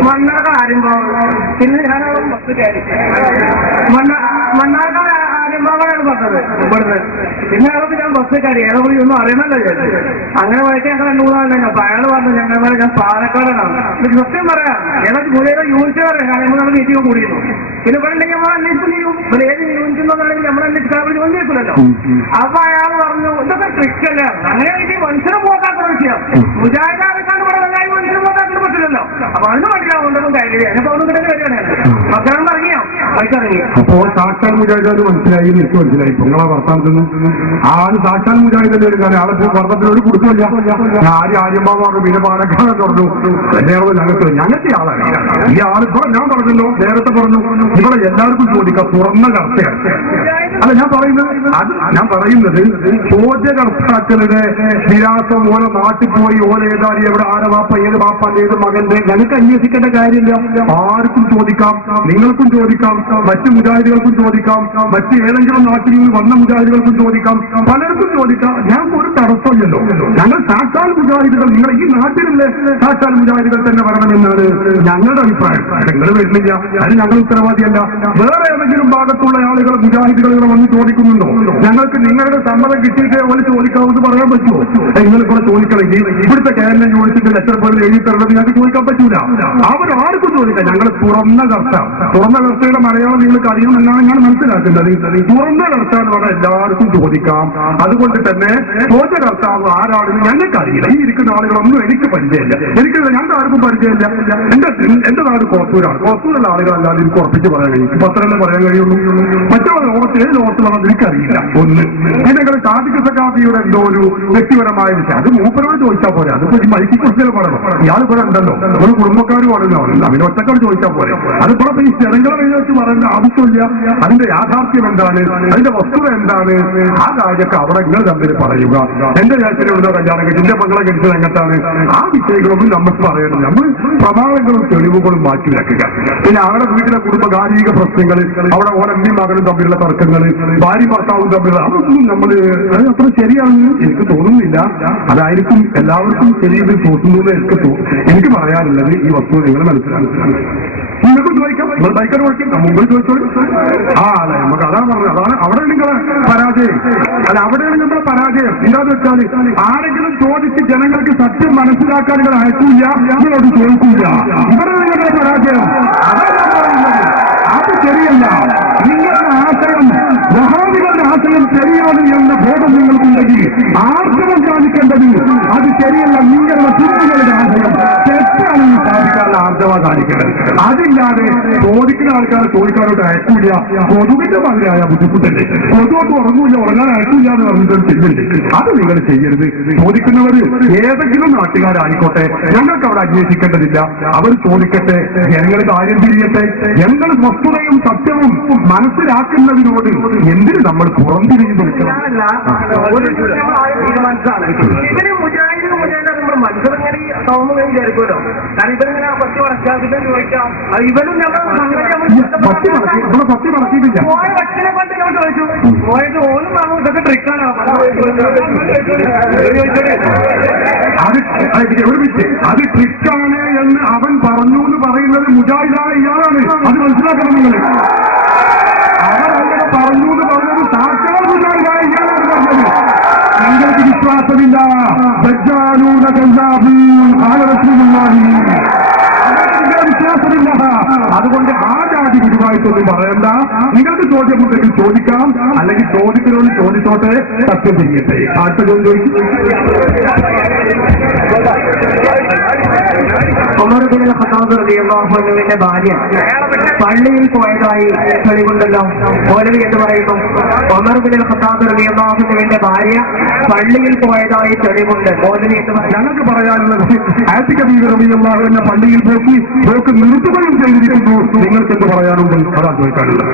മണ്ണാർക്കാട് ആരുമ്പോ പിന്നെ ഞാനവിടെ ബസ് കയറി മണ്ണാർക്കാട് ആരുമ്പോഴാണ് പറഞ്ഞത് ഇവിടുന്ന്. പിന്നെ അയാൾക്ക് ഞാൻ ബസ് കയറി ഏതെങ്കിലും ഒന്നും അറിയണല്ലോ ചേച്ചി. അങ്ങനെ വഴിക്ക് ഞങ്ങൾ 2 മൂന്നാളുണ്ടായിരുന്നു. അപ്പൊ അയാൾ പറഞ്ഞു ഞങ്ങൾ ഞാൻ പാലക്കാടാണ്. സത്യം പറയാം, ഏതൊക്കെ കൂടുതൽ യൂണിറ്റ് പറയാം. കാരണം നമ്മൾ മീറ്റിംഗ് കൂടിയിരുന്നു. പിന്നെ ഇവിടെ ഉണ്ടെങ്കിൽ നമ്മൾ അന്വേഷിച്ച് ചെയ്യും. ഇവിടെ ഏത് യൂണിറ്റ് എന്നുണ്ടെങ്കിൽ നമ്മൾ അന്വേഷിക്കാൻ ജോലി ചെയ്യില്ലല്ലോ. അപ്പൊ അയാൾ പറഞ്ഞു ഇതൊക്കെ ട്രിക്ക് അല്ല. അങ്ങനെ എനിക്ക് മനുഷ്യനെ പോകാത്ത വിഷയം മുജാഹിദാർക്കാണ് ഇവിടെ വല്ലാതെ മനുഷ്യനെ പോകാത്ത പറ്റില്ലല്ലോ. അപ്പൊ അതിന് മനസ്സിലാവുന്നതും കാര്യമില്ല. അതിനെ പോകുന്ന കിട്ടുന്ന കാര്യമാണ്. മക്കളും ഇറങ്ങിയോ അപ്പോ സാക്ഷാൽ മുജാഹിദ് മനസ്സിലായി, എനിക്ക് മനസ്സിലായി. നിങ്ങളെ വർത്താനത്തിൽ ആര് സാക്ഷാൽ മുജാഹിദിന്റെ ഒരു കാര്യം ആളെ വർത്തത്തിനോട് കൊടുക്കില്ല. ആര് ആര്യമ്പാവാണ് പിന്നെ പാലക്കാട് തുറന്നു ഞങ്ങൾക്ക് ആളാണ് ഈ ആളിപ്പോ. ഞാൻ പറഞ്ഞല്ലോ, നേരത്തെ പറഞ്ഞു, ഇവിടെ എല്ലാവർക്കും ചോദിക്കാം തുറന്ന കർത്തയാണ്. അല്ല ഞാൻ പറയുന്നത് ചോദ്യകർത്താക്കളുടെ വിലാസം ഓരോ നാട്ടിൽ പോയി ഓരോ ഏതാരി എവിടെ ആരെ വാപ്പ ഏത് വാപ്പാന്റെ ഏത് മകന്റെ ഞങ്ങൾക്ക് അന്വേഷിക്കേണ്ട കാര്യമില്ല. ആർക്കും ചോദിക്കാം, നിങ്ങൾക്കും ചോദിക്കാം, മറ്റു മുജാഹിദുകൾക്കും ചോദിക്കാം, മറ്റ് ഏതെങ്കിലും നാട്ടിൽ നിന്ന് വന്ന മുജാഹിദുകൾക്കും ചോദിക്കാം, പലർക്കും ചോദിക്കാം. ഞാൻ ഒരു തടസ്സമില്ലല്ലോ. ഞങ്ങൾ സാക്ഷാൽ മുജാഹിദുകൾ, നിങ്ങൾ ഈ നാട്ടിലുള്ള സാക്ഷാൽ മുജാഹിദുകൾ തന്നെ വരണമെന്നാണ് ഞങ്ങളുടെ അഭിപ്രായം. നിങ്ങൾ വരുന്നില്ല, അതിന് ഞങ്ങൾ ഉത്തരവാദിയല്ല. വേറെ ഏതെങ്കിലും ഭാഗത്തുള്ള ആളുകൾ മുജാഹിദുകൾ വന്ന് ചോദിക്കുന്നുണ്ടോ? ഞങ്ങൾക്ക് നിങ്ങളുടെ സമ്മതം കിട്ടിയിട്ട് പോലെ ചോദിക്കാമെന്ന് പറയാൻ പറ്റുമോ? നിങ്ങളിവിടെ ചോദിക്കണമെങ്കിൽ ഇവിടുത്തെ കേരളം ചോദിച്ചിട്ട് ലക്ഷപ്പേർ എഴുതി തരുന്നത് ഞങ്ങൾക്ക് ചോദിക്കാൻ പറ്റൂല. അവരാർക്കും ചോദിക്കാം. ഞങ്ങൾ തുറന്ന കർത്തയുടെ മലയാളം നിങ്ങൾക്ക് അറിയുമെന്നാണ് ഞാൻ മനസ്സിലാക്കുന്നത്. തുറന്ന കർത്ത എന്ന് പറഞ്ഞാൽ എല്ലാവർക്കും ചോദിക്കാം. അതുകൊണ്ട് തന്നെ ചോദ്യകർത്താവ് ആരാണെന്ന് ഞങ്ങൾക്ക് അറിയില്ല. ഈ ഇരിക്കുന്ന ആളുകളൊന്നും എനിക്ക് പരിചയമില്ല. ഞങ്ങൾക്ക് ആർക്കും പരിചയമില്ല. എന്റെ നാട് കോത്തൂരാണ്. കോത്തൂരുള്ള ആളുകളല്ലാതെ എനിക്ക് ഉറപ്പിച്ച് പറയാൻ കഴിയും. പത്രമല്ലേ പറയാൻ കഴിയുള്ളൂ. മറ്റുള്ള ലോകത്ത് ഏത് ലോകത്ത് പറഞ്ഞാൽ എനിക്കറിയില്ല. ഒന്ന് നിങ്ങൾ സാദിഖ് സഖാഫിയുടെ എന്തോ ഒരു വ്യക്തിപരമായ വിഷയം, അത് മൂപ്പരോട് ചോദിച്ചാൽ പോലെ. അതിപ്പോ ഈ മൈക്കി കുറിച്ച് പറയണം. ഇയാൾ ഇവിടെ ഉണ്ടല്ലോ, ഒരു കുടുംബക്കാരും ആണല്ലോ, അവന് ഒറ്റക്കാട് ചോദിച്ചാൽ പോലെ. അതിപ്പോ ഈ ജനങ്ങളെ വെച്ച് പറയേണ്ട ആവശ്യമില്ല. അതിന്റെ യാഥാർത്ഥ്യം എന്താണ്, അതിന്റെ വസ്തുത എന്താണ്, ആ കാര്യമൊക്കെ അവിടെ നിങ്ങൾ തമ്മിൽ പറയുക. എന്റെ ചേച്ചനെയുള്ള കല്യാണം കഴിച്ച് എന്റെ മകളെ കഴിച്ചത് എങ്ങനെയാണ്, ആ വിഷയങ്ങളൊന്നും നമുക്ക് പറയണം. നമ്മൾ പ്രമാണങ്ങളും തെളിവുകളും മാറ്റി വെക്കുക. പിന്നെ അവരുടെ വീട്ടിലെ കുടുംബകാരിക പ്രശ്നങ്ങൾ, അവിടെ ഓരോ മകളും തമ്മിലുള്ള തർക്കങ്ങൾ, ഭാര്യ ഭർത്താവും തമ്മിലുള്ള, അതൊന്നും നമ്മൾ അത്ര ശരിയാണെന്ന് എനിക്ക് തോന്നുന്നില്ല. അതായിരിക്കും എല്ലാവർക്കും ശരിയെന്ന് തോന്നുന്നത് എനിക്ക് പറയാനുള്ളത്. ഈ വസ്തുത നിങ്ങൾ മനസ്സിലാക്കുക. നിങ്ങൾക്കും ചോദിക്കാം, നിങ്ങൾ ബൈക്കർ ചോദിക്കും, മുമ്പിൽ ചോദിച്ചോളൂ. അതെ, നമുക്ക് അതാണ് പറഞ്ഞത്. അതാണ് അവിടെ നിങ്ങളെ പരാജയം. അല്ല, അവിടെയാണ് നിങ്ങളുടെ പരാജയം. എന്താന്ന് വെച്ചാൽ ആരെങ്കിലും ചോദിച്ച് ജനങ്ങൾക്ക് സത്യം മനസ്സിലാക്കാൻ നിങ്ങൾ അയക്കില്ല, നിങ്ങളോട് ചോദിക്കില്ല. ഇവിടെ നിങ്ങളുടെ പരാജയം. അത് ശരിയല്ല. നിങ്ങളുടെ ആശയം, വഹാബികളുടെ ആശയം ശരിയാണ് എന്ന ബോധം നിങ്ങൾക്കുണ്ടെങ്കിൽ ആർജവം കാണിക്കേണ്ടത് അത് ശരിയല്ല. നിങ്ങളുടെ കുട്ടികളുടെ ആശയം തെറ്റാണ്. ഈ സാധിക്കാനുള്ള ആർജവ കാണിക്കേണ്ടത്. അതില്ലാതെ ചോദിക്കുന്ന ആൾക്കാർ ചോദിക്കാനോട്ട് അയക്കൂല. പൊതുവിന്റെ മാതിരിയായ ബുദ്ധിമുട്ടല്ലേ. പൊതുവൊക്കെ ഉറങ്ങൂല, ഉറങ്ങാൻ അയക്കൂല എന്ന് പറഞ്ഞിട്ട് ചെയ്യുന്നുണ്ട്. അത് നിങ്ങൾ ചെയ്യരുത്. ചോദിക്കുന്നവർ ഏതെങ്കിലും നാട്ടുകാരായിക്കോട്ടെ, ഞങ്ങൾക്ക് അവിടെ അന്വേഷിക്കേണ്ടതില്ല. അവർ ചോദിക്കട്ടെ, ഞങ്ങൾ കാര്യം തിരിയട്ടെ. ഞങ്ങൾ വസ്തുതയും സത്യവും മനസ്സിലാക്കുന്നതിനോട് എന്തിന് നമ്മൾ പുറംതിരിഞ്ഞു കൊടുക്കണം? മനസ്സിലിങ്ങനെ സൗമ്യം വിചാരിക്കുമല്ലോ. കാരണം ഇവരിങ്ങനെ പറ്റി വളർച്ചാതിന്റെ ചോദിക്കാം. ഇവനും പത്തി വളർത്തിയിട്ടില്ല. പോയ ഭക്ഷണെ കൊണ്ട് ഞാൻ ചോദിച്ചു. പോയത് ഓനും നാളും ഇതൊക്കെ ട്രിക്കാണ്. അത് ട്രിക്കാണ് എന്ന് അവൻ പറഞ്ഞു എന്ന് പറയുന്നത് മുജാഹിദായ ഇയാളാണ്. അത് മനസ്സിലാക്കണം നിങ്ങൾ. അവരങ്ങനെ പറഞ്ഞു എന്ന് പറഞ്ഞത് സാക്ഷാൽ മുജാഹിദായ ഇയാളാണ് പറഞ്ഞത്. നിങ്ങൾക്ക് വിശ്വാസമില്ല. വിശ്വാസമില്ല. അതുകൊണ്ട് ആ ജാതി ഗുരുവായിട്ടൊന്നും പറയണ്ട. നിങ്ങൾക്ക് ചോദ്യമുണ്ടെങ്കിൽ ചോദിക്കാം, അല്ലെങ്കിൽ ചോദിക്കുന്നവർ ചോദിച്ചോട്ടെ, സത്യം ചെയ്യട്ടെ. അടുത്ത ചോദ്യം ഖത്താബിന്റെ ഭാര്യ പള്ളിയിൽ പോയതായി തെളിവുണ്ടല്ലോ. മൗലവി എന്ന് പറയുന്നു. ഉമർ ബിൻ ഖത്താബ് റളിയല്ലാഹുവിന്റെ ഭാര്യ പള്ളിയിൽ പോയതായി തെളിവുണ്ട്. മൗലവി എന്ന് പറയുന്നത് ഞങ്ങൾക്ക് പറയാനുള്ളത്, ആസിക ബീവി റളിയല്ലാഹു അൻഹ പള്ളിയിൽ പോക്ക് നിർത്തുകയും ചെയ്തിരിക്കുന്നു. നിങ്ങൾക്ക് എന്ത് പറയാനുണ്ട്? അതാണ് ചോദിക്കാനുള്ളത്.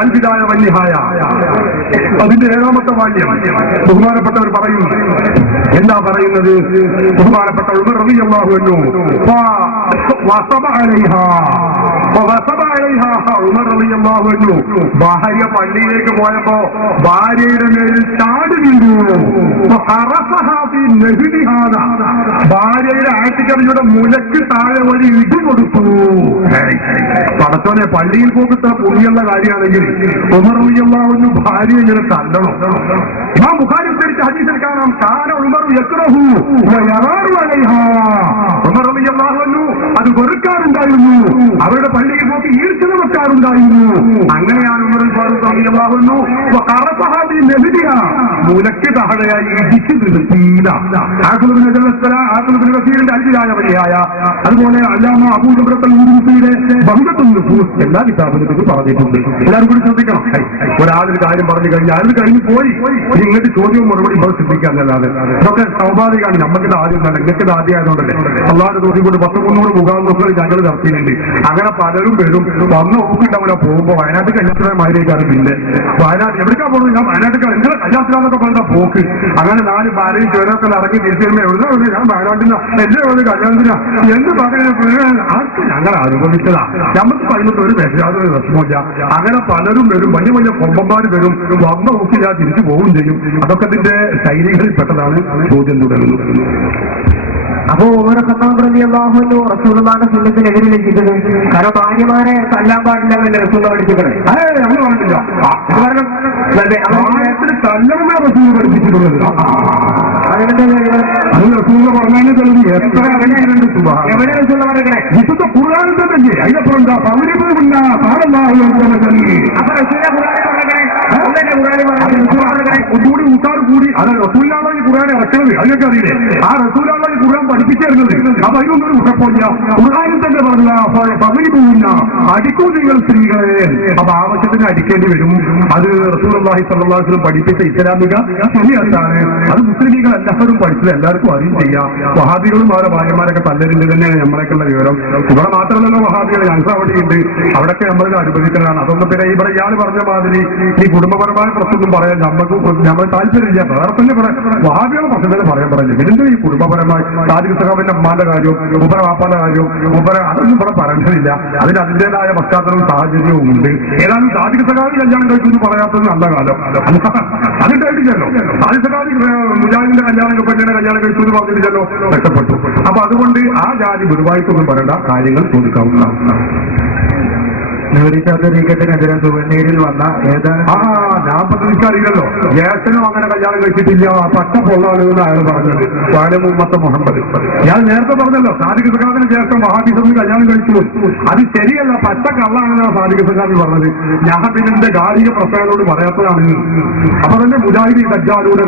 അൽബിദായ വന്നിഹായ അതിന്റെ 7ാമത്തെ വാല്യം ബഹുമാനപ്പെട്ടവർ പറയുന്നു. എന്താ പറയുന്നത്? ബഹുമാനപ്പെട്ട ഉമർ റളിയല്ലാഹു അൻഹു ഭാര്യ പള്ളിയിലേക്ക് പോയപ്പോ ഭാര്യയുടെ മേലിൽ ചാടി വീണു. ഭാര്യയുടെ ആറ്റിക്കറിയുടെ മുലക്ക് താഴെ വഴി ഇടി കൊടുത്തു. പടച്ചോനെ, പള്ളിയിൽ പോകുന്ന പുണ്യുള്ള കാര്യമാണെങ്കിൽ ഉമർ റളിയല്ലാഹു അൻഹു ഭാര്യ ഇങ്ങനെ തല്ലണം. ഇമാം ബുഖാരി ഉദ്ധരിച്ച ഹദീസിൽ കാണാം, കാന ഉമർ യക്റഹു വയറാറു അലൈഹാ. ഉമർ റളിയല്ലാഹു അൻഹു അത് വെറുക്കാറുണ്ടായിരുന്നു. ഉണ്ടായിരുന്നു. അങ്ങനെയാണ് ഉമർ ഫാറൂഖ് റളിയല്ലാഹു അൻഹു വഖറഫഹി നബിയ മുലക്ക് താഴെയായി ഇടിച്ചു നിർത്തിയില്ല. ആഖിലുബ്നു അൽജിലായ വഴിയായ അതുപോലെ അല്ലാമ അബൂ ജബ്രത്തുൽ ഉദൂസിയുടെ ബഹുദത്തുൽ നുഫൂസ് എല്ലാ കിതാബിലും ഇത് പറഞ്ഞിട്ടുണ്ട്. എല്ലാവരും കൂടി ശ്രദ്ധിക്കണം. ഒരാളൊരു കാര്യം പറഞ്ഞു കഴിഞ്ഞാൽ അയാൾ കഴിഞ്ഞ് പോയി ഇങ്ങോട്ട് ചോദ്യവും മറുപടി ഇപ്പോൾ ശ്രദ്ധിക്കാന്നല്ലാതെ ഇതൊക്കെ സ്വാഭാവികമാണ്. നമുക്കിത് ആദ്യം തന്നെ ഇങ്ങനത്തെ ആദ്യം ആയതുകൊണ്ടല്ലേ അള്ളാഹുടെ തോന്നി കൊണ്ട് 100-300 മുഖാമുഖങ്ങൾ ഞങ്ങൾ നടത്തിയിട്ടുണ്ട്. അങ്ങനെ പലരും പേരും വന്ന് ഒപ്പിണ്ടാവില്ല. പോകുമ്പോൾ വയനാട്ടിൽ കല്യാണത്തിനാണ് പിന്നെ വയനാട് എവിടേക്കാ പോകുന്നത്? ഞാൻ വയനാട്ടിൽ നിങ്ങളെ കല്യാണത്തിനാന്നൊക്കെ പറഞ്ഞ പോക്ക്. അങ്ങനെ 4 ഭാര്യയും ചേരൊക്കെ ഇറങ്ങി തിരിച്ചു വരുമ്പോൾ എവിടെ ഞാൻ വയനാട്ടിൽ എന്റെ കല്യാണത്തിനാ എന്ത് പറയുന്നത് ആർക്ക് ഞങ്ങൾ അനുഭവിച്ചതാ. നമുക്ക് പറയുന്നത് ഒരു യാതൊരു വിഷമമില്ല. അങ്ങനെ പലരും വരും, വലിയ വലിയ കൊമ്പന്മാർ വരും, വന്ന നോക്കില്ല തിരിച്ചു പോവുകയും ചെയ്യും. അതൊക്കെ ഇതിന്റെ ശൈലികളിൽ പെട്ടതാണ്. ചോദ്യം തുടരുന്നു. അപ്പോ ഉമർ റളിയല്ലാഹു അൻഹു റസൂലുള്ളാഹിന്റെ സുന്നത്തിനെതിരെ ചെയ്തത് കാരണം ഭാര്യമാരെ തല്ലാൻ പാടില്ല എന്ന് റസൂൽ പഠിപ്പിക്കുന്നത്. അങ്ങനെ പറഞ്ഞില്ല. തല്ലമേ റസൂൽ പഠിപ്പിച്ചിട്ടുള്ളത്. അത് റസൂൽ പറഞ്ഞതിന് തെളിവ് എത്ര എവിടെ റസൂൽ പറഞ്ഞേ? വിശുദ്ധ ഖുർആനിൽ തന്നെ. അതിനപ്പുറം എന്താ പൗരിമില്ല പാടല്ലാഹു അപ്പൊ റസൂലിനെ ഒന്നുകൂടി ഊട്ടാർ കൂടി അത് റസൂലാണ് ഈ ഖുർആൻ ഇറക്കുന്നത്. അതിനൊക്കെ അറിയില്ലേ? ആ റസൂലാണ് ഈ ഖുർആൻ പഠിപ്പിച്ചിരുന്നത്. അപ്പൊ അതിനൊന്നും കുഴപ്പമില്ല. ഖുർആനിൽ തന്നെ പറഞ്ഞ പൗരിമില്ല അടിക്കൂ നിങ്ങൾ സ്ത്രീകളെ. അപ്പൊ ആവശ്യത്തിന് അടിക്കേണ്ടി വരും. അത് റസൂലുള്ളാഹി സ്വല്ലല്ലാഹു അലൈഹി വസല്ലം പഠിപ്പിച്ച ഇസ്ലാമിക ശരീഅത്താണ്. അത് മുസ്ലിമീങ്ങൾ എല്ലാവരും പഠിച്ചത് എല്ലാവർക്കും അറിയും ചെയ്യാം. വഹാബികളും അവരുടെ ഭാര്യമാരൊക്കെ തല്ലരുണ്ട് തന്നെയാണ് നമ്മളൊക്കെയുള്ള വിവരം. ഇവിടെ മാത്രമല്ല വഹാബികൾ ഞങ്ങൾക്കവിടെയുണ്ട്. അവിടെയൊക്കെ നമ്മൾ അനുഭവിക്കുന്നതാണ്. അതൊന്നും പിന്നെ ഇവിടെ ഇയാൾ പറഞ്ഞ മാതിരി ഈ കുടുംബപരമായ പ്രശ്നമൊന്നും പറയാൻ നമ്മൾ താല്പര്യമില്ല. വേറെ തന്നെ വഹാബികളുടെ പ്രശ്നങ്ങൾ പറയാൻ പറഞ്ഞു. ഇതിന്റെ ഈ കുടുംബപരമായ സാദിഖ് സഖാഫിന്റെ അമ്മാന്റെ കാര്യവും ഉപര വാപ്പാന്റെ കാര്യവും അതൊന്നും ഇവിടെ പറയേണ്ടതില്ല. അതിന് അതിന്റേതായ പശ്ചാത്തലവും സാഹചര്യവും ഉണ്ട്. ഏതായാലും സാദിഖ് സഖാഫി കല്യാണം കഴിച്ചു പറയാത്തത് നല്ല കാലം അതിട്ടായിട്ടില്ലല്ലോ. സാദിഖ് സഖാഫി മുജാഹിദിന്റെ കല്യാണം പെണ്ണിന്റെ കല്യാണം കഴിച്ചു എന്ന് പറഞ്ഞിട്ടില്ലല്ലോ, രക്ഷപ്പെട്ടു. അപ്പൊ അതുകൊണ്ട് ആ ജാതി ഗുരുവായിട്ടൊന്നും പറയേണ്ട കാര്യങ്ങൾ ചോദിക്കാവുന്നതാണ്. നൂരിശാദരീകത്തിനെതിരെ സുവന്നീരിൽ വന്ന ഏതാണ് ഞാൻ പ്രതിനിധിക്കറിയില്ലല്ലോ. ജ്യേഷ്ഠനും അങ്ങനെ കല്യാണം കഴിച്ചിട്ടില്ല, പച്ച പൊള്ളാണ് എന്ന് അയാൾ പറഞ്ഞത്. മുഹമ്മദ് മുഹമ്മദ് ഞാൻ നേരത്തെ പറഞ്ഞല്ലോ സാദിഖ് സഖാഫിന് ജ്യേഷ്ഠൻ വഹാബിസത്തിന് കല്യാണം കഴിച്ചു. അത് ശരിയല്ല, പച്ച കള്ളാണെന്നാണ് സാദിഖ് സഖാഫി പറഞ്ഞത്. ഞാൻ പിന്നെ എന്റെ ഗാർഹിക പ്രശ്നങ്ങളോട് പറയാത്തതാണ്. അപ്പൊ തന്നെ മുജാഹിദ് ദജ്ജാലൂടെ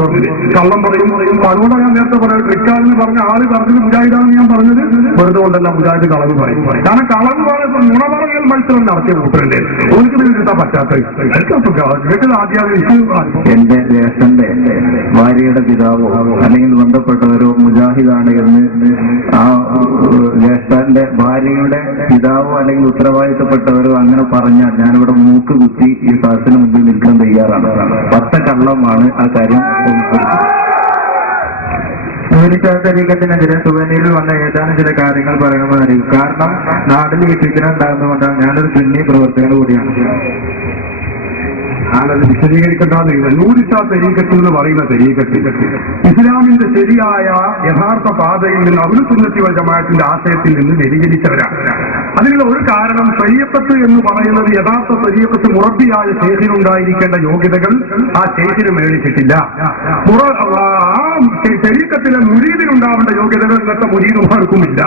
പറഞ്ഞത് കള്ളം പറയും. അതുകൊണ്ട് ഞാൻ നേരത്തെ പറയുന്നത് ട്രിക്കാലെന്ന് പറഞ്ഞ ആള് പറഞ്ഞത് മുജാഹിദാണെന്ന് ഞാൻ പറഞ്ഞത് വെറുതെ കൊണ്ടല്ല. മുജാഹിദ് കളവ് പറയും. കാരണം കളവ് പറയുമ്പോൾ നുണ മത്സരം നടത്തിയ കൂട്ടരുണ്ട്. ഒരിക്കലും എഴുതാൻ പറ്റാത്ത എന്റെ ജ്യേഷ്ഠന്റെ ഭാര്യയുടെ പിതാവോ അല്ലെങ്കിൽ ബന്ധപ്പെട്ടവരോ മുജാഹിദാണ് എന്ന് ആ ജ്യേഷ്ഠന്റെ ഭാര്യയുടെ പിതാവോ അല്ലെങ്കിൽ ഉത്തരവാദിത്തപ്പെട്ടവരോ അങ്ങനെ പറഞ്ഞാൽ ഞാനിവിടെ മൂക്ക് കുത്തി ഈ സാഹസത്തിന് മുമ്പിൽ നിൽക്കാൻ തയ്യാറാണ്. പച്ച കള്ളമാണ് ആ കാര്യം. നൂരിശാദരീകത്തിനെതിരെ സുവനീരിൽ വന്ന ഏതാനും ചില കാര്യങ്ങൾ പറയണമെന്ന് അറിയും. കാരണം നാട്ടിൽ ഈ ഫിത്ന ഉണ്ടാകുന്നതുകൊണ്ടാണ്. ഞാനൊരു സുന്നി പ്രവർത്തകൻ കൂടിയാണ്. ഞാനത് വിശദീകരിക്കേണ്ടതില്ല. നൂരിശാ തരീഖത്ത് എന്ന് പറയുന്ന തരീഖത്ത് ഇസ്ലാമിന്റെ ശരിയായ യഥാർത്ഥ പാതയിൽ നിന്ന് അഹ്ലുസുന്നത്തി വൽ ജമാഅത്തിന്റെ ആശയത്തിൽ നിന്ന് വ്യതിചലിച്ചവരാണ്. അതിനുള്ള ഒരു കാരണം ശരീഅത്ത് എന്ന് പറയുന്നത് യഥാർത്ഥ ശരീഅത്ത് മുറബ്ബിയായ ശൈഖിനുണ്ടായിരിക്കേണ്ട യോഗ്യതകൾ ആ ശൈഖിന് മേടിച്ചിട്ടില്ല. ആ ശരീഅത്തിലെ മുരീദിനുണ്ടാവേണ്ട യോഗ്യതകൾ ഇന്നത്തെ മുരീദുമാർക്കുമില്ല.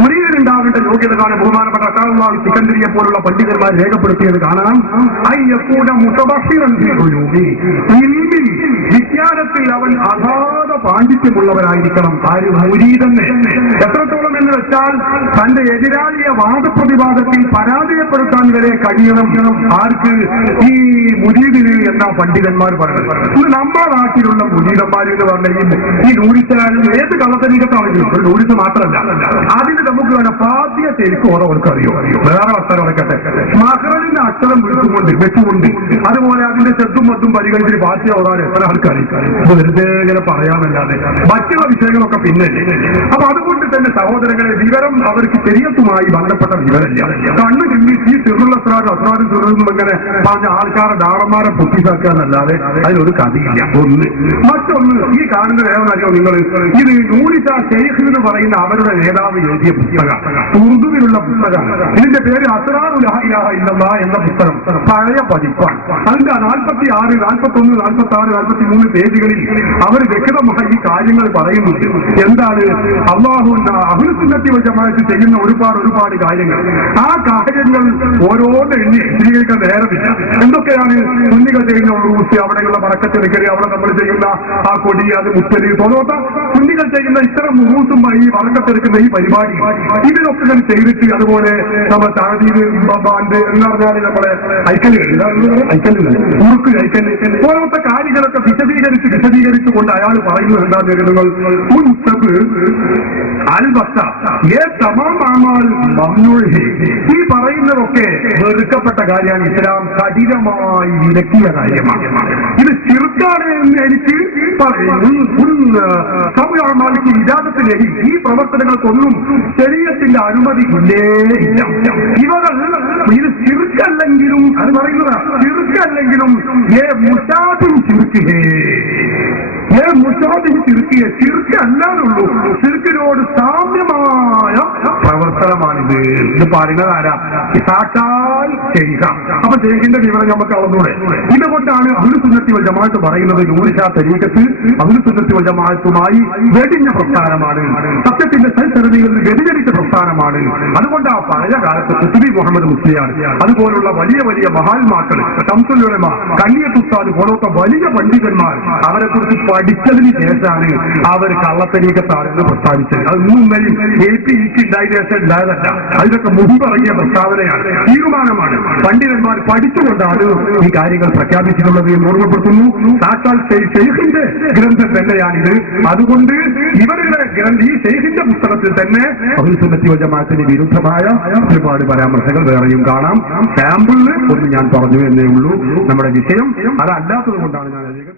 മുരീദിനുണ്ടാവേണ്ട യോഗ്യതകളാണ് ബഹുമാനപ്പെട്ട അഷാഉല്ലാഹി സിക്കന്ദരിയെ പോലുള്ള പണ്ഡിതന്മാർ രേഖപ്പെടുത്തിയത് കാണാം. വിജ്ഞാനത്തിൽ അവൻ അഗാധ പാണ്ഡിത്യമുള്ളവരായിരിക്കണം. ആര്? മുരീദെന്ന്. എത്രത്തോളം എന്ന് വെച്ചാൽ തന്റെ എതിരാളിയെ വാദപ്രതിവാദത്തിൽ പരാജയപ്പെടുത്താൻ വരെ കഴിയണം. ആർക്ക്? ഈ മുരീദിന് എന്നാ പണ്ഡിതന്മാർ പറയുന്നത്. നമ്മുടെ നാട്ടിലുള്ള മുരീദന്മാർ എന്ന് പറഞ്ഞ ഈ നൂരിച്ചാലും ഏത് കള്ളത്തരീകത്താണെങ്കിലും നൂരിച്ച് മാത്രമല്ല, അതിന് നമുക്ക് വേണം പാദ്യ ശരിക്കും ഓർക്കറിയോ. വേറെ അക്ഷരം ഉറക്കട്ടെ. മഹ്റജിന്റെ അക്ഷരം വെച്ചുകൊണ്ട് അതുപോലെ അതിന്റെ ചെത്തും മൊത്തും പരിഗണിച്ച് ഭാഷ ഓടാൻ എത്ര ആൾക്കാർ വെറുതെ ഇങ്ങനെ പറയാമല്ലാതെ മറ്റുള്ള വിഷയങ്ങളൊക്കെ പിന്നെ. അപ്പൊ അതുകൊണ്ട് തന്നെ സഹോദരങ്ങളെ, വിവരം അവർക്ക് ശരീഅത്തുമായി ബന്ധപ്പെട്ട വിവരമില്ല. കണ്ണു ചിന്തി ഈ സിറുള്ള അസ്രാറും സിറും ഇങ്ങനെ പറഞ്ഞ ആൾക്കാരെ ഡാറന്മാരെ പൊട്ടിച്ചാക്കാന്നല്ലാതെ അതിനൊരു കഥയില്ല. ഒന്ന്. മറ്റൊന്ന്, ഈ കാണുന്ന വേറൊന്നറിയോ നിങ്ങൾ, ഇത് നൂരിശാ ശൈഖ് എന്ന് പറയുന്ന അവരുടെ നേതാവ് എഴുതിയ പുസ്തകം, ഉറുദുവിലുള്ള പുസ്തകമാണ്. ഇതിന്റെ പേര് അസ്റാറുൽ ലാ ഇലാഹ ഇല്ലല്ലാഹ് എന്ന പുസ്തകം പഴയ പതിപ്പാണ്. അതിന്റെ 46, 41, 46, 43 പേജുകളിൽ അവർ വ്യക്തമായി ഈ കാര്യങ്ങൾ പറയുന്നുണ്ട്. എന്താണ് അല്ലാഹു അഹ്ലു സുന്നത്തി വൽ ജമാഅത്ത് ചെയ്യുന്ന ഒരുപാട് കാര്യങ്ങൾ. ആ കാര്യങ്ങൾ ഓരോന്ന് എണ്ണി വിശദീകരിക്കാൻ നേരമില്ല. എന്തൊക്കെയാണ് സുന്നികൾ ചെയ്യുന്ന ഉറൂസ്, അവിടെയുള്ള വറക്കത്തെടുക്കല്, അവിടെ നമ്മൾ ചെയ്യുന്ന ആ കൊടി, അത് മുത്തല്, തോന്നോത്ത സുന്നികൾ ചെയ്യുന്ന ഇത്തരം ഉറൂസും ഈ വറക്കത്തെടുക്കുന്ന ഈ പരിപാടി, ഇതിനൊക്കെ ഞാൻ ചെയ്തിട്ട് അതുപോലെ നമ്മൾ താഴീത് ബാൻഡ് എന്ന് പറഞ്ഞാൽ നമ്മളെ ഐക്കല്ലുകൾ ഉറുക്ക് ഐക്കല്ല് പോലത്തെ കാര്യങ്ങളൊക്കെ വിശദീകരിച്ചുകൊണ്ട് അയാൾ പറയുന്നത് എന്താണെന്ന് കരുതുകൾ ഈ പറയുന്നതൊക്കെ വെറുക്കപ്പെട്ട കാര്യമാണ്. ഇസ്ലാം കഠിനമായി വിലക്കിയ കാര്യമാണ്. ഇത് ശിർക്കാണ് എന്ന് എനിക്ക് വിവാദത്തിലേക്ക് ഈ പ്രവർത്തനങ്ങൾക്കൊന്നും ശരീരത്തിന്റെ അനുമതി ഇല്ലേ ഇല്ല. ഇവകൾ ഇത് ശിർക്കല്ലെങ്കിലും അത് പറയുന്നതാണ്, ശിർക്കല്ലെങ്കിലും ശിർക്ക് അല്ലാതുള്ളൂ. ശിർക്കിനോട് സാമ്യമായ പ്രവർത്തനമാണിത്. ഇത് പറയുന്നത് ആരാ? സാക്ഷാൽ ശൈഖ. അപ്പൊ ശൈഖിന്റെ വിവരം നമുക്ക് അളന്നൂടെ. ഇതുകൊണ്ടാണ് അഹ്ലു സുന്നത്തി വൽ ജമാഅത്ത് പറയുന്നത് നൂറിഷാ തരീഖത്ത് അഹ്ലു സുന്നത്തി വൽ ജമാഅത്തുമായി വെടിഞ്ഞ പ്രസ്ഥാനമാണ്, സത്യത്തിന്റെ സൽസരണിയിൽ നിന്ന് വ്യതിചരിച്ച പ്രസ്ഥാനമാണ്. അതുകൊണ്ട് ആ പഴയ കാലത്ത് ഖുത്ബി മുഹമ്മദ് മുസ്ലിയാർ, അതുപോലുള്ള വലിയ വലിയ മഹാത്മാക്കൾ, ശംസുൽ ഉലമ, കണ്ണിയത്ത് ഉസ്താദ് പോലത്തെ വലിയ പണ്ഡിതന്മാർ അവരെ കുറിച്ച് പഠിച്ചതിന് ശേഷമാണ് അവർ കള്ളത്തരീഖത്താണെന്ന് പ്രസ്താവിച്ചത്. അത് ഇന്നലെയും ഉണ്ടായതല്ല, അതിനൊക്കെ മുൻപിറങ്ങിയ പ്രസ്താവനയാണ്, തീരുമാനമാണ്. പണ്ഡിതന്മാർ പഠിച്ചുകൊണ്ടാണ് ഈ കാര്യങ്ങൾ പ്രഖ്യാപിച്ചിട്ടുള്ളത് എന്ന് ഓർമ്മപ്പെടുത്തുന്നു. സാക്ഷാൽ ശൈഖിന്റെ ഗ്രന്ഥം തന്നെയാണിത്. അതുകൊണ്ട് ഇവരുടെ ഈ ശൈഖിന്റെ പുസ്തകത്തിൽ തന്നെ അഹ്ലു സുന്നത്തി വൽ ജമാഅത്തിന് വിരുദ്ധമായ ഒരുപാട് പരാമർശങ്ങൾ വേറെയും കാണാം. സാമ്പിളിന് ഒന്ന് ഞാൻ പറഞ്ഞു എന്നേ ഉള്ളൂ. നമ്മുടെ വിഷയം അതല്ലാത്തത് കൊണ്ടാണ് ഞാൻ അതിലേക്ക്